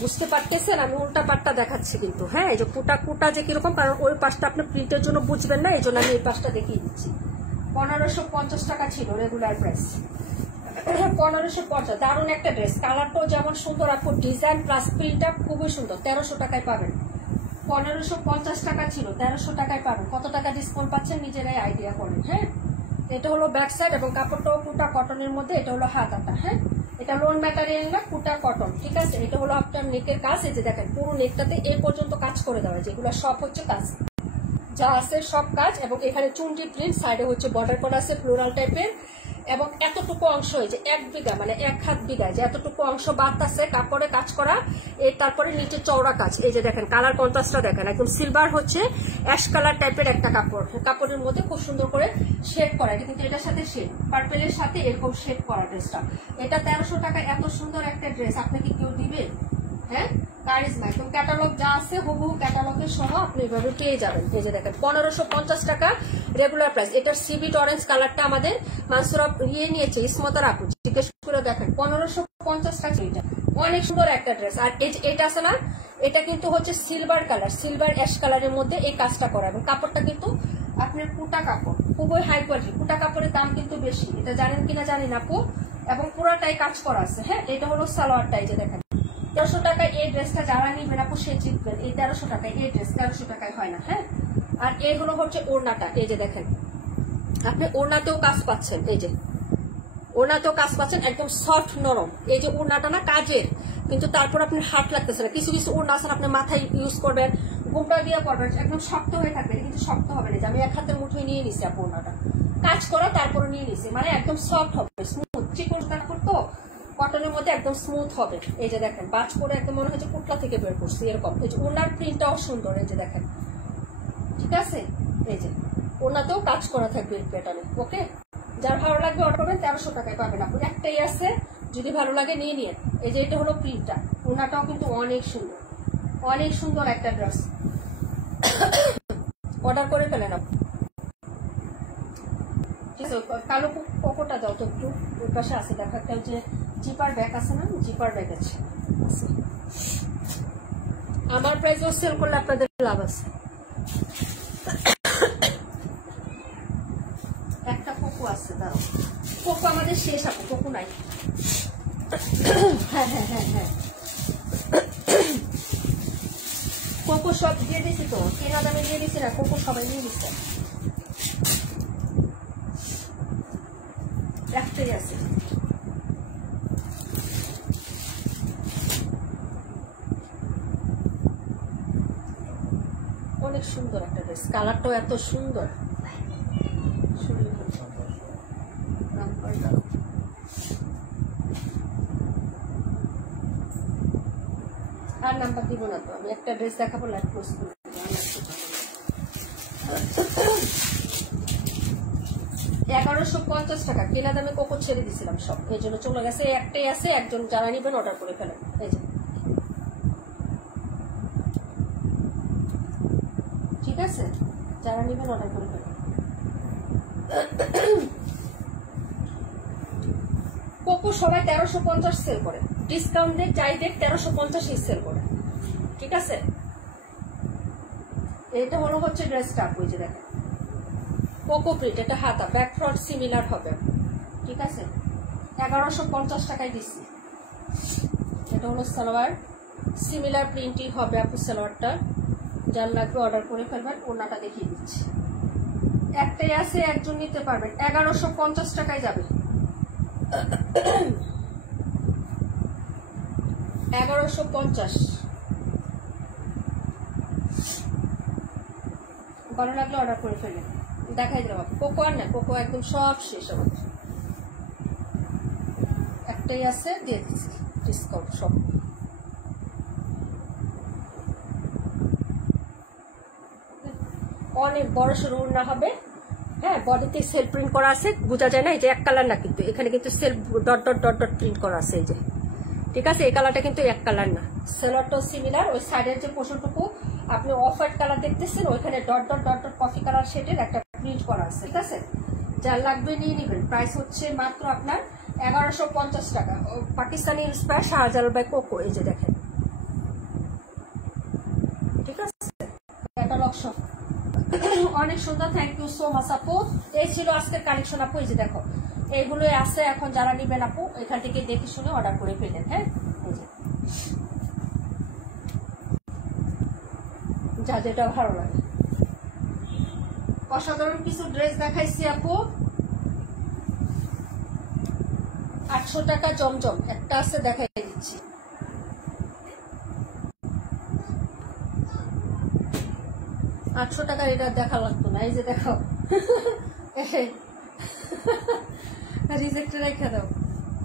বুঝতে পারতেছেন? আমি উল্টা পাটটা দেখাচ্ছি কিন্তু। হ্যাঁ, এই যে কোটা কোটা যে কিরকম, কারণ ওই পাশটা আপনি প্রিন্টের জন্য বুঝবেন না, এই জন্য আমি এই পাশটা দেখিয়ে দিচ্ছি। 1550 টাকা ছিল রেগুলার প্রাইস। 1550, দারুণ একটা ড্রেস, কালারটাও যেমন সুন্দর আপু, ডিজাইন প্লাস প্রিন্টটা খুবই সুন্দর। 1300 টাকায় পাবেন। 1550 টাকা ছিল, 1300 টাকায় পাবেন। কত টাকা ডিসকাউন্ট পাচ্ছেন নিজেরাই আইডিয়া করেন। হ্যাঁ, এটা হলো ব্যাক সাইড এবং কাপড়টাও কোটা কটনের মধ্যে। এটা হলো হাতাটা। হ্যাঁ, এটা লোন ম্যাটেরিয়াল না, কোটা কটন। ঠিক আছে, এটা হলো আপনার নেকের কাজ। এই যে দেখেন, পুরো নেকটাতে এই পর্যন্ত কাজ করে দেওয়া, যেগুলো সব হচ্ছে কাজ, যা আছে সব কাজ। এবং এখানে চুনটি প্রিন্ট, সাইডে হচ্ছে বর্ডার করা আছে ফ্লোরাল টাইপের। এবং এতটুকু অংশ, এই যে 1 বিঘা মানে 1 হাত বিঘায় যে এতটুকু অংশ বাদ আছে কাপড়ে কাজ করা। এই তারপরে নিচে চওড়া কাজ। এই যে দেখেন, কালার কন্ট্রাস্টটা দেখেন, একদম সিলভার হচ্ছে অ্যাশ কালার টাইপের একটা কাপড়। কাপড়ের মধ্যে খুব সুন্দর করে শেড করা। এটা কিন্তু এটার সাথে শেড, পার্পেলের সাথে এরকম শেড করা ড্রেসটা। এটা 1300 টাকা। এত সুন্দর একটা ড্রেস আপনাকে কেউ দিবে? হ্যাঁ, কারিজমা একদম ক্যাটালগ যা আছে হুবহু ক্যাটালগের সহ আপনি এইভাবে পেয়ে যাবেন। এই যে দেখেন, 1550 টাকা রেগুলার প্রাইস। এটার সিভিট অরেঞ্জ কালারটা আমাদের মানসুরা নিয়েছে, ইসমতার আপু, জিজ্ঞেস করে দেখেন। 1550 টাকা। এটা অনেক সুন্দর একটা ড্রেস। আর এটা আছে না, এটা কিন্তু হচ্ছে সিলভার কালার, সিলভার অ্যাশ কালারের মধ্যে এই কাজটা করা। এবং কাপড়টা কিন্তু আপনার কোটা কাপড়, খুবই হাই কোয়ালিটি। কোটা কাপড়ের দাম কিন্তু বেশি, এটা জানেন কিনা জানি না আপু। এবং পুরোটাই কাজ করা আছে। হ্যাঁ, এটা হলো সালোয়ারটা। এই যে দেখেন, 1300 টাকায় এই ড্রেসটা যারা নিবেন আপু সে জিতবেন। এই 1300 টাকায় এই ড্রেস 1300 টাকায় হয় না। হ্যাঁ, আর এই হলো হচ্ছে ওড়নাটা। এই যে দেখেন, আপনি ওড়নাতেও কাজ পাচ্ছেন। এই যে ওড়নাতেও কাজ পাচ্ছেন, একদম সফট নরম। এই যে ওড়নাটা না কাজের, কিন্তু তারপর আপনি হাত লাগতেছে না। কিছু কিছু ওড়না আছে আপনি মাথায় ইউজ করবেন, গোমটা দিয়ে করবেন, একদম শক্ত হয়ে থাকবে। কিন্তু শক্ত হবে না। যে আমি এক হাতের মুঠোয় নিয়ে নিছি আপু, ওড়নাটা কাজ করা, তারপরে নিয়ে নিছি, মানে একদম সফট হবে, স্মুথ। চিকন কাপড় তো, কটনের মধ্যে একদম স্মুথ হবে। এই যে দেখেন, বাজ করে একদম মনে হচ্ছে কুটলা থেকে বের করছি এরকম। এই যে ওনার প্রিন্টটাও সুন্দর। এই যে দেখেন, ঠিক আছে, এই যে ওনাতেও কাজ করা থাকবে এই প্যাটার্নে। ওকে, যার ভালো লাগবে অর্ডার করবেন। 1300 টাকায় পাবেন আপনি। একটাই আছে, যদি ভালো লাগে নিয়ে নিন। এই যে এটা হলো প্রিন্টটা, ওনাটাও কিন্তু অনেক সুন্দর, অনেক সুন্দর একটা ড্রেস। অর্ডার করে ফেলেন আপনি। কালো কোকোটা দাও তো একটু, ওই পাশে আছে দেখা একটা, যে জিপার ব্যাগ আছে না, জিপার ব্যাগ আছে। আমার প্রাইসও সেল করলে আপনাদের লাভ আছে। একটা কোকো আছে, দাঁড়াও, কোকো আমাদের শেষ আপু, কোকো নাই। হ্যাঁ হ্যাঁ হ্যাঁ হ্যাঁ, কোকো সব দিয়ে দিছি তো, কেনা দামে দিয়ে দিছি না, কোকো সবাই নিয়ে দিচ্ছে। একটাই আছে। অনেক সুন্দর একটা ড্রেস, কালারটাও এত সুন্দর। আর নাম্বার দিব না তো, আমি একটা ড্রেস দেখাবো, লাইভ পোস্ট করবো। 1150 টাকা কেনা দামে কোকো ছেড়ে দিছিলাম সব, এই জন্য চলে গেছে। একটাই আছে, একজন যারা নিবেন অর্ডার করে ফেলেন। এই যে ঠিক আছে, যারা নিবেন অর্ডার করে ফেলেন। কোকো সবাই 1350 সেল করে, ডিসকাউন্ট দিয়ে যাই দেখ 1350 সেল করে। ঠিক আছে, এটা হলো হচ্ছে ড্রেসটা। ওই যে দেখেন, কোকো প্রিন্ট, এটা হাতা, ব্যাক ফ্রন্ট সিমিলার হবে। ঠিক আছে, 1150 টাকায় দিচ্ছি। এটা হলো সালোয়ার, সিমিলার প্রিন্টই হবে আপু সালোয়ারটা, যার লাগবে অর্ডার করে ফেলবেন। ওনাটা দেখিয়ে দিচ্ছি, একটাই আছে, একজন নিতে পারবেন। 1150 টাকায় যাবে, 1150। ভালো লাগলে অর্ডার করে ফেলবেন। দেখাই দিলাম কোকো আর না, কোকো একদম সব শেষ আমাদের, একটাই আছে, দিয়ে দিচ্ছি ডিসকাউন্ট সব। অনেক বড় সরু না হবে, হ্যাঁ, বডিতে সেলফ প্রিন্ট করা আছে, বোঝা যায় না, এই যে এক কালার না, কিন্তু এখানে কিন্তু self dot dot dot dot print করা আছে, এই যে, ঠিক আছে। এই কালারটা কিন্তু এক কালার না, সালোয়ারটাও সিমিলার। ওই সাইডের যে পোর্শনটুকু আপনি অফ হোয়াইট কালার দেখতেছেন, ওইখানে dot dot dot dot coffee colour শেডের একটা প্রিন্ট করা আছে, ঠিক আছে। যার লাগবে নিয়ে নেবেন। প্রাইস হচ্ছে মাত্র আপনার 1150 টাকা। Pakistani inspire Shahjalal by Coco, এই যে দেখেন, ঠিক আছে। ক্যাটালগ সব অনেক সুন্দর, থ্যাংক ইউ সো মাচ আপু। এই ছিল আজকের কালেকশন আপু, এই যে দেখো, এইগুলো আছে। এখন যারা নিবেন আপু এখান থেকে দেখে শুনে অর্ডার করে ফেলেন, হ্যাঁ। এই যে যা যেটা ভালো লাগে। অসাধারণ কিছু ড্রেস দেখাইছি আপু, 800 টাকা জমজম একটা আছে, দেখাই দিচ্ছি। টাকা এটা দেখা লাগতো না, এই যে দেখো, রিজেক্ট রেখে দাও,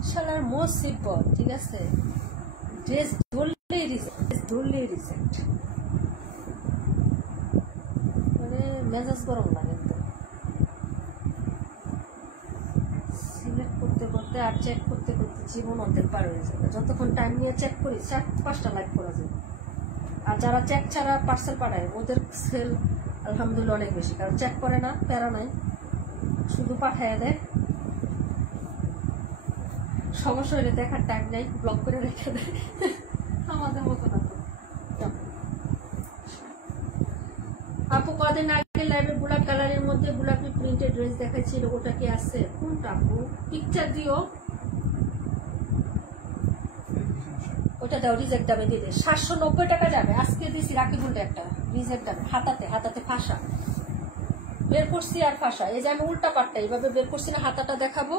শালার মুসিবত, ঠিক আছে। ড্রেস ধরলেই রিজেক্ট, মানে মেজাজ গরম লাগে তো। সিলেক্ট করতে করতে আর চেক করতে করতে জীবন অর্ধেক পার হয়ে যাবে। যতক্ষণ টাইম নিয়ে চেক করি 4-5টা লাইক করা যায়। আর যারা চেক ছাড়া পার্সেল পাঠায় ওদের সেল আলহামদুলিল্লাহ অনেক বেশি, কারণ চেক করে না, প্যারা নাই, শুধু পাঠায় দেয়। সমস্যা হলে দেখার টাইম নেই, ব্লক করে রেখে দেয়, আমাদের মতো না। আপু কদিন আগে লাইভে ব্ল্যাক কালারের মধ্যে গোলাপি প্রিন্টেড ড্রেস দেখাচ্ছিল, ওটা কি আছে? কোনটা আপু? পিকচার দিও, ওটা দাও, রিজেক্ট দামে দিলে 790 টাকা যাবে। আজকে দিয়েছি রাকিবুলটা একটা রিজেক্ট দামে, হাতাতে ফাঁসা বের করছি আর ফাঁসা। এই যে আমি উল্টা পাটটা এইভাবে বের করছি না, হাতাটা দেখাবো,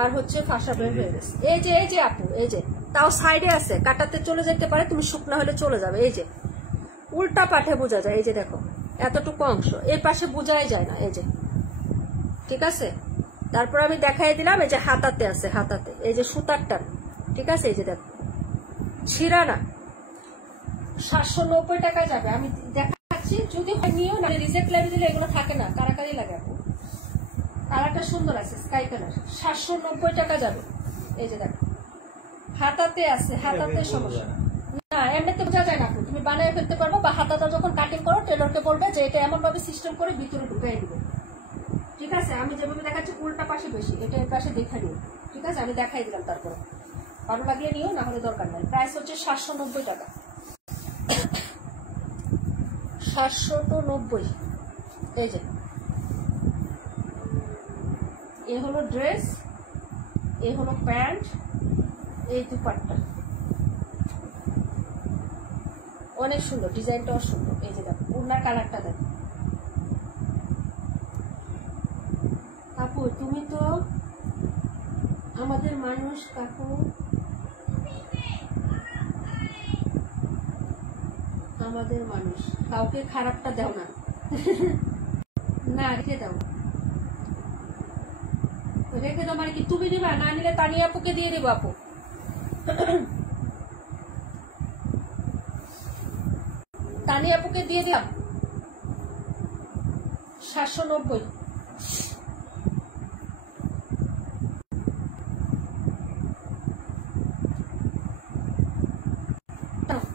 আর হচ্ছে ফাঁসা বের হয়ে গেছে। এই যে আপু, এই যে তাও সাইডে আছে, কাটাতে চলে যেতে পারে, তুমি শুকনা হলে চলে যাবে। এই যে উল্টা পাঠে বোঝা যায়, এই যে দেখো এতটুকু অংশ, এই পাশে বোঝাই যায় না, এই যে, ঠিক আছে। তারপর আমি দেখাই দিলাম, এই যে হাতাতে আছে, হাতাতে এই যে সুতারটা, ঠিক আছে। এই যে দেখো ছিঁড়া না, 790 টাকা যাবে। আমি দেখাচ্ছি, যদি নিয়েও না, রিজেক্ট লাগে দিলে এগুলো থাকে না, কারাকারি লাগে আপু। কালারটা সুন্দর আছে, স্কাই কালার, 790 টাকা যাবে। এই যে দেখো হাতাতে আছে, হাতাতে সমস্যা না, এমনিতে বোঝা যায় না। তুমি বানিয়ে ফেলতে পারবো, বা হাতাটা যখন কাটিং করো টেলরকে বলবে যে এটা এমন ভাবে সিস্টেম করে ভিতরে ঢুকাই দিবে, ঠিক আছে। আমি যেভাবে দেখাচ্ছি উল্টা পাশে বেশি, এটা এর পাশে দেখা নিও, ঠিক আছে। আমি দেখাই দিলাম, তারপরে ভালো লাগিয়ে নিও, না হলে দরকার নাই। প্রাইস হচ্ছে 790 টাকা, 790। এই যে এ হলো ড্রেস, এ হলো প্যান্ট, এই দুপাট্টা অনেক সুন্দর, ডিজাইনটাও সুন্দর। এই যে দেখো ওনার কালারটা দেখো আপু, তুমি তো আমাদের মানুষ কাকু, আমাদের মানুষ, কাউকে খারাপটা দাও না, না রেখে দাও, রেখে দাও। মানে কি তুমি দিবা? না নিলে তানিয়া আপুকে দিয়ে দেবো আপু। তানিয়া আপুকে দিয়ে দিলাম 790।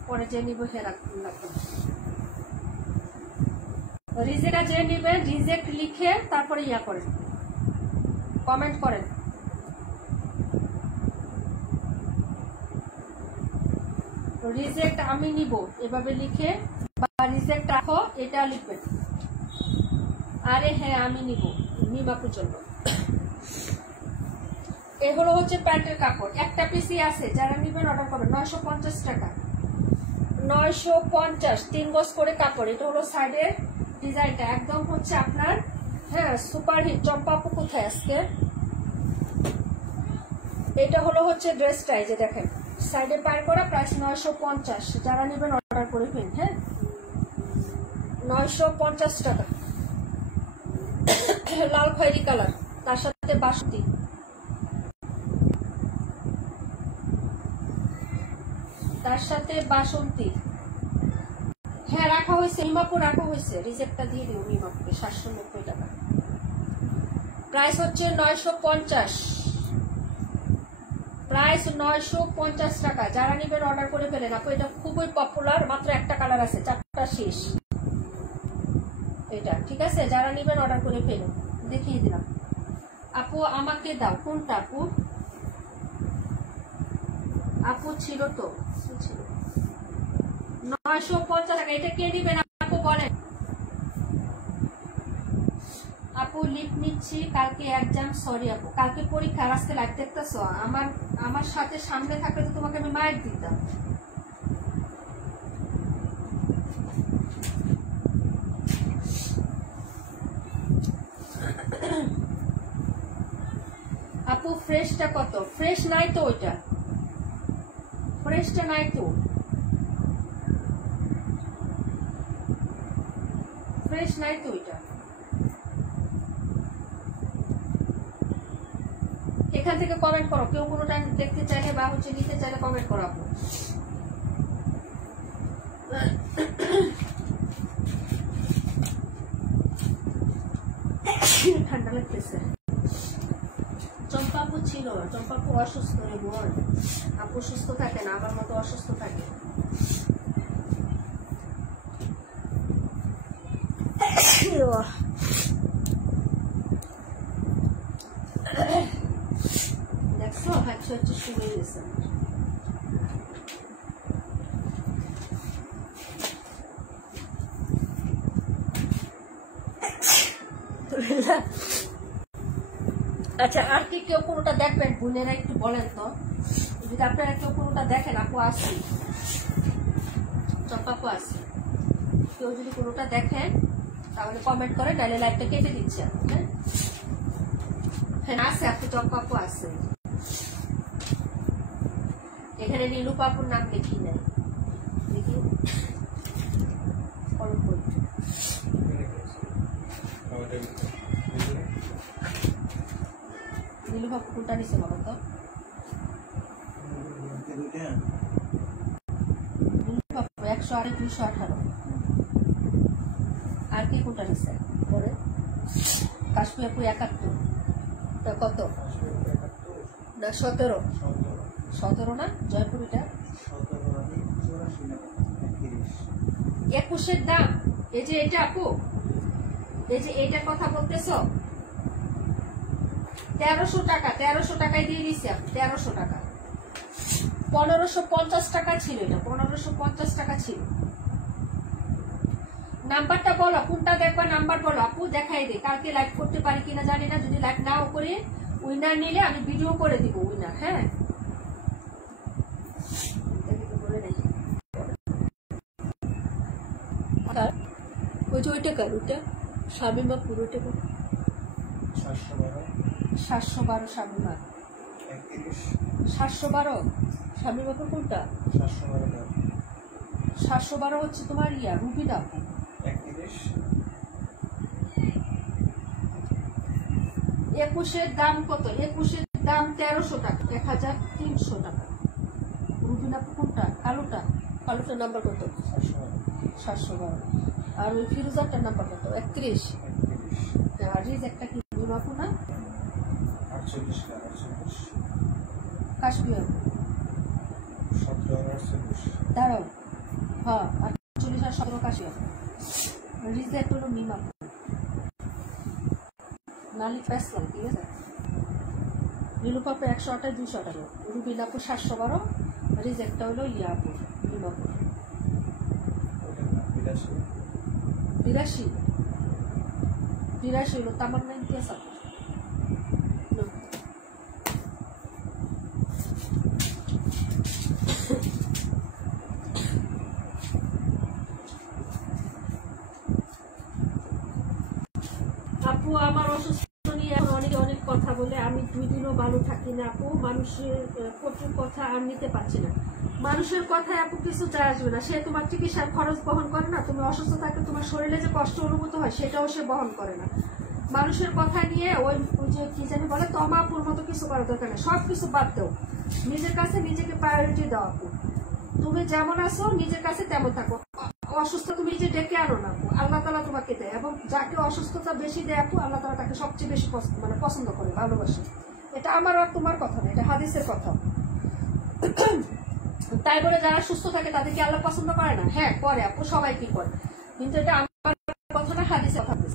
পরে যে নিব হে রাখবেন, রিজেক্ট যে নিবেন রিজেক্ট লিখে তারপরে ইয়া করেন, কমেন্ট করেন। রিজেক্ট আমি নিব এভাবে লিখে, বা রিজেক্ট রাখো এটা লিখবেন। আরে হ্যাঁ আমি নিব, নিবাপুর জন্য। এ হলো হচ্ছে প্যান্টের কাপড়, একটা পিসি আছে, যারা নিবেন অর্ডার করবেন। 950 টাকা, 950 3 গজ করে কাপড়। এটা হলো সাইডের ডিজাইনটা, একদম হচ্ছে আপনার হ্যাঁ সুপার হিট। চম্পা আপু কোথায় আজকে? এটা হলো হচ্ছে ড্রেসটা, এই যে দেখেন সাইডে পার করা, প্রাইস 950। যারা নেবেন অর্ডার করে ফেলুন। হ্যাঁ 950 টাকা। লাল খয়েরি কালার, তার সাথে বাসন্তী, তার সাথে বাসন্তী। হ্যাঁ রাখা হয়েছে, মিমাপু রাখা হয়েছে, রিজেক্টটা দিয়ে দিও মিমাপুকে। 790 টাকা প্রাইস হচ্ছে। 950 প্রাইস 950 টাকা। যারা নেবেন অর্ডার করে ফেলেন আপু। এটা খুবই পপুলার, মাত্র একটা কালার আছে, 4টা শেষ এটা, ঠিক আছে? যারা নেবেন অর্ডার করে ফেলুন। দেখিয়ে দিলাম আপু। আমাকে দাও কোনটা আপু? আপু ছিল তো, ছিল 950 টাকা। এটা কে দিবেন আপু বলেন? আপু লিপ নিচ্ছি, কালকে এক্সাম। সরি আপু, কালকে পরীক্ষা, আজকে লাইভ দেখতেছো। আমার সাথে সামনে থাকলে তো তোমাকে আমি মাইট দিতাম। আপু ফ্রেশটা কত? ফ্রেশ নাই তো, ওইটা ফ্রেশটা নাই তো, ফ্রেশ নাই তো ওইটা। এখান থেকে কমেন্ট করো, কেউ কোনোটা দেখতে চাইলে বা হচ্ছে নিতে চাইলে কমেন্ট করো আপু। ঠান্ডা লাগতেছে। চম্পা আপু ছিল, চম্পা আপু অসুস্থ রে বোন। আপু সুস্থ থাকে না, আমার মতো অসুস্থ থাকে। দেখছো হাঁচি হাঁচি শুরু হয়ে গেছে। আচ্ছা আর কি কেউ কোনোটা দেখবেন বোনেরা একটু বলেন তো, যদি আপনারা কেউ কোনোটা দেখেন। আপু আসি, চম্পা আপু আসি, কেউ যদি কোনোটা দেখেন তাহলে কমেন্ট করে, নাহলে লাইভটা কেটে দিচ্ছে। হ্যাঁ হ্যাঁ আছে আপু, চম্পা আপু আছে। এখানে নীলু পাপুর নাম দেখি নাই, দেখি নীলু পাপু কোনটা নিচ্ছে বলো তো? নীলু পাপু 108 218। আর কি কোনটা নিচ্ছে পরে? কাশ্মীর আপু 71। কত না 17? 17 না জয়পুর? এটা 21-এর দাম। এই যে এটা আপু, এই যে এইটার কথা বলতেছ, 1300 টাকা। 1300 টাকায় দিয়ে দিচ্ছি আপু, 1300 টাকা। 1550 টাকা ছিল এটা, 1550 টাকা ছিল। নাম্বারটা বলো, কোনটা দেখবা নাম্বার বলো আপু, দেখাই দে। কালকে লাইভ করতে পারি কিনা জানি না, যদি লাইভ নাও করে উইনার নিলে আমি ভিডিও করে দিব উইনার। হ্যাঁ ওই যে ওইটা কার, ওইটা শামিমা পুরোটা 712 শামিমা 712 শামিমাপুর কোনটা? 712 হচ্ছে তোমার ইয়া রুবিনা আপু। 21-এর দাম কত? 21-এর দাম 1300 টাকা, 1300 টাকা। রুবিনা আপু কোনটা? কালোটা? কালোটার নাম্বার কত? 712। আর ওই ফিরোজারটার নাম্বার কত? 31। আর রিজেক্টটা কি আপু না? 48 কাশ্মীর দাঁড়াও, হ্যাঁ 48 আর 17 কাশ্মীর। রিজেক্ট হলো মিমা নালি ফেসলাম, ঠিক আছে? নীলুপাপু 108 218, রুবিনাপু 712, রিজেক্টটা হলো ইয়াপুর মিমাপুর 82 হলো তামান্না ইতিহাস আপু। অসুস্থ নিয়ে এখন অনেকে অনেক কথা বলে, আমি 2 দিনও ভালো থাকি না আপু। মানুষের কটুর কথা আর নিতে পারছি না। মানুষের কথায় আপু কিছু যায় আসবে না। সে তোমার চিকিৎসার খরচ বহন করে না, তুমি অসুস্থ থাকলে তোমার শরীরে যে কষ্ট অনুভূত হয় সেটাও সে বহন করে না। মানুষের কথা নিয়ে ওই যে কি জানি বলে তমাপুর মতো কিছু করার দরকার নেই। সবকিছু বাদ দাও, নিজের কাছে নিজেকে প্রায়োরিটি দাও আপু। তুমি যেমন আছো নিজের কাছে তেমন থাকো। অসুস্থ তুমি যে ডেকে আনো না আপু, আল্লাহ তাআলা তোমাকে দেয়, এবং যাকে অসুস্থতা বেশি দেয় আপু আল্লাহ তাআলা তাকে সবচেয়ে বেশি পছন্দ করে, ভালোবাসে। এটা আমার আর তোমার কথা না, এটা হাদিসের কথা। তাই বলে যারা সুস্থ থাকে তাদেরকে আল্লাহ পছন্দ করে না? হ্যাঁ করে আপু, সবাই কি করে, কিন্তু এটা আমার কথা না, হাদিসের কথা।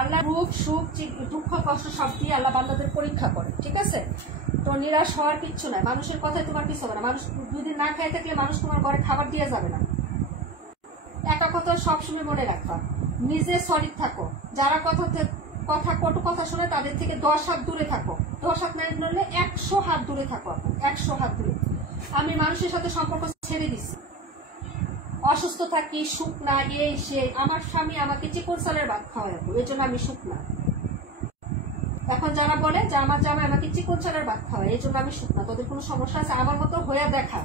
আল্লাহ রূপ সুখ দুঃখ কষ্ট সব দিয়ে আল্লাহ বান্দাদের পরীক্ষা করে, ঠিক আছে? তো নিরাশ হওয়ার কিচ্ছু নাই, মানুষের কথায় তোমার কিছু হবে না। মানুষ 2 দিন না খাই থাকলে মানুষ তোমার ঘরে খাবার দিয়ে যাবে না। একটা কথা সবসময় মনে রাখবা, নিজে সলিড থাকো। যারা কটু কথা শুনে তাদের থেকে 10 হাত দূরে থাকো। 10 হাত না ধরলে 100 হাত দূরে থাকো আপু, 100 হাত দূরে। আমি মানুষের সাথে সম্পর্ক ছেড়ে দিচ্ছি। অসুস্থ থাকি, সুখ না, এই সে। আমার স্বামী আমাকে চিকন চালের ভাত খাওয়ায় আপু, এই জন্য আমি সুখ না। এখন যারা বলে যে আমার জামাই আমাকে চিকন চালের ভাত খাওয়ায় এই জন্য আমি সুখ না, তোদের কোনো সমস্যা আছে? আমার মতো হয়ে দেখা,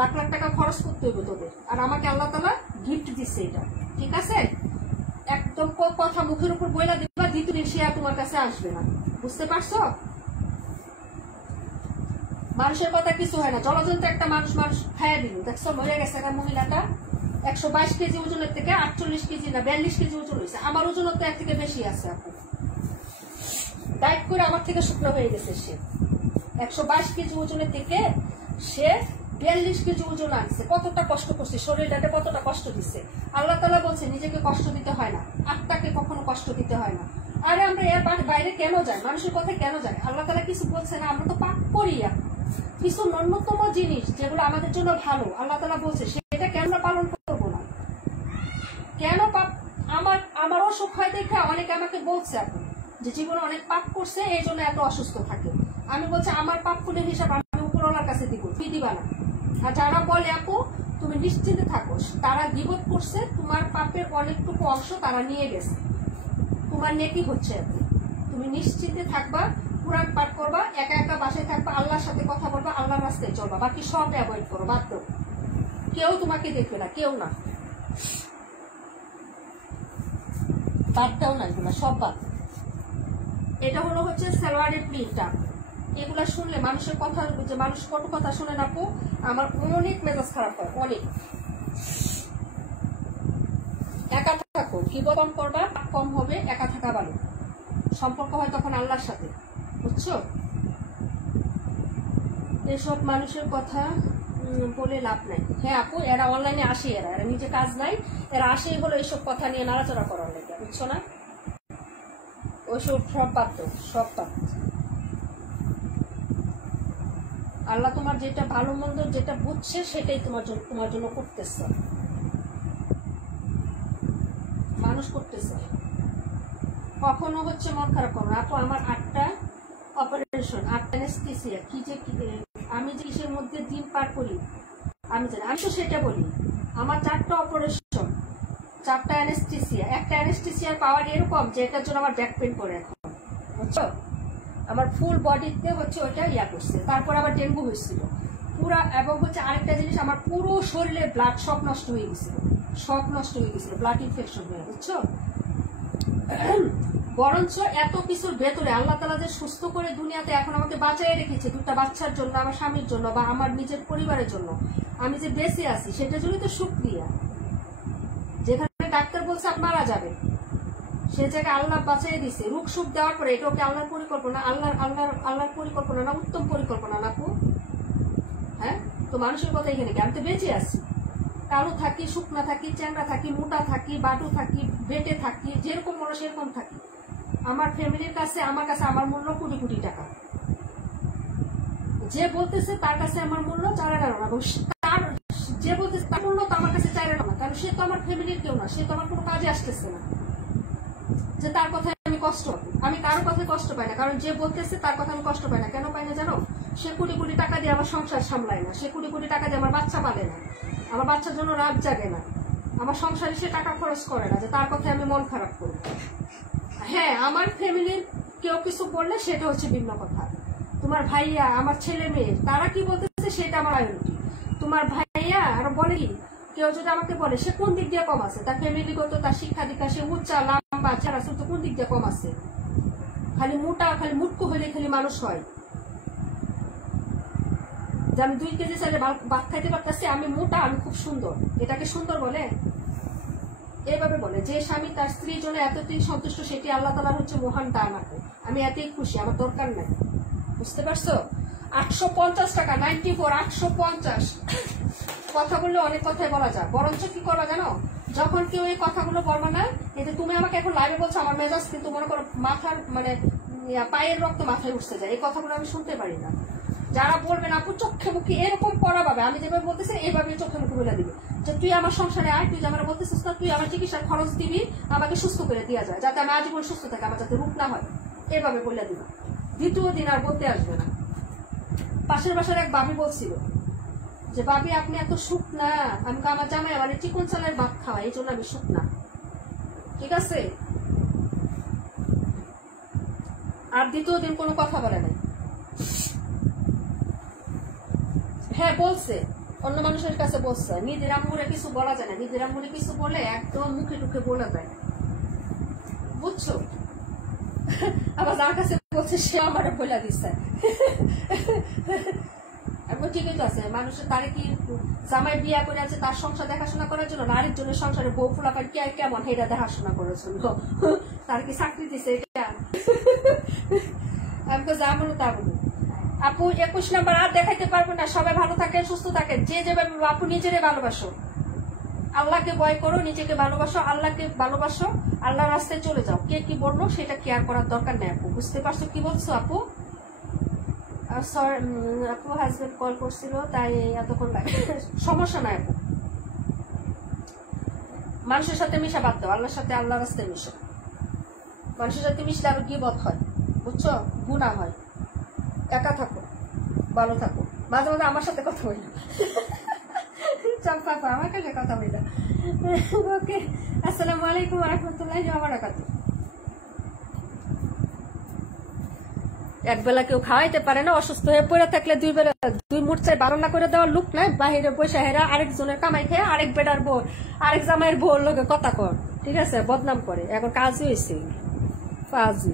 লাখ লাখ টাকা খরচ করতে হবে তোদের, আর আমাকে আল্লাহ তাআলা গিফট দিচ্ছে এটা, ঠিক আছে? একদম কথা মুখের উপর বইলা দিবা, দ্বিতীয় দিন সে আর তোমার কাছে আসবে না, বুঝতে পারছো? মানুষের কথা কিছু হয় না। জলজন্ত একটা মানুষ খাইয়া দিল, দেখছো মরে গেছে একটা মহিলাটা, 122 কেজি ওজনের থেকে 48 কেজি না 42 কেজি ওজন হয়েছে। আমার ওজন তো এর থেকে বেশি আছে আপু, ডায়েট করে আমার থেকে শুকনো হয়ে গেছে সে। 122 কেজি ওজনের থেকে সে 42 কেজি ওজন আনছে। কতটা কষ্ট করছে, শরীরটাকে কতটা কষ্ট দিচ্ছে। আল্লাহ তাআলা বলছে নিজেকে কষ্ট দিতে হয় না, আত্মাকে কখনো কষ্ট দিতে হয় না। আরে আমরা এর বাইরে কেন যাই, মানুষের কথা কেন যাই? আল্লাহ তাআলা কিছু বলছে না? আমরা তো পাপ করি। কিছু ন্যূনতম জিনিস যেগুলো আমাদের জন্য ভালো আল্লাহ তাআলা বলছে, সেটা কেন পালন করবো না? কেন পাপ? আমার অসুখ হয় দেখে অনেকে আমাকে বলছে আপু যে জীবনে অনেক পাপ করছে এই জন্য এত অসুস্থ থাকে। আমি বলছি আমার পাপ পুণ্যের হিসাব আমি উপরওয়ালার কাছে দিব, তুই দিবা না। আর যারা বলে আপু তুমি নিশ্চিন্তে থাকো, তারা গীবত করছে, তোমার পাপের অনেকটুকু অংশ তারা নিয়ে গেছে, তোমার নেকি হচ্ছে আপু। তুমি নিশ্চিন্তে থাকবা, কুরআন পাঠ করবা, একা একা বাসায় থাকবা, আল্লাহর সাথে কথা বলবা, আল্লাহর রাস্তায় চলবা, বাকি সব অ্যাভয়েড করো, বাদ দাও। কেউ তোমাকে দেখবে না, কেউ না, বাদ দাও না, এগুলো সব বাদ। এটা হলো হচ্ছে সালোয়ারের প্রিন্টটা। এগুলা শুনলে মানুষের কথা, যে মানুষ কত কথা শুনে না আপু, আমার অনেক মেজাজ খারাপ হয়, অনেক। একা থাকো, কি কম করবা, কম হবে, একা থাকা ভালো। সম্পর্ক হয় তখন আল্লাহর সাথে, বুঝছো? এসব মানুষের কথা বলে লাভ নাই। হ্যাঁ আপু, এরা অনলাইনে আসে, এরা নিজে কাজ নাই, এরা আসেই হলো এইসব কথা নিয়ে নাড়াচড়া করার লেগে, বুঝছো না? ওইসব সব বাদ দাও, সব বাদ। আল্লাহ তোমার যেটা ভালো মন্দ যেটা বুঝছে সেটাই তোমার জন্য করতেছে, মানুষ করতেছে। কখনো হচ্ছে মন খারাপ করো না আপু। আমার 8টা অপারেশন, 8টা অ্যানেস্থেসিয়া, কি যে আমি যে কিসের মধ্যে দিন পার করি আমি জানি। আমি তো সেটা বলি, আমার 4টা অপারেশন, 4টা অ্যানেস্থেসিয়া। একটা অ্যানেস্থেসিয়ার পাওয়ার এরকম যে এটার জন্য আমার ব্যাক পেন করে এখন, বুঝছো? আমার ফুল বডিতে হচ্ছে ওইটা ইয়া করছে। তারপর আবার ডেঙ্গু হয়েছিল পুরা, এবং হচ্ছে আরেকটা জিনিস, আমার পুরো শরীরে ব্লাড সব নষ্ট হয়ে গেছিল, সব নষ্ট হয়ে গেছিল, ব্লাড ইনফেকশন হয়ে, বুঝছো? বরঞ্চ এত কিছুর ভেতরে আল্লাহ তাআলা যে সুস্থ করে দুনিয়াতে এখন আমাকে বাঁচাই রেখেছে, 2টা বাচ্চার জন্য, আমার স্বামীর জন্য, বা আমার নিজের পরিবারের জন্য, আমি যে বেঁচে আছি সেটার জন্যই তো শুকরিয়া। যেখানে ডাক্তার বলছে আপনি মারা যাবেন, সে জায়গায় আল্লাহ বাঁচাই দিছে। রোগ সুখ দেওয়ার পরে এটা কি আল্লাহর পরিকল্পনা? আল্লাহর পরিকল্পনা না, উত্তম পরিকল্পনা না আপু? হ্যাঁ, তো মানুষের কথা এখানে কি? আমি তো বেঁচে আছি, কালো থাকি, শুকনা থাকি, চ্যাংড়া থাকি, মোটা থাকি, বাটু থাকি, বেটে থাকি, যেরকম মনে সেরকম থাকি। আমার ফ্যামিলির কাছে আমার মূল্য কোটি কোটি টাকা। যে বলতেছে তার কাছে আমার মূল্য 4 আনা, এবং তার যে বলতেছে তার মূল্য তো আমার কাছে 4 আনা, কারণ সে তো আমার ফ্যামিলির কেউ না, সে তো আমার কোনো কাজে আসতেছে না যে তার কথায় আমি কষ্ট পাবো। আমি কারো কথায় কষ্ট পাই না, কারণ যে বলতেছে তার কথা আমি কষ্ট পাই না। কেন পাই না জানো? সে কোটি কোটি টাকা দিয়ে আমার সংসার সামলায় না, সে কোটি কোটি টাকা দিয়ে আমার বাচ্চা পালে না, আমার বাচ্চার জন্য রাত জাগে না, আমার সংসারে সে টাকা খরচ করে না যে তার কথায় আমি মন খারাপ করবো। হ্যাঁ আমার ফ্যামিলির কেউ কিছু বললে সেটা হচ্ছে ভিন্ন কথা। তোমার ভাইয়া, আমার ছেলে মেয়ে তারা কি বলতেছে সেটা আমার প্রায়োরিটি। তোমার ভাইয়া আর বলে কি, কেউ যদি আমাকে বলে সে কোন দিক দিয়ে কম আছে, তার ফ্যামিলিগত, তার শিক্ষা দীক্ষা, সে উচ্চা লম্বা চেহারা তো কোন দিক দিয়ে কম আছে? খালি মোটা, খালি মুটকু হলে খালি মানুষ হয়। যে আমি 2 কেজি চাইলে ভাত খাইতে পারতেছি, আমি মোটা, আমি খুব সুন্দর, এটাকে সুন্দর বলে? এভাবে বলে যে স্বামী তার স্ত্রীর জন্য এতটাই সন্তুষ্ট, সেটি আল্লাহ তাআলার হচ্ছে মহান দান। আমি এতই খুশি, আমার দরকার নাই। বুঝতে পারছো? 850 টাকা 94, 850। কথা বললে অনেক কথাই বলা যায়। বরঞ্চ কি করবা জানো, যখন কেউ এই কথাগুলো বলবে না, এই যে তুমি আমাকে এখন লাইভে বলছো, আমার মেজাজ কিন্তু মনে করো মাথার মানে পায়ের রক্ত মাথায় উঠতে যায়। এই কথাগুলো আমি শুনতে পারি না। যারা বলবেন আপু চোখে মুখে এরকম পড়া পাবে, আমি যেভাবে বলতেছি এইভাবে চোখে মুখে বলে দিবে যে তুই আমার সংসারে আয়, তুই যে আমার বলতেছিস না, তুই আমার চিকিৎসার খরচ দিবি, আমাকে সুস্থ করে দেওয়া যায়, যাতে আমি আজীবন সুস্থ থাকি, আমার যাতে রূপ না হয়, এভাবে বলে দিবে। দ্বিতীয় দিন আর বলতে আসবে না। পাশের বাসার এক বাবি বলছিল যে বাবি আপনি এত সুখ না, আমি আমার জামাই মানে চিকন চালের ভাত খাওয়া, এই জন্য আমি সুখ না। ঠিক আছে? আর দ্বিতীয় দিন কোনো কথা বলে নাই। হ্যাঁ বলছে, অন্য মানুষের কাছে বলছে, নিজের আম্মুরে কিছু বলা যায় না, নিজের আম্মুরে কিছু বলে একদম মুখে টুখে বলে দেয়। বুঝছো? আবার যার কাছে বলছে সে আমার বলে দিচ্ছে। এখন ঠিকই তো আছে, মানুষের তারে কি জামাই বিয়া করে আছে তার সংসার দেখাশোনা করার জন্য, নারীর জন্য সংসারে বউ ফুলাপার কি আর কেমন এটা দেখাশোনা করার জন্য। তার কি চাকরি দিছে এটা? আমি তো যা বলো তা বলো। আপু 21 নাম্বার আর দেখাইতে পারবো না। সবাই ভালো থাকেন, সুস্থ থাকেন, যে যেভাবে। আপু নিজেরে ভালোবাসো, আল্লাহকে ভয় করো, নিজেকে ভালোবাসো, আল্লাহকে ভালোবাসো, আল্লাহর রাস্তায় চলে যাও। কে কি বললো সেটা কেয়ার করার দরকার নেই আপু। বুঝতে পারছো কি বলছো আপু? আপু হাজবেন্ড কল করছিল তাই এতক্ষণ লাগে। সমস্যা নাই আপু, মানুষের সাথে মিশা বাদ দাও, আল্লাহর সাথে আল্লাহর রাস্তায় মিশো। মানুষের সাথে মিশলে আরো গীবত হয়, বুঝছো, গুনাহ হয়। একা থাকো, ভালো থাকো, মাঝে মাঝে আমার সাথে কথা বলি না। চম্পা আমার কাছে কথা বলি না। ওকে, আসসালামু আলাইকুম ওয়া রাহমাতুল্লাহি ওয়া বারাকাতুহু। একবেলা কেউ খাওয়াইতে পারে না, অসুস্থ হয়ে পড়ে থাকলে 2 বেলা 2 মুঠ চাই বারণা করে দেওয়ার লোক নাই। বাহিরে বসে হেরা আরেকজনের কামাই খেয়ে আরেক বেটার বউ, আরেক জামাইয়ের বউর লোকে কথা কর, ঠিক আছে, বদনাম করে। এখন কাজই হয়েছে, ফাজি।